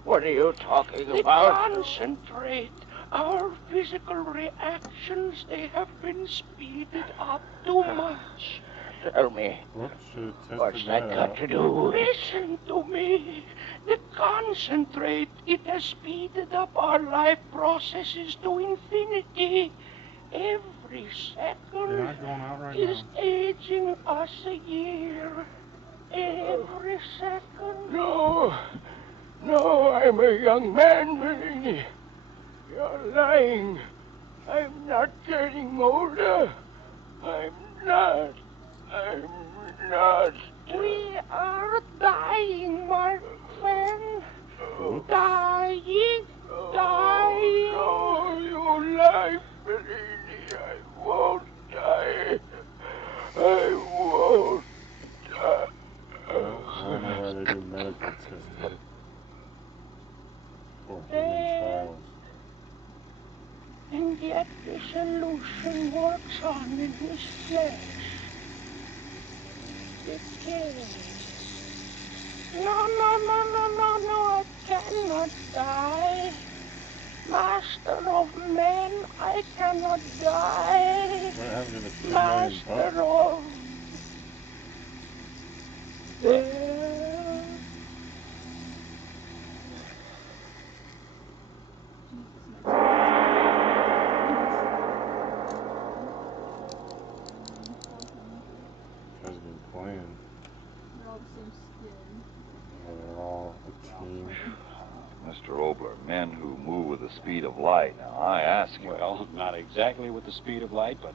What are you talking The about? concentrate. Our physical reactions, they have been speeded up too much. Tell me. What's that got to do? Listen to me. The concentrate, it has speeded up our life processes to infinity. Every second is aging us a year. Every second. No, I'm a young man, Bellini. You're lying. I'm not getting older. I'm not. We are dying, Mark Fenn. Dying. No, you lie, Bellini. I won't die. I won't die. I don't know why they do medical tests. For human trials. And yet the solution works on in his flesh. It kills. No, I cannot die. Master of men, I cannot die. What happened to the 2 million Master bucks? of... There. Has been playing. They're all a team. Mr. Obler, men who move with the speed of light. Now, I ask you. Well, not exactly with the speed of light, but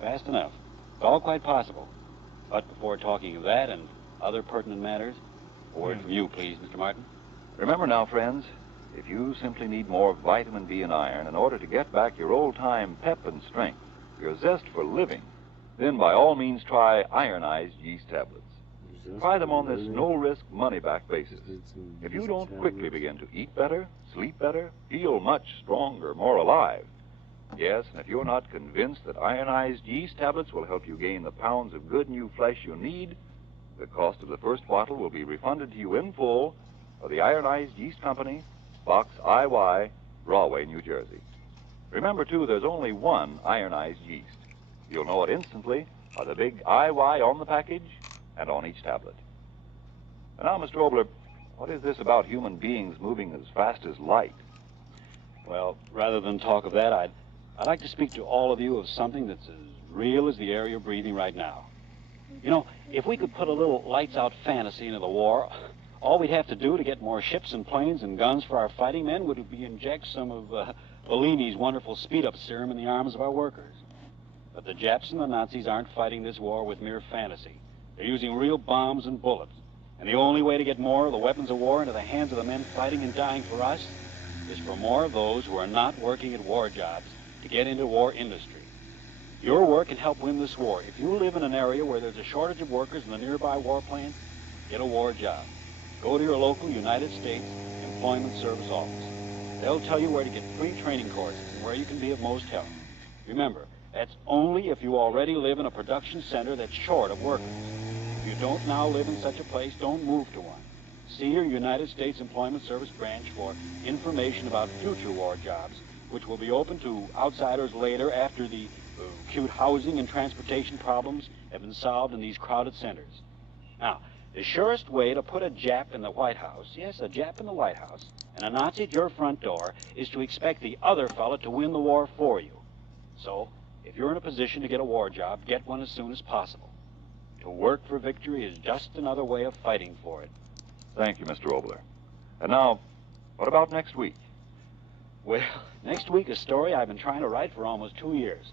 fast enough. It's all quite possible. But before talking of that and other pertinent matters, a word from you, please, Mr. Martin. Remember now, friends, if you simply need more vitamin B and iron in order to get back your old-time pep and strength, your zest for living, then by all means try ironized yeast tablets. Try them on this no-risk, money-back basis. If you don't quickly begin to eat better, sleep better, feel much stronger, more alive, yes, and if you're not convinced that ironized yeast tablets will help you gain the pounds of good new flesh you need, the cost of the first bottle will be refunded to you in full for the Ironized Yeast Company, Box IY, Rahway, New Jersey. Remember, too, there's only one ironized yeast. You'll know it instantly by the big IY on the package and on each tablet. And now, Mr. Obler, what is this about human beings moving as fast as light? Well, rather than talk of that, I'd like to speak to all of you of something that's as real as the air you're breathing right now. You know, if we could put a little lights-out fantasy into the war, all we'd have to do to get more ships and planes and guns for our fighting men would be inject some of Bellini's wonderful speed-up serum in the arms of our workers. But the Japs and the Nazis aren't fighting this war with mere fantasy. They're using real bombs and bullets. And the only way to get more of the weapons of war into the hands of the men fighting and dying for us is for more of those who are not working at war jobs to get into war industry. Your work can help win this war. If you live in an area where there's a shortage of workers in the nearby warplanes, get a war job. Go to your local United States Employment Service office. They'll tell you where to get free training courses and where you can be of most help. Remember, that's only if you already live in a production center that's short of workers. If you don't now live in such a place, don't move to one. See your United States Employment Service branch for information about future war jobs, which will be open to outsiders later after the acute housing and transportation problems have been solved in these crowded centers. Now, the surest way to put a Jap in the White House, yes, a Jap in the White House, and a Nazi at your front door is to expect the other fella to win the war for you. So, if you're in a position to get a war job, get one as soon as possible. To work for victory is just another way of fighting for it. Thank you, Mr. Obler. And now, what about next week? Well, next week, a story I've been trying to write for almost 2 years.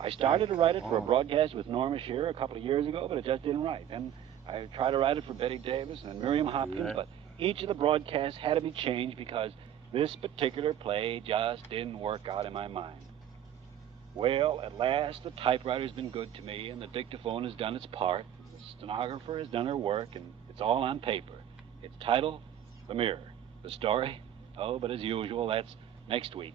I started to write it for a broadcast with Norma Shearer a couple of years ago, but it just didn't write. Then I tried to write it for Betty Davis and Miriam Hopkins, but each of the broadcasts had to be changed because this particular play just didn't work out in my mind. Well, at last, the typewriter's been good to me, and the dictaphone has done its part. The stenographer has done her work, and it's all on paper. Its title, The Mirror. The story? Oh, but as usual, that's next week.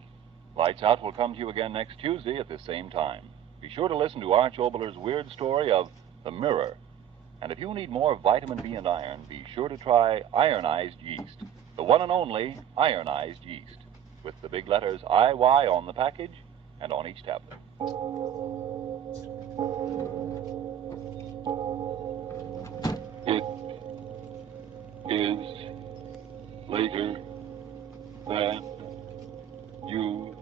Lights Out will come to you again next Tuesday at the same time. Be sure to listen to Arch Obler's weird story of The Mirror. And if you need more vitamin B and iron, be sure to try ironized yeast, the one and only ironized yeast, with the big letters IY on the package and on each tablet. It is later than you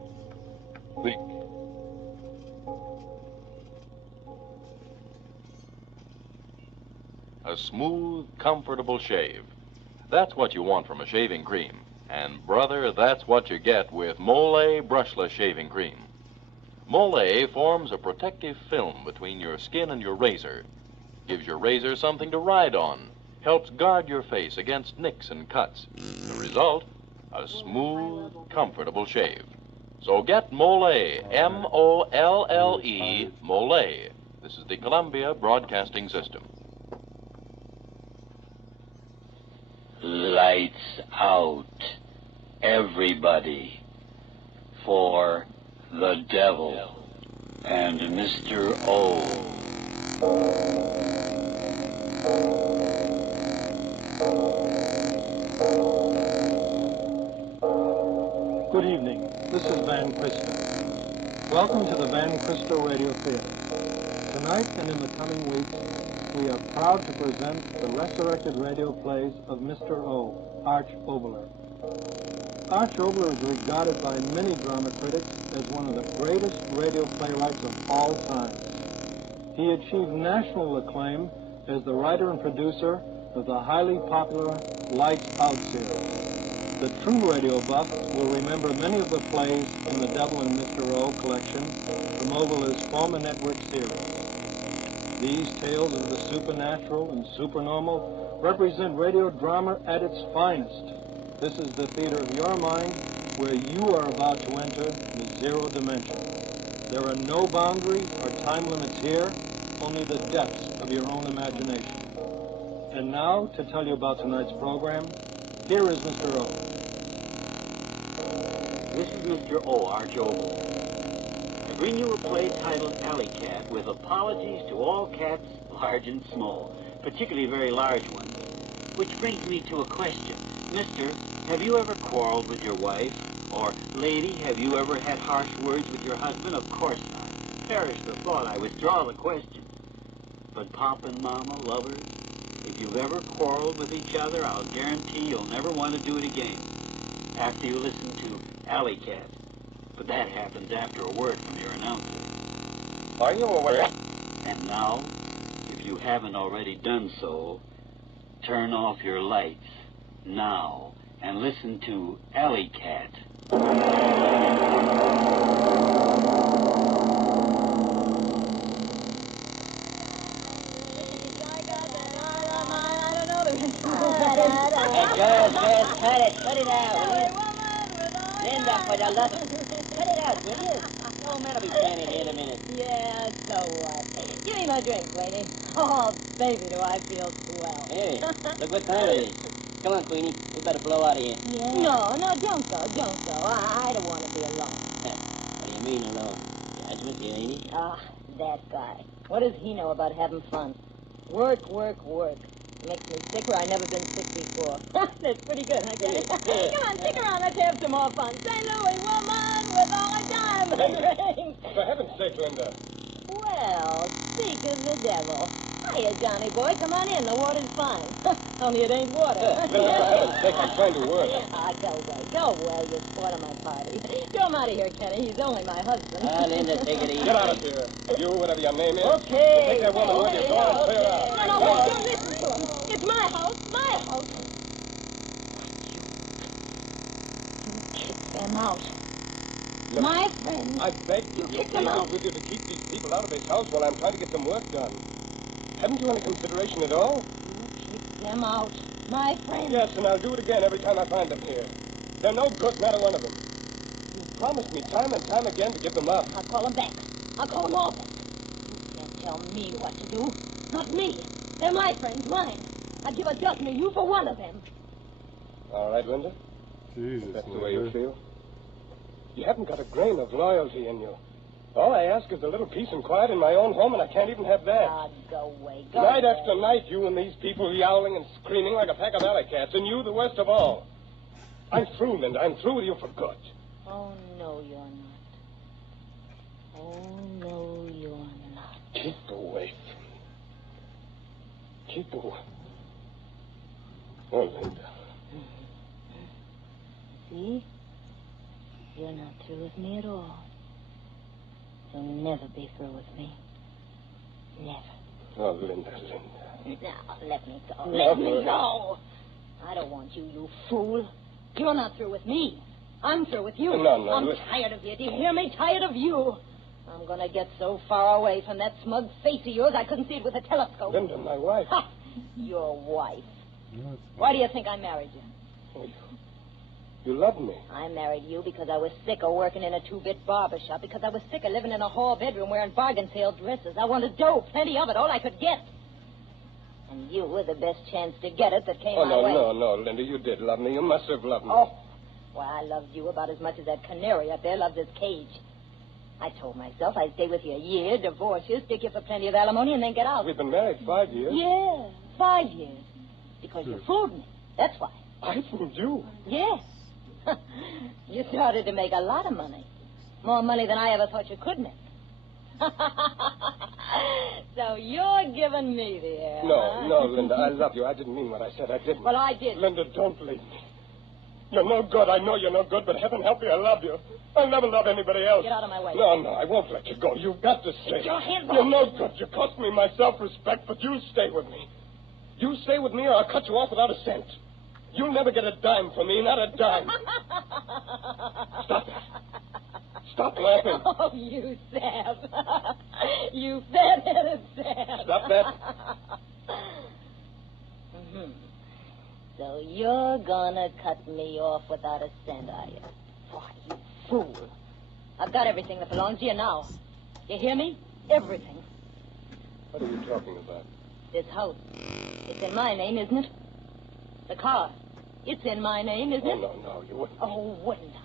think. A smooth, comfortable shave. That's what you want from a shaving cream. And, brother, that's what you get with Mole Brushless Shaving Cream. Mole forms a protective film between your skin and your razor. Gives your razor something to ride on. Helps guard your face against nicks and cuts. The result, a smooth, comfortable shave. So get Mole, M-O-L-L-E, Mole. This is the Columbia Broadcasting System. Lights out, everybody, for the devil and Mr. O. Good evening. This is Van Christo. Welcome to the Van Christo Radio Theater. Tonight and in the coming weeks, we are proud to present the resurrected radio plays of Mr. O, Arch Obler. Arch Obler is regarded by many drama critics as one of the greatest radio playwrights of all time. He achieved national acclaim as the writer and producer of the highly popular Lights Out series. The true radio buff will remember many of the plays in the Devil and Mr. O collection from Obler's former network series. These tales of the supernatural and supernormal represent radio drama at its finest. This is the theater of your mind, where you are about to enter the zero dimension. There are no boundary or time limits here, only the depths of your own imagination. And now, to tell you about tonight's program, here is Mr. O. This is Mr. O, Arch Oval. I bring you a play titled Alley Cat, with apologies to all cats, large and small, particularly very large ones. Which brings me to a question. Mister, have you ever quarreled with your wife? Or, lady, have you ever had harsh words with your husband? Of course not. Perish the thought, I withdraw the question. But Pop and Mama, lovers, if you've ever quarreled with each other, I'll guarantee you'll never want to do it again after you listen to Alley Cat. But that happens after a word from your announcer. Are you aware? And now, if you haven't already done so, turn off your lights now and listen to Alley Cat. Just cut it out, will you? Linda, for the love of... Cut it out, will you? Oh, man, I'll be standing here in a minute. Yeah, so what? Give me my drink, Queenie. Oh, baby, do I feel swell. Hey, look what time it is. Come on, Queenie. We better blow out of here. Yeah. No, don't go. I don't want to be alone. What do you mean alone? Dad's with you, ain't he? Ah, that guy. What does he know about having fun? Work. Makes me sicker. I've never been sick before. That's pretty good, huh, Kenny? Come on, stick around. Let's have some more fun. St. Louis woman with all a diamond ring. For heaven's sake, Linda. Well, speak of the devil. Hiya, Johnny boy. Come on in. The water's fine. Only it ain't water. Linda, for heaven's sake, I'm trying to work. Ah, go away. You sport of my party. Throw him out of here, Kenny. He's only my husband. Ah, Linda, take it easy. Get out of here. You, whatever your name is. Okay. Take that woman with you. Go on, clear out. No, wait. Don't listen to him. It's my house. You kick them out. Look, My friend. I beg you. Kick them out. With you to keep these people out of this house while I'm trying to get some work done. Haven't you any consideration at all? Kick them out. My friend. Yes, and I'll do it again every time I find them here. They're no good, not a one of them. You promised me time and time again to give them up. I'll call them back. I'll call them all back. You can't tell me what to do. Not me. They're my friends, mine. I'd give a dozen of you for one of them. All right, Linda. Jesus, That's the way you feel. You haven't got a grain of loyalty in you. All I ask is a little peace and quiet in my own home, and I can't even have that. Ah, go away. Night after night, you and these people yowling and screaming like a pack of alley cats, and you the worst of all. I'm through, Linda. I'm through with you for good. Oh, no, you're not. Oh, no, you're not. Keep away from me. Keep away. Oh, Linda. See? You're not through with me at all. You'll never be through with me. Never. Oh, Linda. Now, let me go. Let me go. I don't want you, you fool. You're not through with me. I'm through with you. No, I'm tired of you. Do you hear me? Tired of you. I'm going to get so far away from that smug face of yours I couldn't see it with a telescope. Linda, my wife. Ha! Your wife. Why do you think I married you? You love me. I married you because I was sick of working in a two-bit barber shop, because I was sick of living in a hall bedroom wearing bargain sale dresses. I wanted dough, plenty of it, all I could get. And you were the best chance to get it that came my way. No, Linda, you did love me. You must have loved me. Oh, well, I loved you about as much as that canary up there loves his cage. I told myself I'd stay with you a year, divorce you, stick you for plenty of alimony, and then get out. We've been married 5 years. Yeah, 5 years. Because you fooled me. That's why. I fooled you? Yes. You started to make a lot of money. More money than I ever thought you could make. So you're giving me the air, huh? No, Linda, I love you. I didn't mean what I said. I didn't. Well, I did. Linda, don't leave me. You're no good. I know you're no good, but heaven help me, I love you. I'll never love anybody else. Get out of my way. No, I won't let you go. You've got to stay. Get your hands off. You're no good. You cost me my self-respect, but you stay with me. You stay with me or I'll cut you off without a cent. You'll never get a dime from me, not a dime. Stop that. Stop laughing. Oh, you sap. You fat-headed sap. Stop that. Mm-hmm. So you're gonna cut me off without a cent, are you? Why, you fool. I've got everything that belongs to you now. You hear me? Everything. What are you talking about? This house. It's in my name, isn't it? The car. It's in my name, isn't it? No, you wouldn't. Oh, wouldn't I?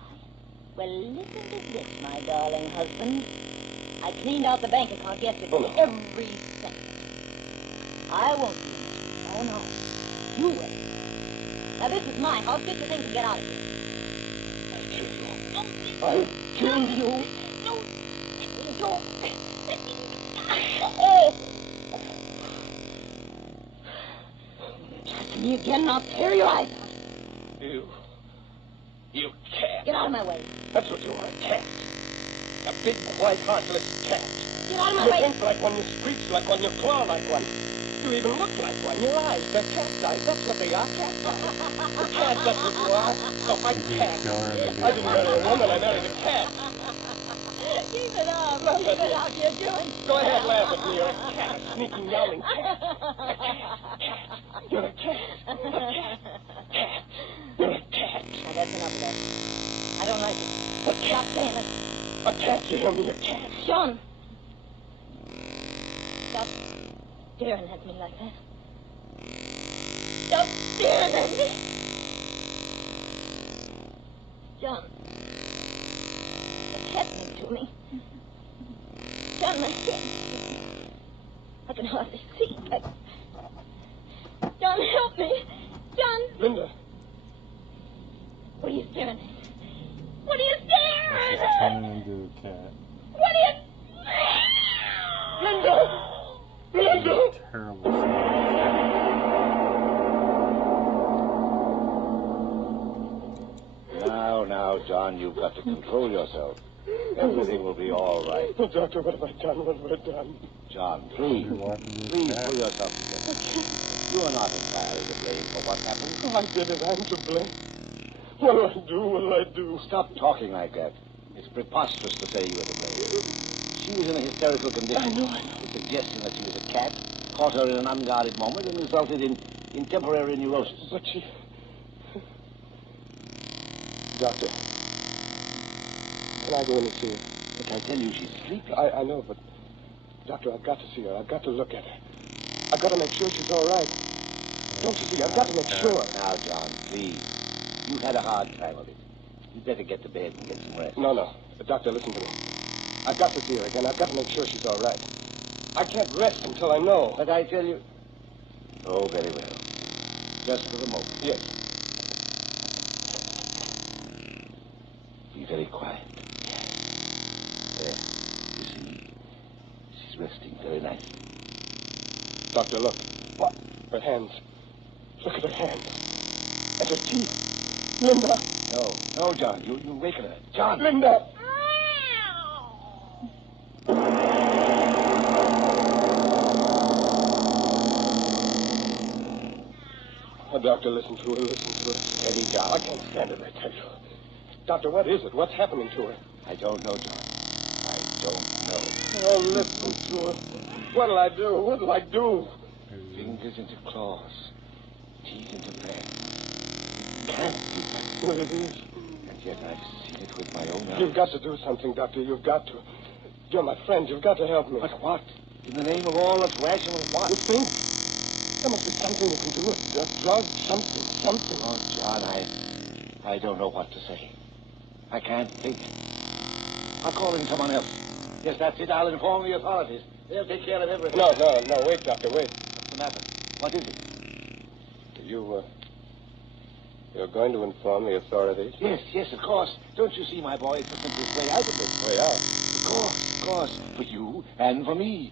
Well, listen to this, my darling husband. I cleaned out the bank account yesterday. Oh, no. Every cent. I won't do it. Oh, no. You will. Now, this is my house. Get your things and get out of here. I'll kill you. No. Don't. Oh. Touch me again and I'll tear your eyes out. You cat. Get out of my way. That's what you are, a cat. A big, white, heartless cat. Get out of my You way. think like one, you screech like one, you claw like one. You even look like one. Your eyes, they're cat's eyes. That's what they are, cat's eyes. A cat, that's what you are. A white cat. I didn't marry a woman, I married a cat. Keep it up. Keep it up. You're doing Go ahead, laugh at me. You're a cat, a sneaking, yowling cat. A cat. You're a cat. A cat. Cat. You're a cat. Now, that's enough of that. I don't like it. Stop saying it. A cat, you hear me? A cat. John. Stop staring at me like that. Stop staring at me. John. What's happening to me? John, my head. I can hardly see. John, help me. John. Linda. What are you staring at? What are you staring at? Turning into a cat. What are you... Linda! Linda! Terrible. Now, John, you've got to control yourself. Everything will be all right. Oh, Doctor, what have I done? What have I done? John, please pull yourself together. You are not entirely to blame for what happened. Oh, I did it. I'm to blame. What'll I do? What'll I do? Stop talking like that. It's preposterous to say you were to blame. She was in a hysterical condition. I know. The suggestion that she was a cat caught her in an unguarded moment and resulted in temporary neurosis. But she... Doctor, can I go in and see her? But I tell you, she's sleeping. I know, but... Doctor, I've got to see her. I've got to look at her. I've got to make sure she's all right. Don't you see? I've got to make sure. Now, John, please. You've had a hard time of it. You'd better get to bed and get some rest. No. Doctor, listen to me. I've got to see her again. I've got to make sure she's all right. I can't rest until I know. But I tell you... Oh, very well. Just for the moment. Yes. Be very quiet. There. You see? She's resting very nicely. Doctor, look. What? Her hands. Look at her hands. And her teeth. Linda. No, John. You'll waken her. John. Linda. Oh, Doctor, listen to her. Steady, John. I can't stand it, I tell you. Doctor, what is it? What's happening to her? I don't know, John. I don't know. Oh, listen to her. What'll I do? What'll I do? Fingers into claws. Teeth into fangs. Can't be done. Well, it is. And yet I've seen it with my own eyes. You've got to do something, Doctor. You've got to. You're my friend. You've got to help me. But what? In the name of all that's rational, what? You think? There must be something you can do. A drug, something. Oh, John, I don't know what to say. I can't think. I'll call in someone else. Yes, that's it. I'll inform the authorities. They'll take care of everything. No. Wait, Doctor, wait. What's the matter? What is it? You're going to inform the authorities? Yes, of course. Don't you see, my boy, it's the simplest way out of this. Way out? Of course. For you and for me.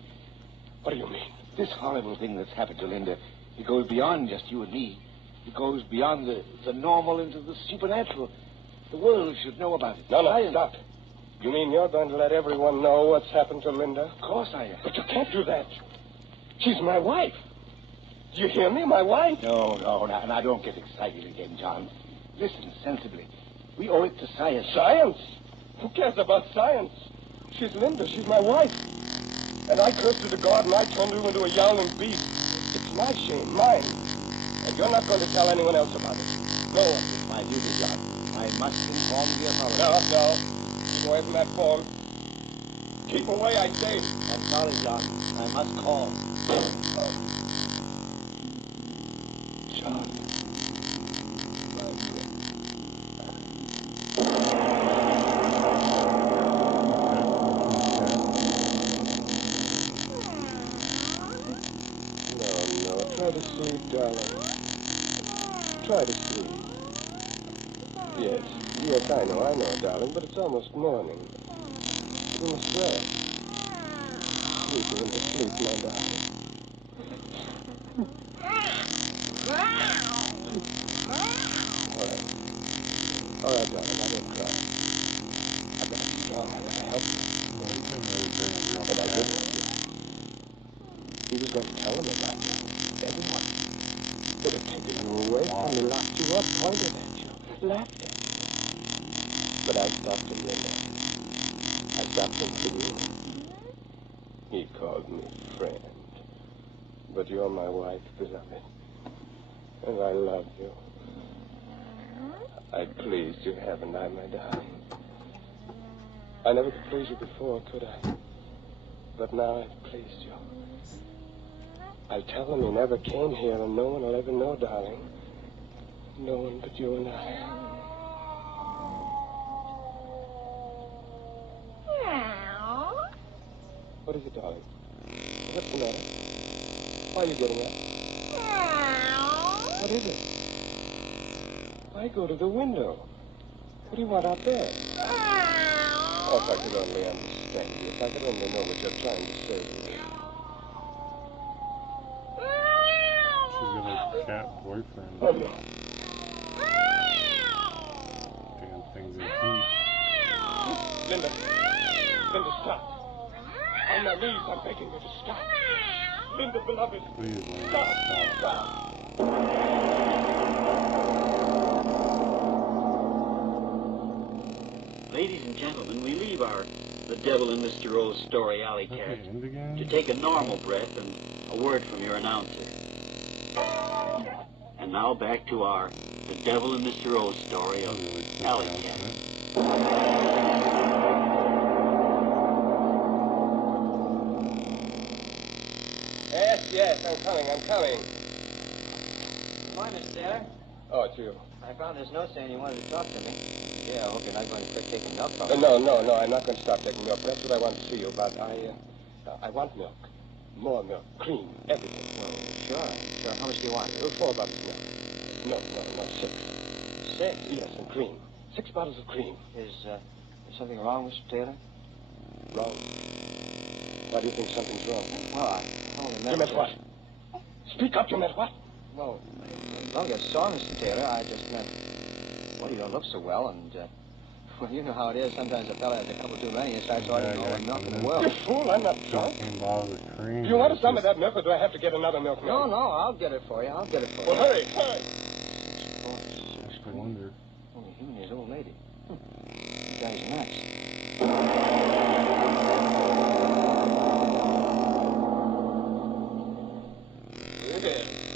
What do you mean? This horrible thing that's happened to Linda, it goes beyond just you and me. It goes beyond the normal into the supernatural. The world should know about it. No, stop. You mean you're going to let everyone know what's happened to Linda? Of course I am. But you can't do that. She's my wife. Do you hear me? My wife? No, now don't get excited again, John. Listen sensibly. We owe it to science. Science? Who cares about science? She's Linda. She's my wife. And I cursed her to God, and I turned her into a yowling beast. It's my shame, mine. And you're not going to tell anyone else about it. No one. It's my duty, John. I must inform the authorities. No. Keep away from that phone. Keep away, I say. I'm sorry, John. I must call. Tom. No, try to sleep, darling. Try to sleep. Yes, I know, darling, but it's almost morning. You must rest. Sleep you into sleep, my darling. All right, darling, I won't cry. I've got a strong hand to help you. And I did help you. He was going to tell them about you. Everyone. They'd have taken you away from me, locked you up, pointed at you, laughed at you. But I stopped him in there. I stopped him for you. He called me friend. But you're my wife, beloved. And I love you. I pleased you, haven't I, my darling? I never could please you before, could I? But now I've pleased you. I'll tell them you never came here, and no one will ever know, darling. No one but you and I. What is it, darling? What's the matter? Why are you getting up? What is it? Why go to the window? What do you want out there? Oh, if I could only understand you. If I could only know what you're trying to say to me. She's got a cat boyfriend. Oh, no. Damn things in heat. Linda, stop. On my knees, I'm begging you to stop. Linda, beloved. Please, Linda, stop. Ladies and gentlemen, we leave The Devil in Mr. O's story, Alley Cat, to take a normal breath and a word from your announcer. And now back to The Devil in Mr. O's story of Alley Cat. Yes, I'm coming. Good morning, Mr. Taylor. Oh, it's you. I found this note saying you wanted to talk to me. Yeah, I hope you're not going to quit taking milk from me. No, I'm not going to stop taking milk. That's what I want to see you about. I want milk. More milk. Cream. Everything. Well, sure. How much do you want? 4 bottles of milk. No, 6. 6? Yes, and cream. 6 bottles of cream. Is something wrong, Mr. Taylor? Wrong? Why do you think something's wrong? Well, I only meant... You meant what? Speak up, you meant what? Well, don't get sore, Mr. Taylor. I just meant... Well, you don't look so well, and, well, you know how it is. Sometimes a fella has a couple too many and starts ordering all the milk in the world. You fool, I'm not drunk. Do you want some of that milk, or do I have to get another milk? No, I'll get it for you. Well, hurry. Of course. I wonder. Only him and his old lady. You guy's nuts.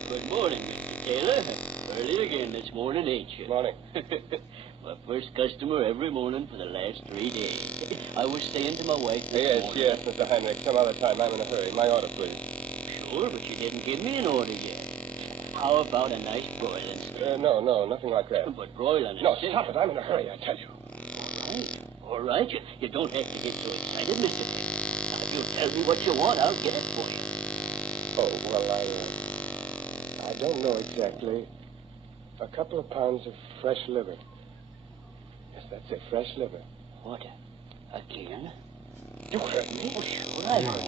Good morning, Mr. Taylor. Early again this morning, ain't you? Morning. My first customer every morning for the last 3 days. I was saying to my wife this morning... Yes, Mr. Heinrich. Some other time. I'm in a hurry. My order, please. Sure, but you didn't give me an order yet. How about a nice broiling steak? No, nothing like that. But broiling and No, steak... stop it. I'm in a hurry, I tell you. All right. You don't have to get so excited, Mr. Taylor. Now, if you'll tell me what you want, I'll get it for you. Oh, well, I don't know exactly. A couple of pounds of fresh liver. Yes, that's it, fresh liver. What? Again? You heard me? Oh, sure, I heard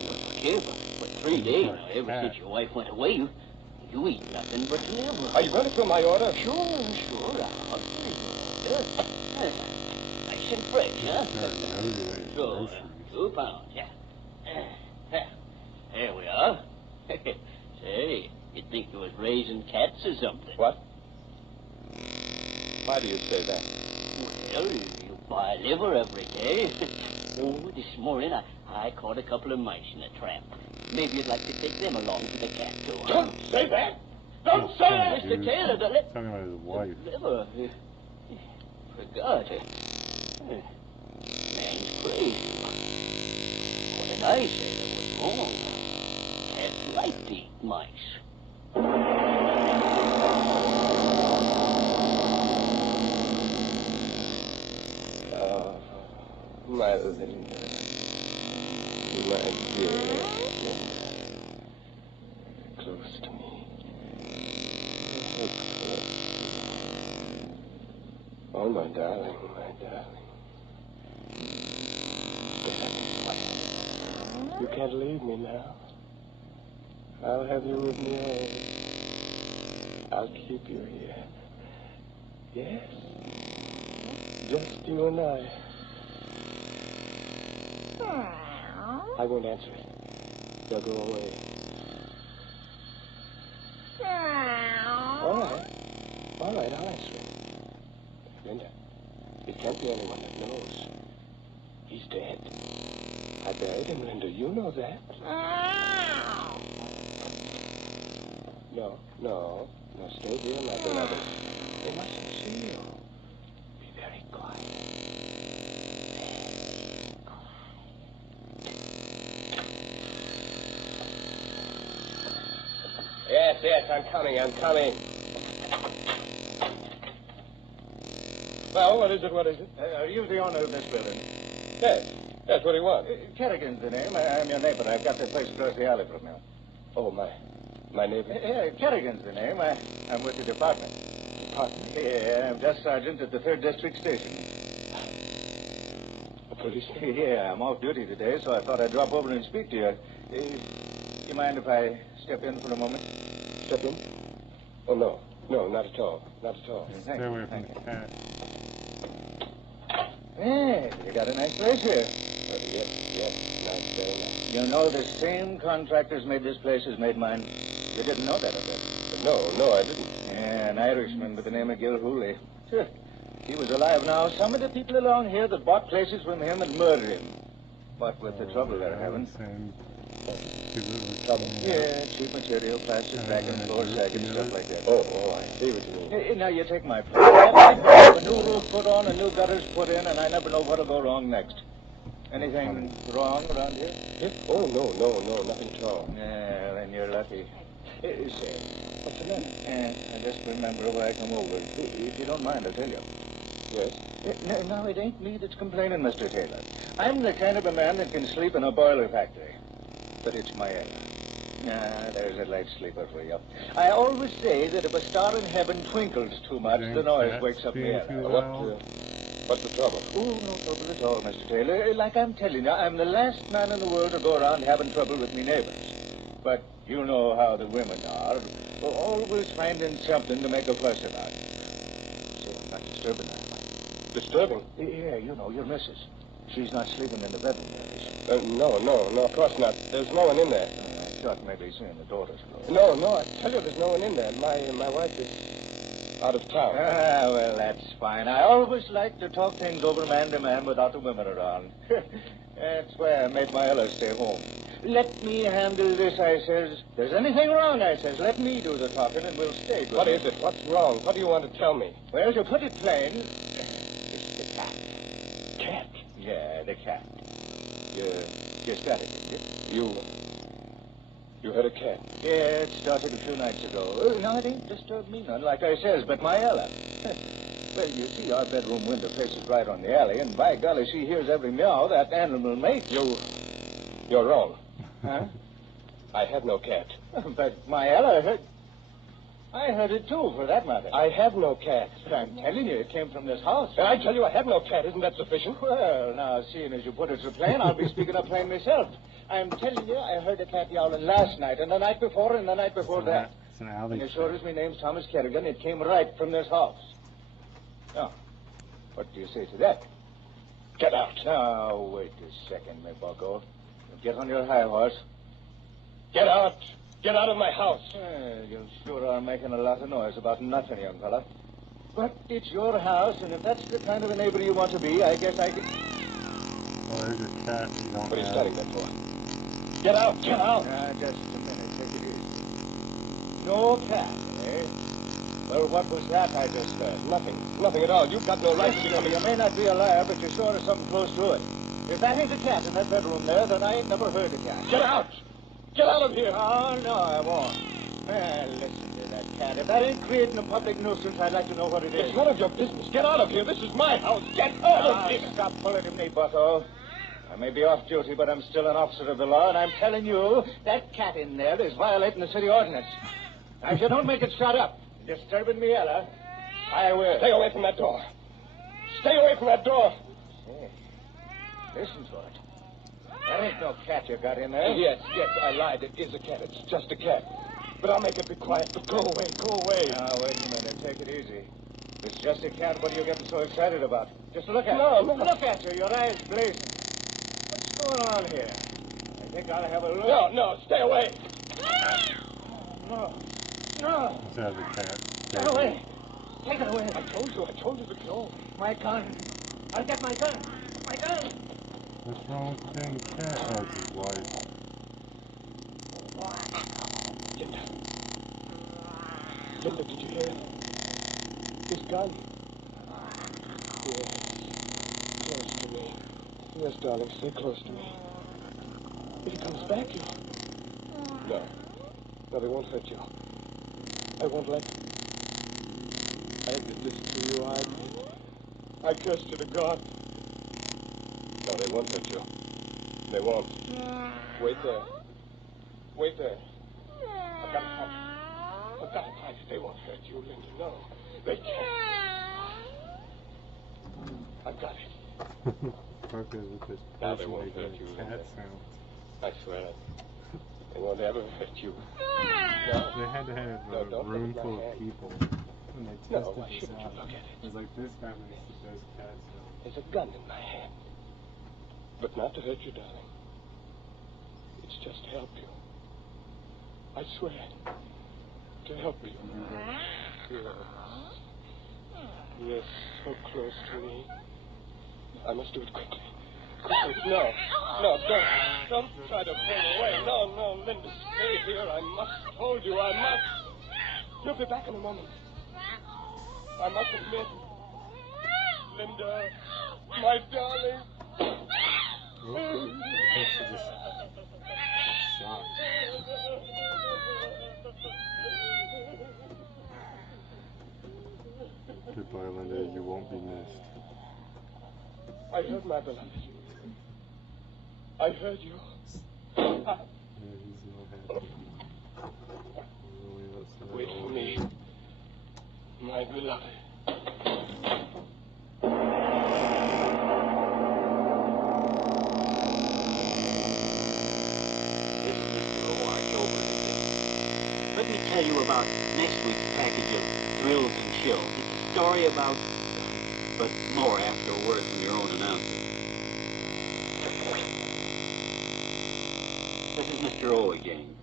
you. Okay, but 3 days now, ever since your wife went away, you eat nothing but liver. Are you going to fill my order? Sure. I'll fill your order. Nice and fresh, huh? Sure. 2 pounds, yeah. There we are. Say, you'd think you was raising cats or something. What? Why do you say that? Well, you buy liver every day. Oh, this morning I caught a couple of mice in a trap. Maybe you'd like to take them along to the cat tour. Don't say that! Don't say that! Mr. Taylor, talking about his wife. Liver. Forgot. Man's crazy. What did I say that was wrong? Cats like to eat mice. My Linda. My dearest Linda. Close to me. Oh, close. Oh, my darling, my darling. You can't leave me now. I'll have you with me always. I'll keep you here. Yes? Just you and I. I won't answer it. They'll go away. All right. All right, I'll answer it. Linda, it can't be anyone that knows. He's dead. I buried him, Linda. You know that. No. Stay here, my beloved. They mustn't see you. Be very quiet. Yes, I'm coming. Well, what is it? Are you the owner of this building? Yes, what do you want? Kerrigan's the name. I'm your neighbor. I've got the place across the alley from you. Oh, my neighbor? Yeah, Kerrigan's the name. I'm with the department. Department? Yeah, I'm desk sergeant at the 3rd District Station. A policeman? Yeah, I'm off duty today, so I thought I'd drop over and speak to you. You mind if I step in for a moment? Step in? Oh, no, not at all. Thank you. Stay away from the cat. Hey, you got a nice place here. Yes, nice, very nice. You know the same contractors made this place as made mine. You didn't know that, I bet. No, I didn't. Yeah, an Irishman by the name of Gil Hooley. He was alive now. Some of the people along here that bought places from him and murdered him. What with the trouble they're having. Trouble? Yeah, cheap material, plastic backing, floor sagging, stuff like that. Oh, I see what you mean. Now, you take my place. A new roof put on, a new gutters put in, and I never know what'll go wrong next. Anything wrong around here? Oh, no, nothing at all. Yeah, then you're lucky. Say, what's the matter? I just remember why I come over. If you don't mind, I'll tell you. Yes? No, it ain't me that's complaining, Mr. Taylor. I'm the kind of a man that can sleep in a boiler factory. But it's my Ella. There's a light sleeper for you. I always say that if a star in heaven twinkles too much, the noise wakes up me Ella. What's the trouble? Oh, no trouble at all, Mr. Taylor. Like I'm telling you, I'm the last man in the world to go around having trouble with me neighbors. But you know how the women are. They're always finding something to make a fuss about. So I'm not disturbing her. Disturbing? Yeah, you know, your missus. She's not sleeping in the bedroom there, is she? No, of course not. There's no one in there. I thought maybe seeing the daughter's clothes. No, I tell you, there's no one in there. My wife is out of town. Well, that's fine. I always like to talk things over man to man without the women around. That's why I made my Ella stay home. Let me handle this, I says. If there's anything wrong, I says, let me do the talking and we'll stay good. What is it? What's wrong? What do you want to tell me? Well, to put it plain, it's the cat. Cat? Yeah, the cat. You got it, did you? You had a cat? Yeah, it started a few nights ago. No, it ain't disturbed me none, like I says, but my Ella. Well, you see, our bedroom window faces right on the alley, and by golly, she hears every meow that animal makes. You're wrong. Huh? I have no cat. But my Ella heard... I heard it, too, for that matter. I have no cat. But I'm telling you, it came from this house. I tell you, I have no cat. Isn't that sufficient? Well, now, seeing as you put it so plain, I'll be speaking up plain myself. I'm telling you, I heard a cat yowling last night, and the night before, and the night before that. It's an alley. And as sure as my name's Thomas Kerrigan, it came right from this house. Now, what do you say to that? Get out. Now, wait a second, my bucko. Get on your high horse. Get out. Get out of my house. You sure are making a lot of noise about nothing, young fella. But it's your house, and if that's the kind of a neighbor you want to be, I guess I can... Oh, there's a cat. You don't What are you have. standing there for? Get out. Get out. Just a minute. Take it easy. No cat, eh? Well, what was that I just heard? Nothing at all. You've got no right to Listen to me. You may not be a liar, but you're sure of something close to it. If that ain't a cat in that bedroom there, then I ain't never heard a cat. Get out. Get out of here. Oh, no, I won't. Well, listen to that cat. If that ain't creating a public nuisance, I'd like to know what it is. It's none of your business. Get out of here. This is my house. Get out of here. Stop pulling at me, bucko. I may be off duty, but I'm still an officer of the law, and I'm telling you, that cat in there is violating the city ordinance. Now, if you don't make it shut up, disturbing me, Ella, I will. Stay away from that door. Stay away from that door. Hey, listen to it. That ain't no cat you got in there. Yes, I lied. It is a cat. It's just a cat. But I'll make it be quiet. But go away, go away. Now, wait a minute. Take it easy. If it's just a cat, what are you getting so excited about? Just look at her. No. Look at her. Your eyes blazing. What's going on here? I think I'll have a look. No, stay away. No. Let's have the cat. Get away. Take it away. I told you to go. My gun. I'll get my gun. My gun. What's wrong with the dang cat? Oh, it's his wife. Linda, did you hear? His gun. Yes. Close to me. Yes, darling, stay close to me. If he comes back, you... No, they won't hurt you. I won't let them. I did this to you. I cursed you to God. No, they won't hurt you. They won't. Wait there. Wait there. I've got to find you. I've got to find you. They won't hurt you, Linda. No, they can't. I've got it. Parker's with this Now they won't hurt you, cat Linda. sounds. I swear it. They won't ever hurt you. No. They had to have a room full of people. When they tested No, why this shouldn't you out. look at it? It was like this guy makes the best cat sounds. There's a gun in my hand. But not to hurt you, darling. It's just to help you. I swear. To help you. Yes, so close to me. I must do it quickly. Quickly. No, don't try to pull away. No, Linda, stay here. I must hold you. I must. You'll be back in a moment. I must admit, Linda, my darling. Goodbye, Linda. You won't be missed. I heard my beloved. I heard you. Yeah, he's not happy. Really upset. Wait for me, my beloved. Let me tell you about next week's package of thrills and chills. It's a story about, but more after a word from your own announcer. This is Mr. O again.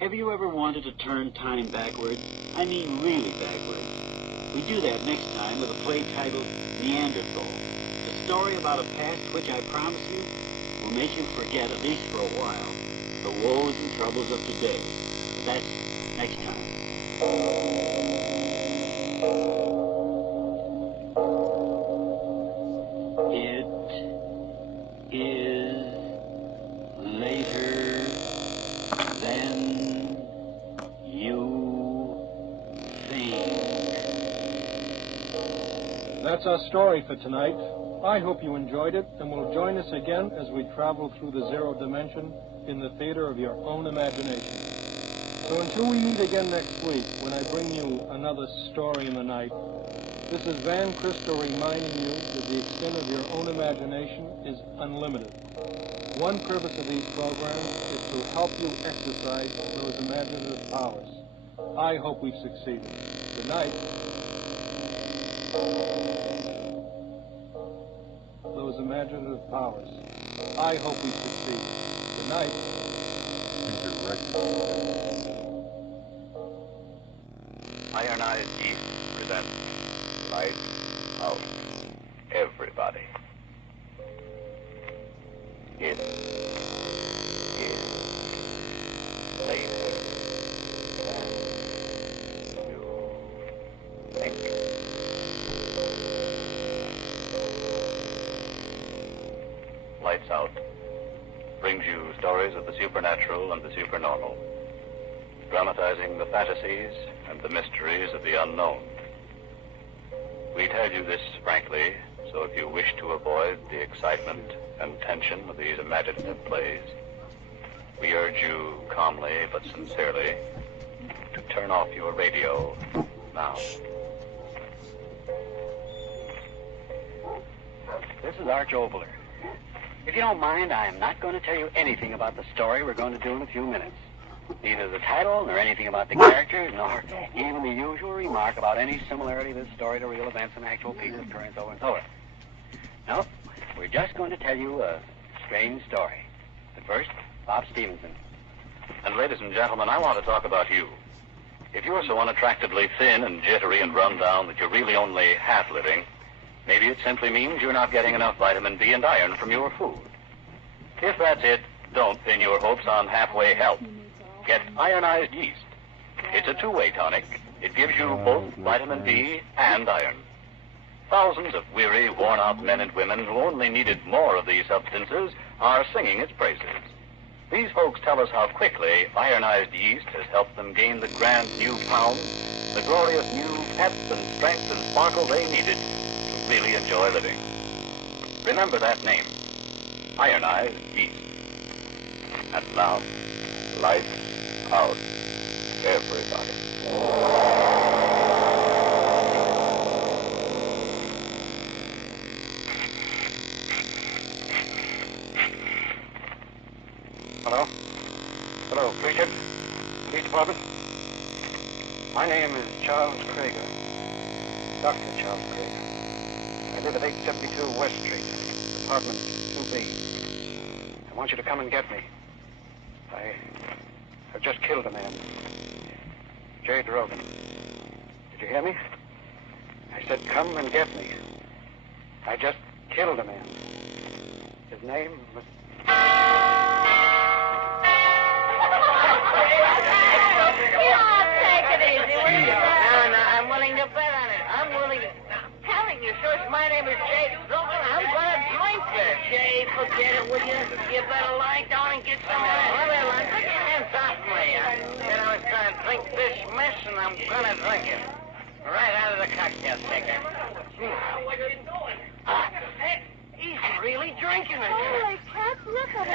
Have you ever wanted to turn time backwards? I mean really backwards. We do that next time with a play titled Neanderthal. A story about a past which I promise you will make you forget, at least for a while, the woes and troubles of today. That's next time. It is later than you think. That's our story for tonight. I hope you enjoyed it and will join us again as we travel through the zero dimension in the theater of your own imagination. So until we meet again next week, when I bring you another story in the night, this is Van Christo reminding you that the extent of your own imagination is unlimited. One purpose of these programs is to help you exercise those imaginative powers. I hope we've succeeded. Good night. Those imaginative powers. I hope we've succeeded. Good night. Iron Eyes East presents Lights Out. Everybody. It is later than you think. Lights Out brings you stories of the supernatural and the supernormal. dramatizing the fantasies and the mysteries of the unknown. We tell you this frankly, so if you wish to avoid the excitement and tension of these imaginative plays, we urge you calmly but sincerely to turn off your radio now. This is Arch Obler. If you don't mind, I am not going to tell you anything about the story we're going to do in a few minutes. Neither the title, nor anything about the characters, nor even the usual remark about any similarity of this story to real events and actual people occurring so and so. No, we're just going to tell you a strange story. But first, Bob Stevenson. And ladies and gentlemen, I want to talk about you. If you're so unattractively thin and jittery and run down that you're really only half living, maybe it simply means you're not getting enough vitamin B and iron from your food. If that's it, don't pin your hopes on halfway health. Get ironized yeast. It's a two-way tonic. It gives you both vitamin B and iron. Thousands of weary, worn-out men and women who only needed more of these substances are singing its praises. These folks tell us how quickly ironized yeast has helped them gain the grand new pound, the glorious new pep and strength and sparkle they needed to really enjoy living. Remember that name, ironized yeast. And now, lights out, everybody. Hello? Hello, Preacher? Police Department? My name is Charles Krager. Dr. Charles Krager. I live at 872 West Street, apartment 2B. I want you to come and get me. I've just killed a man. J. Drogan. Did you hear me? I said come and get me. I just killed a man. His name was... I'm willing to bet on it. I'm telling you, sir, my name is Jay. I'm gonna drink this. Jay, forget it, will you? You better lie down and get some of that. Put your hands off me. I said I was gonna drink this mess, and I'm gonna drink it. Right out of the cocktail shaker. What are you doing? He's really drinking it. Holy crap, look at it.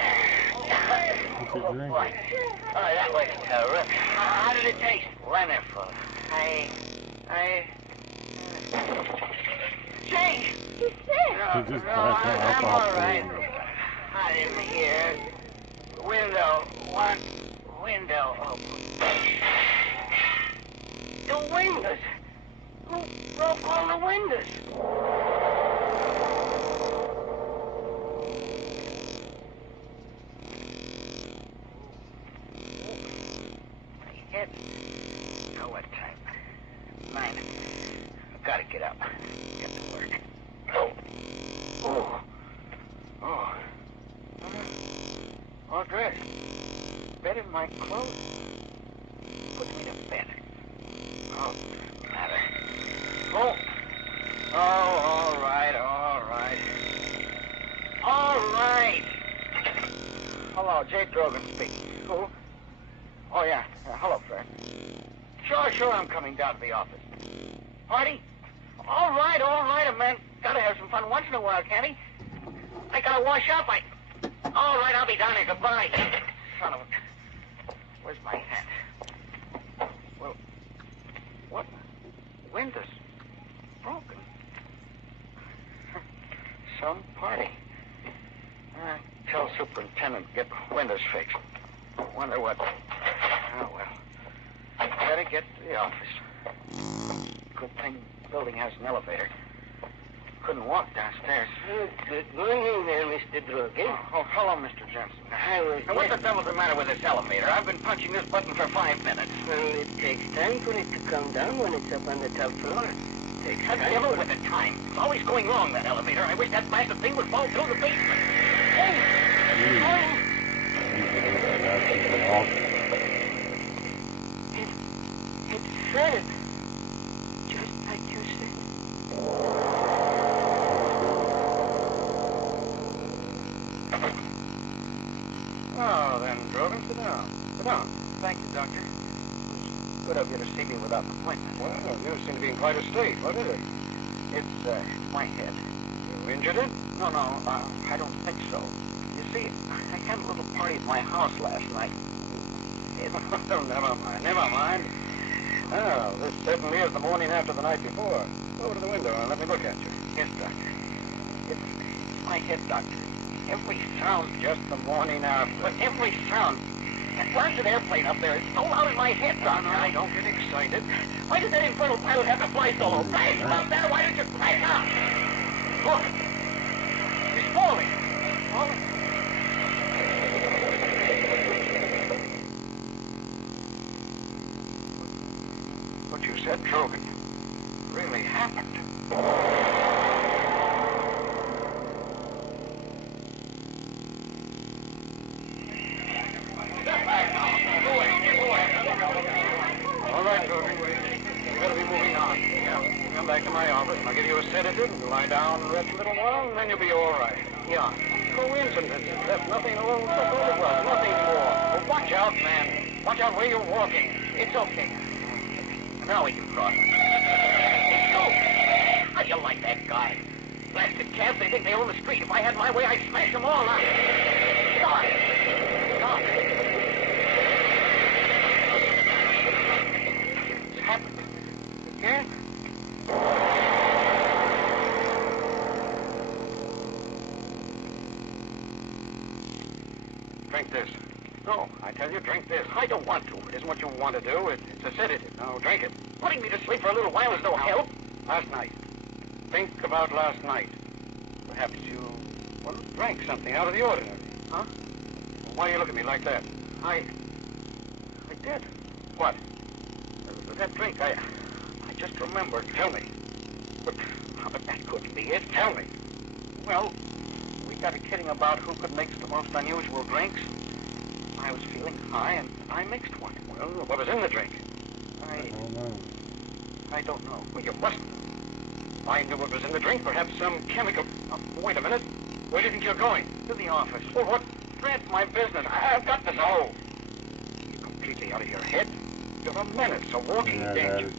Boy. Oh, that was terrific. How did it taste? Wonderful. Jay! He's sick. No, I'm all right. Hot in here. Window open. The windows. Who broke all the windows? It's... what time? 9. I've got to get up. Get to work. All dressed. Bed in my clothes. Put me to bed. Oh, matter. Oh, all right. Hello, Jay Drogan speaking. Who? Oh, yeah. Hello, Fred. Sure, I'm coming down to the office. Party? All right, a man gotta have some fun once in a while, can't he? I gotta wash up, All right, I'll be down here. Goodbye. Son of a... Where's my hat? Well, what? Windows broken. Some party. Tell superintendent to get windows fixed. Wonder what... Oh, well. Better get to the office. Good thing the building has an elevator. Couldn't walk downstairs. Good morning there, Mr. Drogan. Oh, hello, Mr. Jensen. Now, what the devil's the matter with this elevator? I've been punching this button for 5 minutes. Well, it takes time for it to come down when it's up on the top floor. Takes time. The devil with the time. It's always going wrong, that elevator. I wish that blasted thing would fall through the basement. It said, just like you said. Oh, then, Drogan, sit down. Sit down. Thank you, Doctor. good of you to see me without an appointment. Well, you seem to be in quite a state. What is it? It's my head. You injured it? No, I don't think so. You see, I had a little party at my house last night. Well, never mind. Oh, this certainly is the morning after the night before. Go over to the window and let me look at you. Yes, Doctor. It's my head, Doctor. Every sound just the morning after. But every sound. That blasted airplane up there is so loud in my head, Doctor. I don't get excited. Why did that infernal pilot have to fly so low? Hey, up there, why didn't you crack up? Look. He's falling. Falling. What you said, Trogan, really happened. All right, Trogan. You better be moving on. Yeah. Come back to my office and I'll give you a sedative and lie down and rest a little while and then you'll be all right. Yeah. Coincidence. That's nothing alone with the photograph. Nothing more. Well, watch out, man. Watch out where you're walking. It's okay. Now we can cross. Hey, you! How do you like that guy? Blasted cabs, they think they own the street. If I had my way, I'd smash them all up. Stop! Stop! It's happened. Again? Drink this. No, I tell you, drink this. I don't want to. It isn't what you want to do. It's a sedative. No, drink it. Putting me to sleep for a little while is no help. Last night. Think about last night. Perhaps you, well, drank something out of the ordinary. Huh? Well, why do you look at me like that? I did. What? That drink, I just remembered. Tell me. But that couldn't be it. Tell me. Well, we got a kidding about who could mix the most unusual drinks. I was feeling high, and I mixed one. Well, what was in the drink? I don't know. Well, you must. I knew what was in the drink. Perhaps some chemical. Oh, wait a minute. Where do you think you're going? To the office. Well, what? Fred, my business. I've got to know. You're completely out of your head. You're a menace, a walking danger.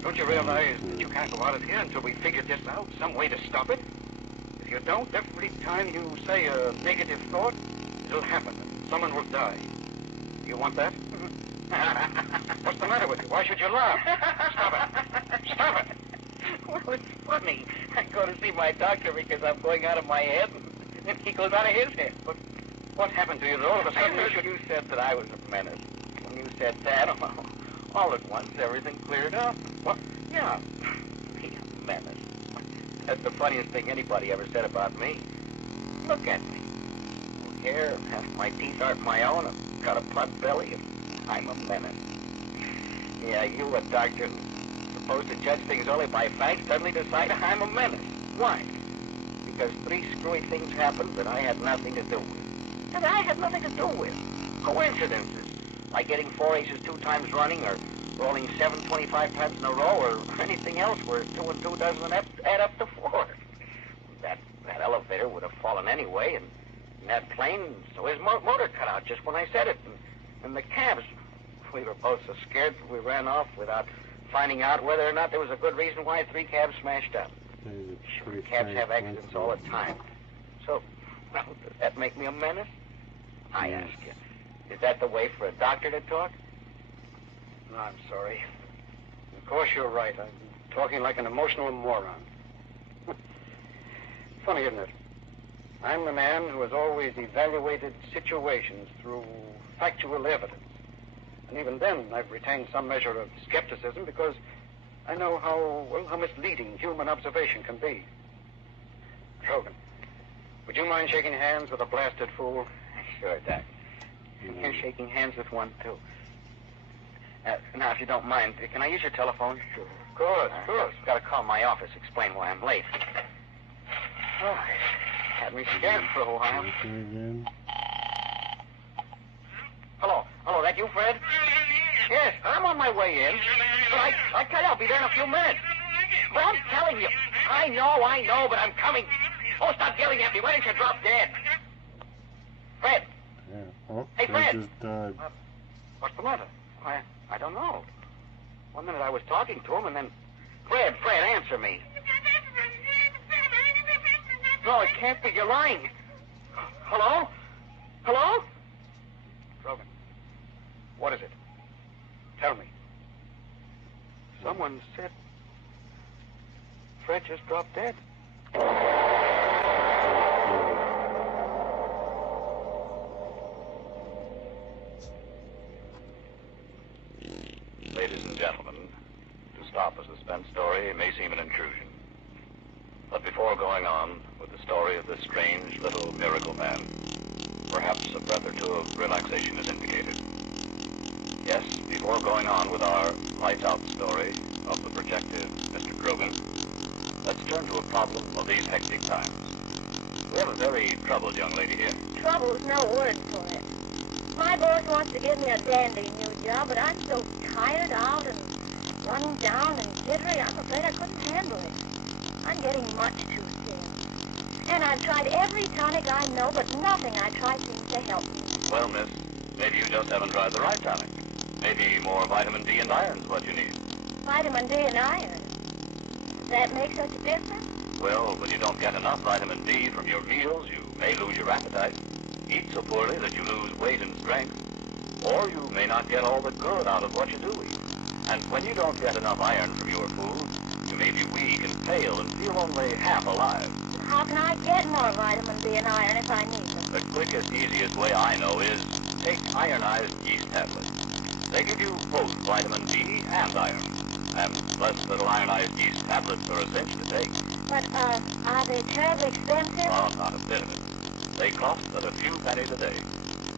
Don't you realize that you can't go out of here until we figure this out? Some way to stop it? If you don't, every time you say a negative thought, it'll happen. Someone will die. You want that? What's the matter with you? Why should you laugh? Stop it. Stop it. Well, it's funny. I go to see my doctor because I'm going out of my head, and he goes out of his head. But what happened to you that all of a sudden you said that I was a menace? When you said that, all at once, everything cleared up. What? Yeah. Me, a menace. That's the funniest thing anybody ever said about me. Look at me. Hair, half my teeth aren't my own. I've got a pot belly, and I'm a menace. Yeah, you, a doctor, supposed to judge things only by facts, suddenly decide I'm a menace. Why? Because 3 screwy things happened that I had nothing to do with. And I had nothing to do with. Coincidences. Like getting 4 aces 2 times running, or rolling 7 25 times in a row, or anything else where 2 and 2 doesn't add up to 4. That elevator would have fallen anyway, and that plane, so his motor cut out just when I said it. And the cabs, we were both so scared that we ran off without finding out whether or not there was a good reason why 3 cabs smashed up. Sure, cabs have accidents all the time. So, well, does that make me a menace? I ask you. Is that the way for a doctor to talk? No, I'm sorry. Of course you're right. I'm talking like an emotional moron. Funny, isn't it? I'm the man who has always evaluated situations through factual evidence. And even then, I've retained some measure of skepticism because I know how misleading human observation can be. Trogan, would you mind shaking hands with a blasted fool? Sure, Doc. You're shaking hands with one, too. Now, if you don't mind, can I use your telephone? Sure. Of course, of course. I've got to call my office, explain why I'm late. Oh, had me scared for a while. Hello, that you, Fred? Yes, I'm on my way in. But I tell you, I'll be there in a few minutes. But I'm telling you, I know, but I'm coming. Oh, stop yelling at me. Why don't you drop dead? Fred. Yeah. Oh, hey, Fred. Just died. What's the matter? I don't know. One minute I was talking to him, and then... Fred, answer me. No, it can't be. You're lying. Hello? Hello? Brogan. What is it? Tell me. Someone said Fred just dropped dead. Ladies and gentlemen, to stop a suspense story may seem an intrusion. But before going on with the story of this strange little miracle man, perhaps a breath or two of relaxation is indicated. Yes, before going on with our lights-out story of the projective Mr. Grogan, let's turn to a problem of these hectic times. We have a very troubled young lady here. Trouble's no word for it. My boss wants to give me a dandy new job, but I'm so tired out and run down and jittery, I'm afraid I couldn't handle it. I'm getting much too thin. And I've tried every tonic I know, but nothing I try seems to help me. Well, miss, maybe you just haven't tried the right tonic. Maybe more vitamin D and iron is what you need. Vitamin D and iron. Does that make such a difference? Well, when you don't get enough vitamin D from your meals, you may lose your appetite, eat so poorly that you lose weight and strength, or you may not get all the good out of what you do eat. And when you don't get enough iron from your food, you may be weak and pale and feel only half alive. How can I get more vitamin D and iron if I need them? The quickest, easiest way I know is take ironized yeast tablets. They give you both vitamin D and iron. And less little ironized yeast tablets are a cinch to take. But, are they terribly expensive? Oh, not a bit of it. They cost but a few pennies a day.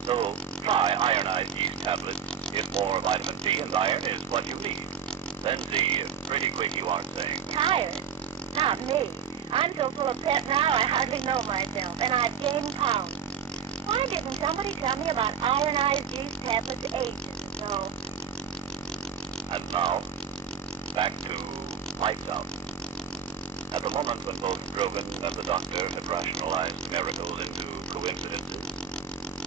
So try ironized yeast tablets if more vitamin D and iron is what you need. Then see pretty quick you aren't saying. Tired? Not me. I'm so full of pep now I hardly know myself, and I've gained pounds. Why didn't somebody tell me about ironized yeast tablets ages ago? And now, back to lights out. At the moment when both Grogan and the doctor had rationalized miracles into coincidences,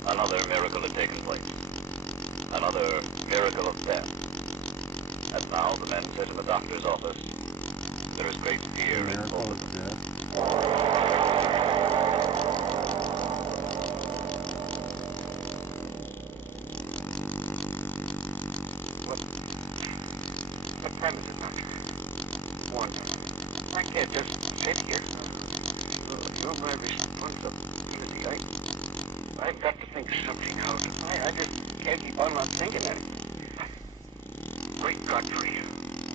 another miracle had taken place. Another miracle of death. And now the men sit in the doctor's office. There is great fear in both of them. What time is it, Doctor? 1. I can't just sit here. You're my responsibility. I've got to think something out. I just can't keep on not thinking of it. Great Godfrey,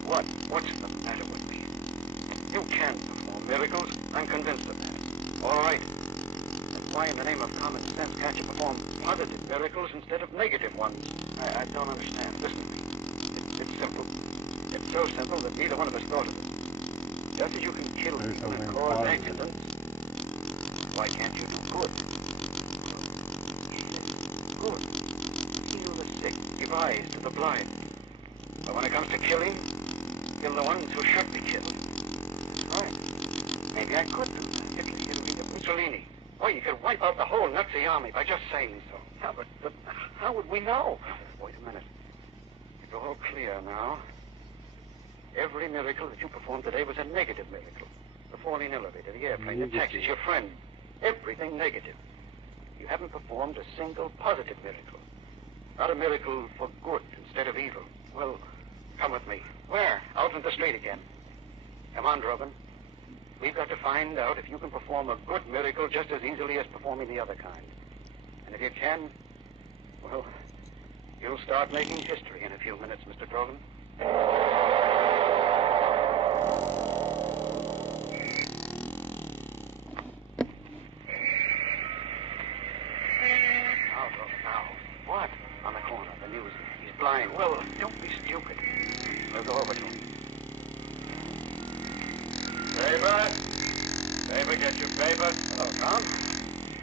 what's the matter with me? You can perform miracles. I'm convinced of that. All right. Then why in the name of common sense can't you perform positive miracles instead of negative ones? I don't understand. Listen to me. It's simple. It's so simple that neither one of us thought of it. Just as you can kill people and cause accidents, why can't you do good? Good. Heal the sick, give eyes to the blind. But when it comes to killing, kill the ones who should be killed. Right. Maybe I could do that. Hitler, Mussolini. Or you could wipe out the whole Nazi army by just saying so. Yeah, but how would we know? Wait a minute. It's all clear now. Every miracle that you performed today was a negative miracle. The falling elevator, the airplane, the taxis, your friend. Everything negative. You haven't performed a single positive miracle. Not a miracle for good instead of evil. Well, come with me. Where? Out in the street again. Come on, Drogan. We've got to find out if you can perform a good miracle just as easily as performing the other kind. And if you can, well, you'll start making history in a few minutes, Mr. Drogan. Now. What? On the corner, the news. He's blind. Well, don't be stupid. We'll go over to him. Paper? Paper, get your paper. Hello, Tom.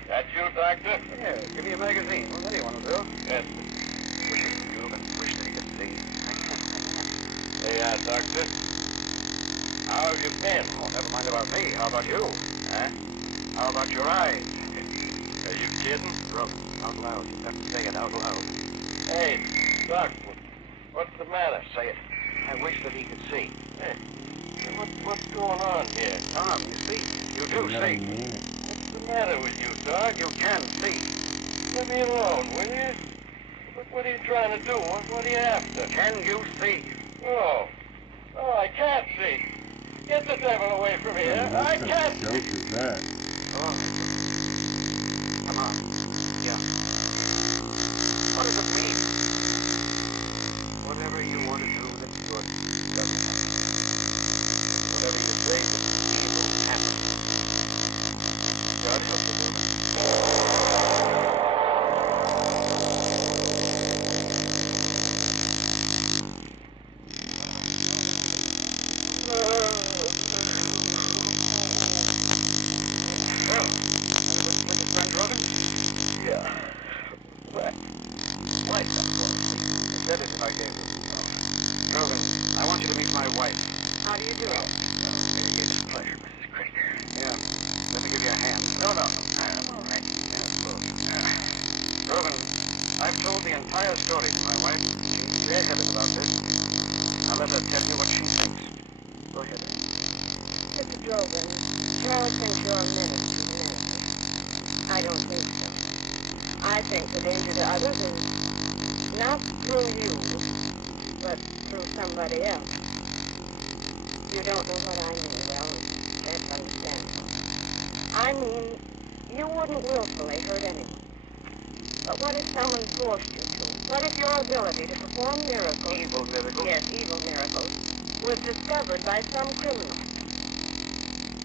That you, Doctor? Yeah, give me a magazine. Well, anyone will do. Yes. Wish that he could see. Hey, Doctor. How have you been? Oh, never mind about me. How about you? Huh? How about your eyes? Are you kidding? Brother, out loud. You've got to say it out loud. Hey, Doc, what's the matter? Say it. I wish that he could see. Hey, what's going on here? Tom, you see. You do see. What's the matter with you, Doc? You can see. Let me alone, will you? What are you trying to do? What are you after? Can you see? Oh, I can't see. Get the devil away from here. I can't see. Joke is that? Oh. Come on. Yeah. What does it mean? Whatever you want to do that's good doesn't happen. Whatever you say that's evil happens. God help the woman. The danger to others is not through you, but through somebody else. You don't know what I mean, well, can't understand. I mean, you wouldn't willfully hurt anyone. But what if someone forced you to? What if your ability to perform miracles... Evil miracles? Yes, evil miracles, was discovered by some criminal?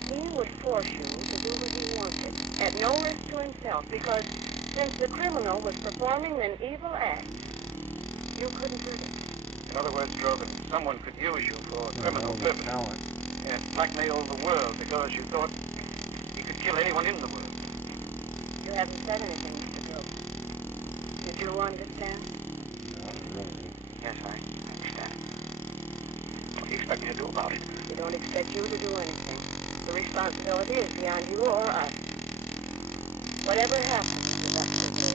He would force you to do what he wanted, at no risk to himself, because... since the criminal was performing an evil act, you couldn't hurt him. In other words, Drogan, someone could use you for criminal purpose. Yes, blackmail the world because you thought you could kill anyone in the world. You haven't said anything, Mr. Drogan. Did you understand? Yes, I understand. What do you expect me to do about it? We don't expect you to do anything. The responsibility is beyond you or us. Whatever happens, up to the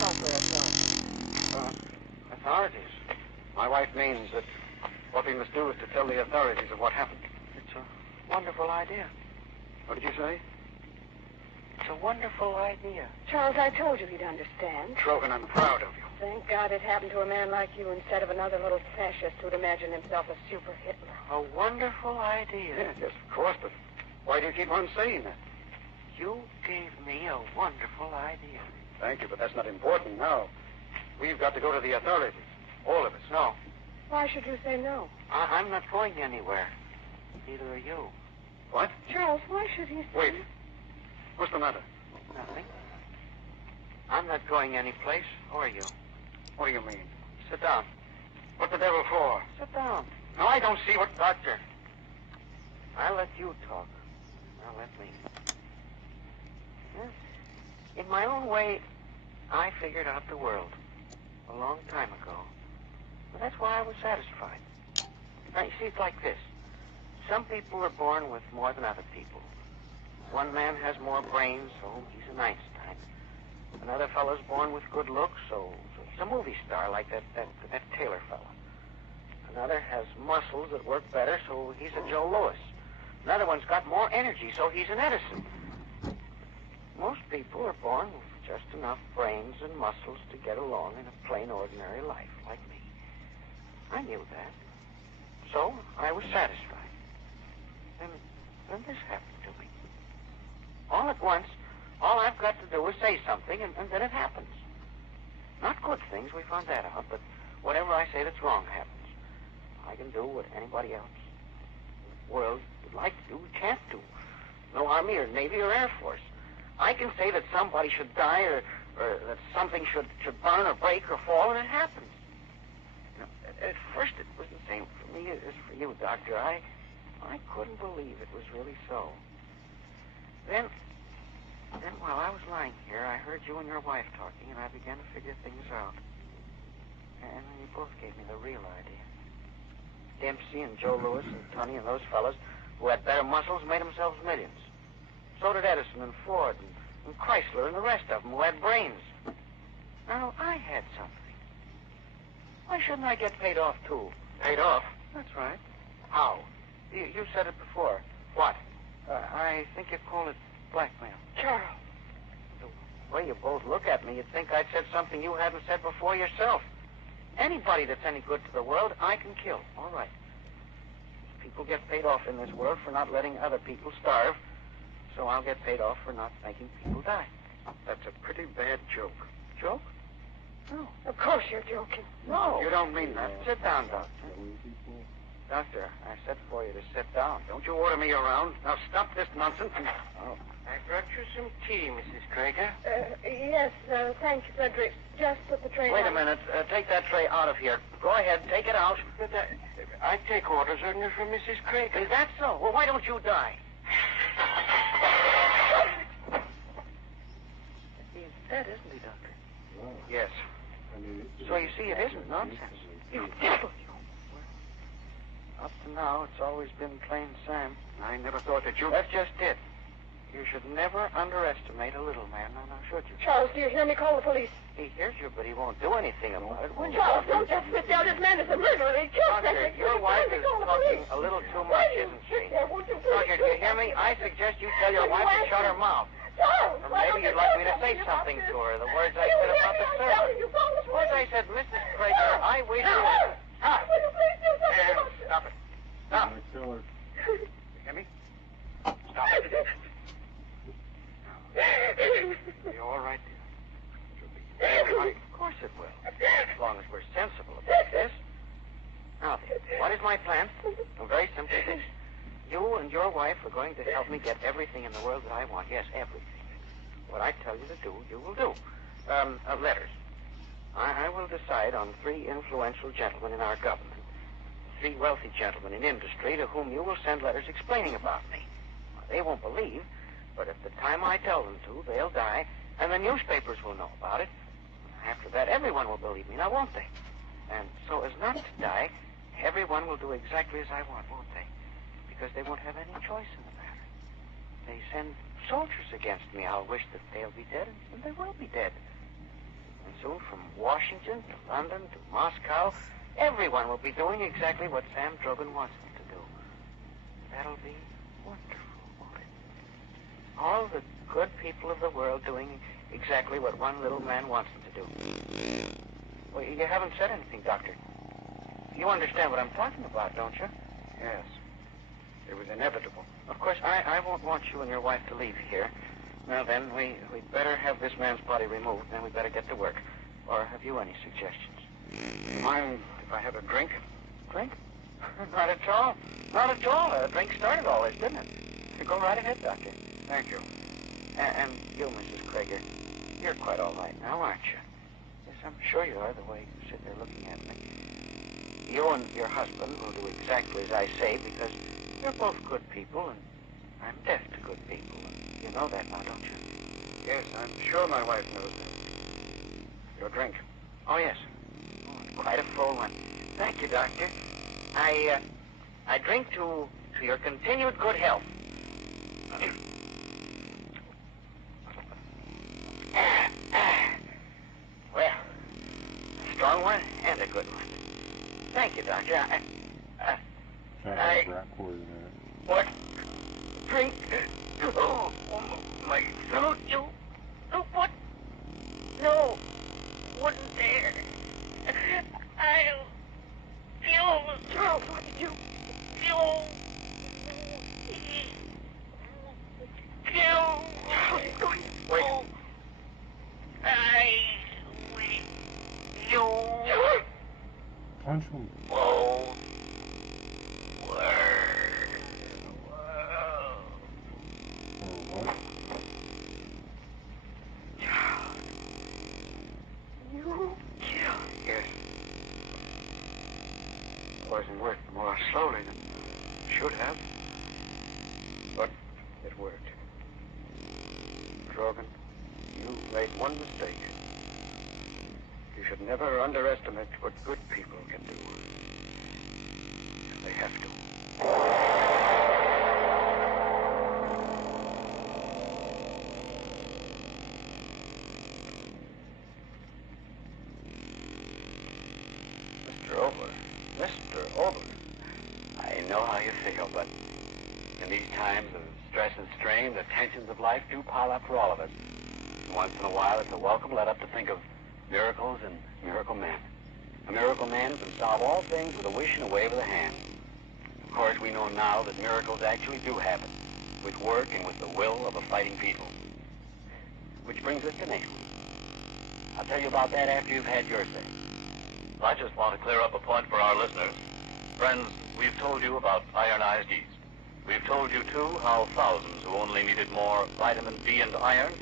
proper authorities. Authorities? My wife means that what we must do is to tell the authorities of what happened. It's a wonderful idea. What did you say? It's a wonderful idea. Charles, I told you he'd understand. Trogan, I'm proud of you. Thank God it happened to a man like you instead of another little fascist who'd imagine himself a super Hitler. A wonderful idea. Yes, of course, but why do you keep on saying that? You gave me a wonderful idea. Thank you, but that's not important now. We've got to go to the authorities. All of us. No. Why should you say no? I'm not going anywhere. Neither are you. What? Charles, why should he say... Wait. What's the matter? Nothing. I'm not going anyplace, or are you? What do you mean? Sit down. What the devil for? Sit down. No, I don't see what... Doctor. I'll let you talk. Now let me. Yes. In my own way, I figured out the world a long time ago. But that's why I was satisfied. Now, you see, it's like this. Some people are born with more than other people. One man has more brains, so he's an Einstein. Another fellow's born with good looks, so he's a movie star, like that Taylor fellow. Another has muscles that work better, so he's a Joe Louis. Another one's got more energy, so he's an Edison. Most people are born with just enough brains and muscles to get along in a plain, ordinary life, like me. I knew that. So I was satisfied. Then this happened to me. All at once, all I've got to do is say something, and then it happens. Not good things, we found that out, but whatever I say that's wrong happens. I can do what anybody else in the world would like to do, can't do. No Army or Navy or Air Force. I can say that somebody should die or that something should burn or break or fall, and it happens. You know, at first it was the same for me as for you, Doctor. I couldn't believe it was really so. Then while I was lying here, I heard you and your wife talking, and I began to figure things out. And you both gave me the real idea. Dempsey and Joe Louis and Tunney and those fellows who had better muscles made themselves millions. So did Edison and Ford and Chrysler and the rest of them who had brains. Now, I had something. Why shouldn't I get paid off, too? Paid off? That's right. How? You said it before. What? I think you call it blackmail. Charles. The way you both look at me, you'd think I'd said something you hadn't said before yourself. Anybody that's any good to the world, I can kill. All right. People get paid off in this world for not letting other people starve, so I'll get paid off for not making people die. That's a pretty bad joke. Joke? No. Of course you're joking. No. You don't mean that. Sit down, Doctor. Doctor, I said for you to sit down. Don't you order me around. Now stop this nonsense and... Oh. I brought you some tea, Mrs. Krager. Yes, thank you, Frederick. Just put the tray Wait down. a minute. Take that tray out of here. Go ahead. Take it out. But I take orders only from Mrs. Krager. Is that so? Well, why don't you die? He's dead, isn't he, Doctor? Yes. So you see, it isn't nonsense. You devil, you. Up to now, it's always been plain Sam. I never thought that you... That's just it. You should never underestimate a little man, now should you? Charles, do you hear me? Call the police. He hears you, but he won't do anything about it, will you? Charles, don't just sit there. This man is a murderer. He killed Doctor, Frederick. your wife is talking a little too much, isn't she? Doctor, do you hear me? I suggest you tell your wife to shut her mouth. Charles, Or maybe you'd like me to say something to her, the words I said about the servant. Suppose I said, Mrs. Krager, I wish you... Stop. Will you please do something And about stop it. Stop. You hear me? Stop it. It'll be all right, dear. It'll be all right. Of course it will. As long as we're sensible about this. Now, then, what is my plan? Well, very simply this. You and your wife are going to help me get everything in the world that I want. Yes, everything. What I tell you to do, you will do. Letters. I will decide on 3 influential gentlemen in our government, 3 wealthy gentlemen in industry to whom you will send letters explaining about me. Well, they won't believe, but at the time I tell them to, they'll die, and the newspapers will know about it. After that, everyone will believe me, now won't they? And so as not to die, everyone will do exactly as I want, won't they? Because they won't have any choice in the matter. They send soldiers against me. I'll wish that they'll be dead, and they will be dead. And soon from Washington to London to Moscow, everyone will be doing exactly what Sam Drogan wants them to do. That'll be wonderful, won't it? All the good people of the world doing exactly what one little man wants them to do. Well, you haven't said anything, Doctor. You understand what I'm talking about, don't you? Yes. It was inevitable. Of course, I won't want you and your wife to leave here. Now then, we'd better have this man's body removed, and we'd better get to work. Or have you any suggestions? Mind if I have a drink? Drink? Not at all. Not at all. A drink started all this, didn't it? Go right ahead, Doctor. Thank you. And you, Mrs. Krager, you're quite all right now, aren't you? Yes, I'm sure you are, the way you sit there looking at me. You and your husband will do exactly as I say, because you're both good people, and I'm deaf to good people. You know that now, don't you? Yes, I'm sure my wife knows that. Your drink. Oh, yes. Oh, quite a full one. Thank you, Doctor. I drink to your continued good health. Well, a strong one and a good one. Thank you, Doctor. What? Drink? Oh, my throat, you... What? No, wouldn't dare. I'll kill... Charles, what did you... Kill... Charles is going to... Wait. Punch him. Oh. You killed. Yes. Poison worked more slowly than it should have. But it worked. Drogan, you made one mistake. You should never underestimate what good people can do. They have to. Mr. Obler. know how you feel, but in these times of stress and strain, the tensions of life do pile up for all of us. And once in a while, it's a welcome let up to think of miracles and miracle men. A miracle man who can solve all things with a wish and a wave of the hand. Of course, we know now that miracles actually do happen, with work and with the will of a fighting people. Which brings us to next week. I'll tell you about that after you've had your say. I just want to clear up a point for our listeners. Friends, we've told you about ironized yeast. We've told you, too, how thousands who only needed more vitamin B and iron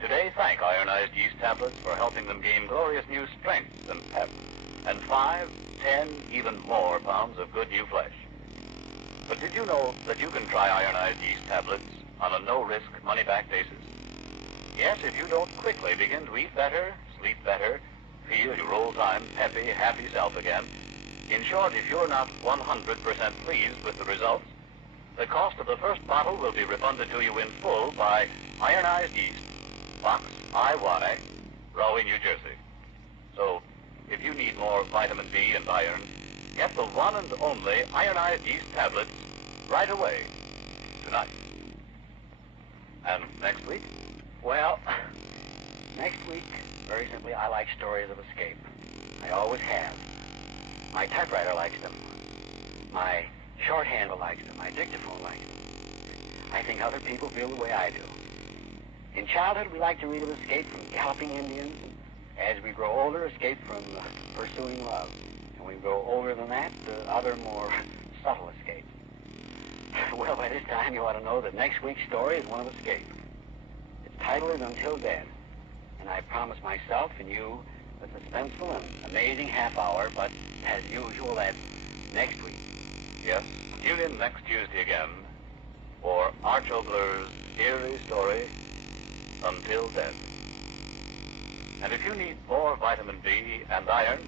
today thank ironized yeast tablets for helping them gain glorious new strength and pep, and 5, 10, even more pounds of good new flesh. But did you know that you can try ironized yeast tablets on a no-risk, money-back basis? Yes, if you don't quickly begin to eat better, sleep better, feel your old-time, peppy, happy self again. In short, if you're not 100% pleased with the results, the cost of the first bottle will be refunded to you in full by Ironized Yeast, Box I-Y, Rahway, New Jersey. So, if you need more vitamin B and iron, get the one and only Ironized Yeast tablets right away, tonight. And next week? Well, next week, very simply, I like stories of escape. I always have. My typewriter likes them. My shorthand likes them. My dictaphone likes them. I think other people feel the way I do. In childhood, we like to read of escape from galloping Indians. As we grow older, escape from pursuing love. And we grow older than that, other more subtle escapes. Well, by this time, you ought to know that next week's story is one of escape. Its title is Until Dead. And I promise myself and you a suspenseful and amazing half hour, but as usual, that's next week. Yes, tune in next Tuesday again for Arch Obler's eerie story, Until Dead. And if you need more vitamin B and iron,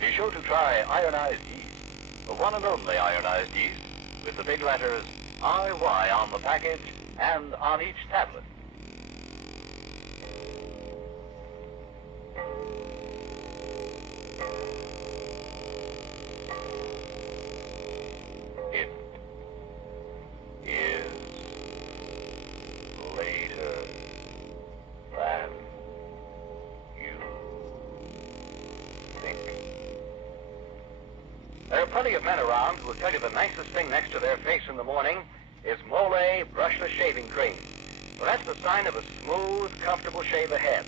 be sure to try ironized yeast, the one and only ironized yeast, with the big letters IY on the package and on each tablet. It is later than you think. There are plenty of men around who will tell you the nicest thing next to their face in the morning is Mole brushless shaving cream. Well, that's the sign of a smooth, comfortable shave ahead.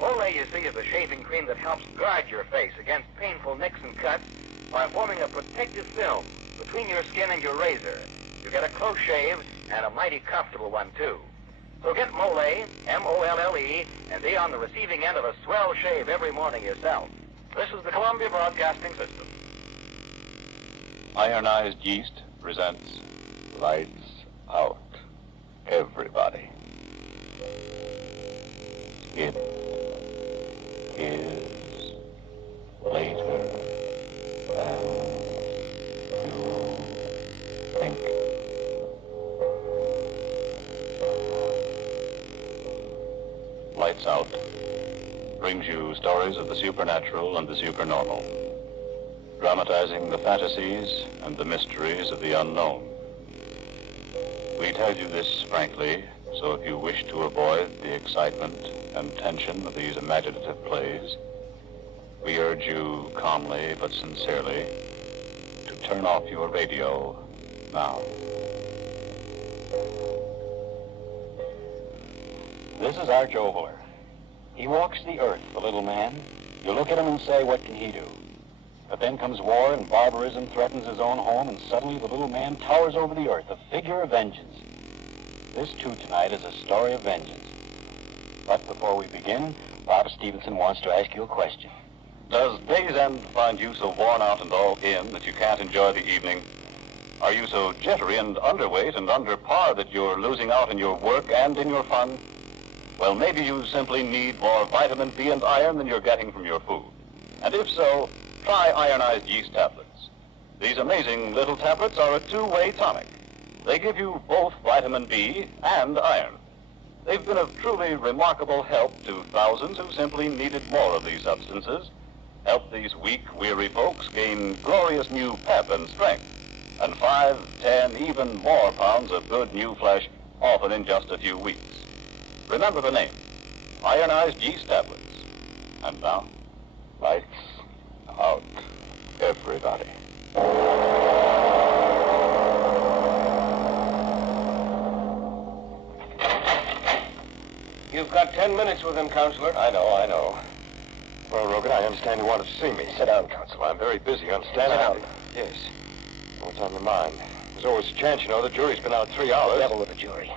Mole, you see, is a shaving cream that helps guard your face against painful nicks and cuts by forming a protective film between your skin and your razor. You get a close shave and a mighty comfortable one, too. So get Mole, M-O-L-L-E, and be on the receiving end of a swell shave every morning yourself. This is the Columbia Broadcasting System. Ironized Yeast presents Lights Out, Everybody. It is later than you think. Lights Out brings you stories of the supernatural and the supernormal, dramatizing the fantasies and the mysteries of the unknown. We tell you this frankly, so if you wish to avoid the excitement and tension of these imaginative plays, we urge you calmly but sincerely to turn off your radio now. This is Arch Obler. He walks the earth, the little man. You look at him and say, what can he do? But then comes war and barbarism threatens his own home, and suddenly the little man towers over the earth, a figure of vengeance. This, too, tonight is a story of vengeance. But before we begin, Bob Stevenson wants to ask you a question. Does day's end find you so worn out and all in that you can't enjoy the evening? Are you so jittery and underweight and under par that you're losing out in your work and in your fun? Well, maybe you simply need more vitamin B and iron than you're getting from your food. And if so, try ironized yeast tablets. These amazing little tablets are a two-way tonic. They give you both vitamin B and iron. They've been of truly remarkable help to thousands who simply needed more of these substances. Help these weak, weary folks gain glorious new pep and strength. and 5, 10, even more pounds of good new flesh, often in just a few weeks. Remember the name, Ironized Yeast Tablets. And now, Lights out, everybody. You've got 10 minutes with him, Counselor. I know. Well, Rogan, I understand you wanted to see me. Sit down, Counselor. I'm very busy, understand? Sit down. Yes. What's on your mind? There's always a chance, you know. The jury's been out 3 hours. The devil with the jury.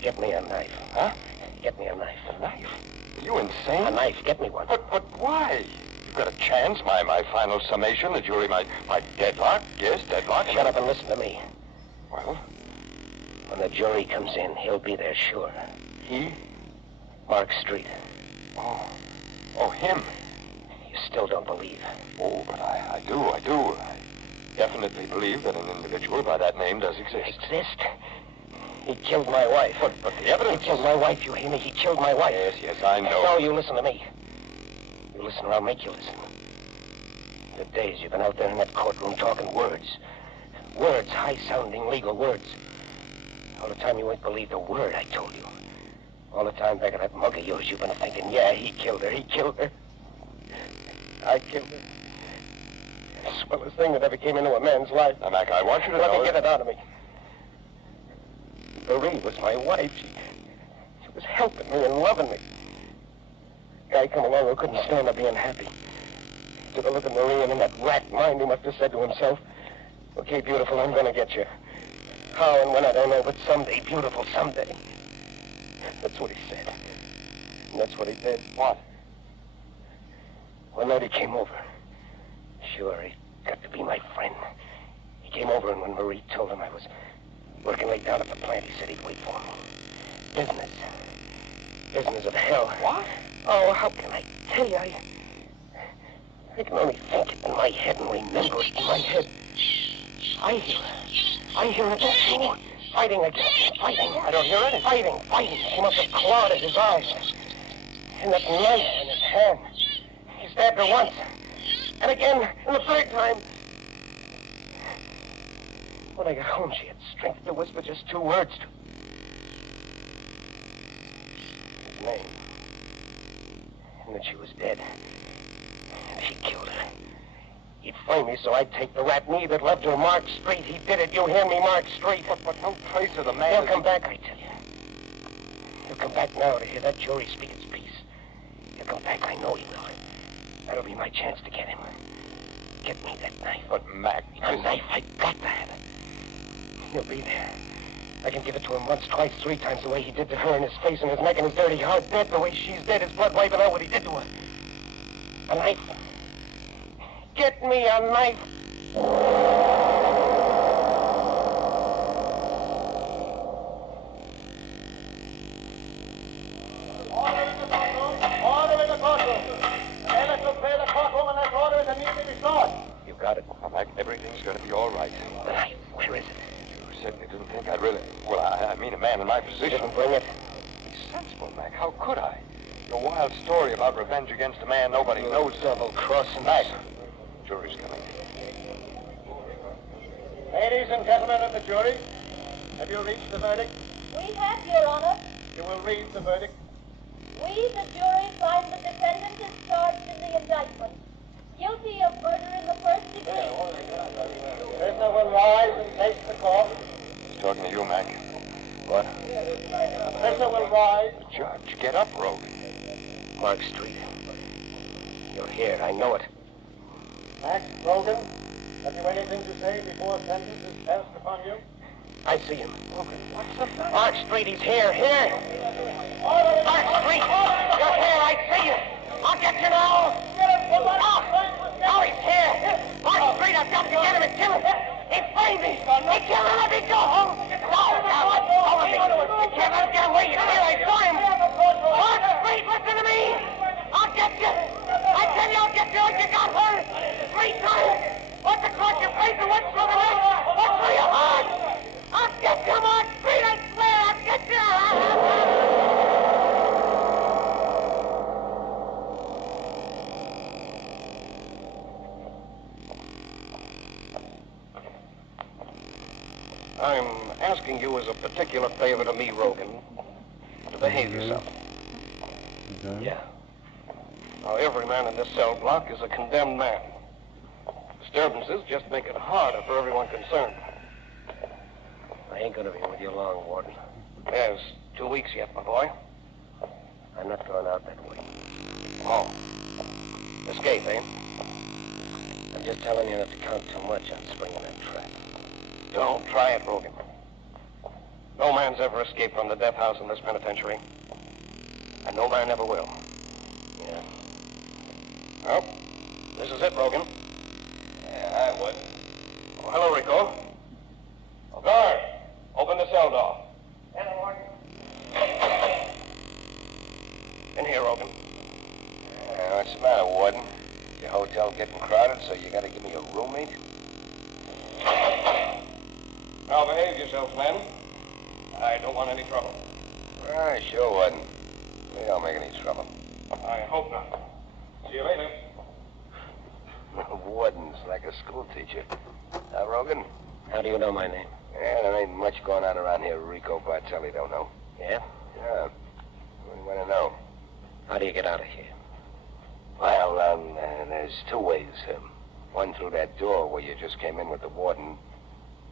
Get me a knife. Huh? Get me a knife. A knife? Are you insane? A knife. Get me one. But why? You've got a chance. My final summation, the jury, my deadlock. Yes, deadlock. Shut up and listen to me. Well? When the jury comes in, he'll be there, sure. He? Mark Street. Oh, him. You still don't believe? Oh, but I do. I definitely believe that an individual by that name does exist. Exist? He killed my wife. But the evidence... He killed my wife, you hear me? He killed my wife. Yes, I know. No, you listen to me. You listen or I'll make you listen. The days you've been out there in that courtroom talking words. Words, high-sounding legal words. All the time you ain't believed a word I told you. All the time back in that mug of yours, you've been thinking, yeah, he killed her. I killed her. The swellest thing that ever came into a man's life. Now, Mac, I want you to Let know... me get it out of me. Marie was my wife. She was helping me and loving me. Guy come along who couldn't stand her being happy. Took a look at Marie, and in that rat mind, he must have said to himself, okay, beautiful, I'm gonna get you. How and when, I don't know, but someday, beautiful, someday. That's what he said. And that's what he did. What? One night he came over. Sure, he got to be my friend. He came over, and when Marie told him I was working late down at the plant, he said he'd wait for me. Business. Business of hell. What? Oh, how can I tell you? I can only think it in my head and remember it in my head. I hear her too. Fighting again. Fighting. I don't hear anything. Fighting. She must have clawed at his eyes. And that knife in his hand. He stabbed her once. And again, and the third time. When I got home, she had strength to whisper just 2 words to his name. And then she was dead. And he killed her. He'd frame me so I'd take the rat knee that led to Mark Street. He did it. You hear me, Mark Street? But no trace of the man... He'll come back, I tell you. He'll come back now to hear that jury speak its piece. He'll come back, I know he will. That'll be my chance to get him. Get me that knife. But, Mac... A knife, I got that. He'll be there. I can give it to him once, twice, 3 times the way he did to her in his face and his neck and his dirty heart. Dead the way she's dead, his blood wiping out what he did to her. A knife. Get me a knife. Order in the courtroom. Bailiff will clear the courtroom unless order is immediately restored. You got it. Now, Mac, everything's going to be all right. The knife. Where is it? You certainly didn't think I'd really... Well, I mean a man in my position. Didn't bring it. Be sensible, Mac. How could I? Your wild story about revenge against a man nobody knows. Double-crossing. Mac, jury's coming. Ladies and gentlemen of the jury, have you reached the verdict? We have, Your Honor. You will read the verdict. We, the jury, find the defendant is charged in the indictment, guilty of murder in the first degree. Prisoner will rise and take the court. He's talking to you, Mac. What? Prisoner will rise. Judge, get up, Rogue. Mark Street. You're here, I know it. Max Rogan, have you anything to say before sentence is passed upon you? I see him. Rogan, what's the matter? Mark Street, he's here. Mark Street, you're here, I see you. I'll get you now. Now he's here. Mark Street, I've got to get him and kill him. He framed me. He killed him. Let me go home. No, over me. You can't let him get away. You hear, I saw him. Mark Street, listen to me. I'll get you. I tell you, I'll get you like you got her. 3 times. Once across your face and once through the neck. Once through your heart. I'll get you, Mark Street, I swear. I'll get you. I'm asking you as a particular favor to me, Rogan, to behave yourself. Okay. Yeah. Now, every man in this cell block is a condemned man. Disturbances just make it harder for everyone concerned. I ain't gonna be with you long, Warden. There's 2 weeks yet, my boy. I'm not going out that way. Oh. Escape, eh? I'm just telling you not to count too much on springing that trap. Don't try it, Rogan. No man's ever escaped from the death house in this penitentiary. And no man ever will. Yeah. Well, this is it, Rogan. Yeah, I would. Oh, hello, Rico. Oh, guard, open the cell door. Hello, Warden. In here, Rogan. What's the matter, Warden? Your hotel getting crowded, so you gotta give me a roommate? Now behave yourselves, men. I don't want any trouble. Sure, Warden. We don't make any trouble. I hope not. See you later. Warden's like a school teacher. Rogan? How do you know my name? Yeah, there ain't much going on around here Rico Bartelli don't know. Yeah? Yeah. What do you want to know? How do you get out of here? Well, there's 2 ways. One through that door where you just came in with the warden,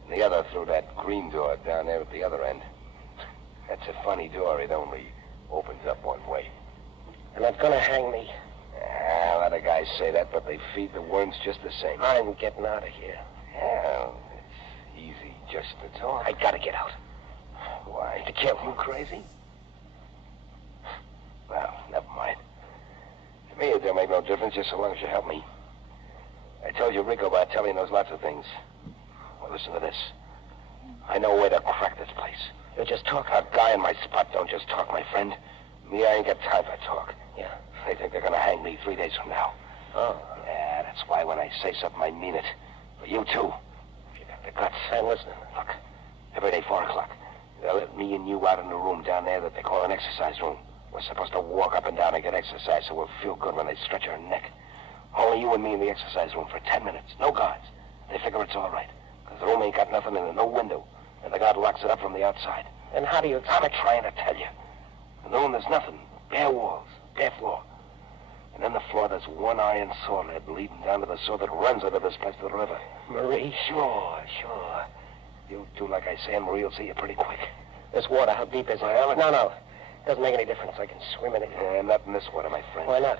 and the other through that green door down there at the other end. That's a funny door. It only opens up one way. They're not gonna hang me. A lot of guys say that, but they feed the worms just the same. I'm getting out of here. Well, it's easy just to talk. I gotta get out. Why? To kill. You crazy? Well, never mind. To me, it don't make no difference just so long as you help me. I told you Rico Bartelli knows lots of things. Well, listen to this. I know where to crack this place. You just talk. A guy in my spot don't just talk, my friend. Me, I ain't got time for talk. Yeah. They think they're gonna hang me 3 days from now. Oh. Yeah, that's why when I say something, I mean it. For you, too. If you got the guts. I'm listening. Look, every day, 4 o'clock, they'll let me and you out in the room down there that they call an exercise room. We're supposed to walk up and down and get exercise so we'll feel good when they stretch our neck. Only you and me in the exercise room for 10 minutes. No guards. They figure it's all right. Because the room ain't got nothing in it, no window. And the guard locks it up from the outside. And how do you... I'm trying to tell you. In the room, there's nothing. Bare walls. Bare floor. And in the floor, there's one iron saw lead leading down to the saw that runs out of this place to the river. Marie? Sure. You do like I say, and Marie will see you pretty quick. This water, how deep is it? Well, No. Doesn't make any difference. I can swim in it. Not in this water, my friend. Why not?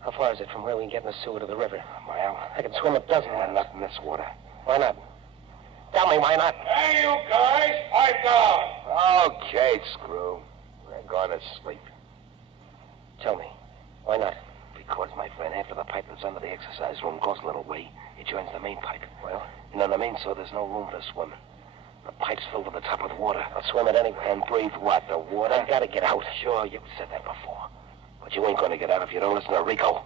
How far is it from where we can get in the sewer to the river? Well, I can swim a dozen miles. Not in this water. Why not? Tell me why not. Hey, you guys, pipe down. Okay, screw. We're going to sleep. Tell me, why not? Because, my friend, after the pipe that's under the exercise room goes a little way, it joins the main pipe. Well? And on the main saw, there's no room for swimming. The pipe's filled to the top with water. I'll swim it anyway. And breathe what? The water? I gotta get out. Sure, you've said that before. But you ain't going to get out if you don't listen to Rico.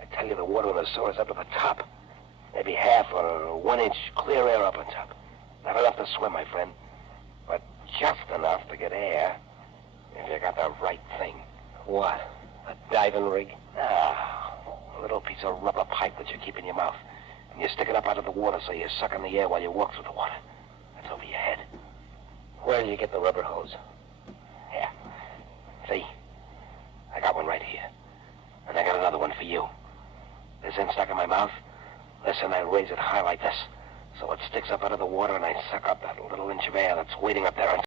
I tell you, the water in the sewer is up to the top. Maybe half or 1 inch clear air up on top. Not enough to swim, my friend. But just enough to get air if you got the right thing. What? A diving rig? Ah, a little piece of rubber pipe that you keep in your mouth. And you stick it up out of the water so you're sucking the air while you walk through the water. That's over your head. Where do you get the rubber hose? Here. See? I got one right here. And I got another one for you. This end stuck in my mouth. Listen, I raise it high like this. So it sticks up out of the water and I suck up that little inch of air that's waiting up there.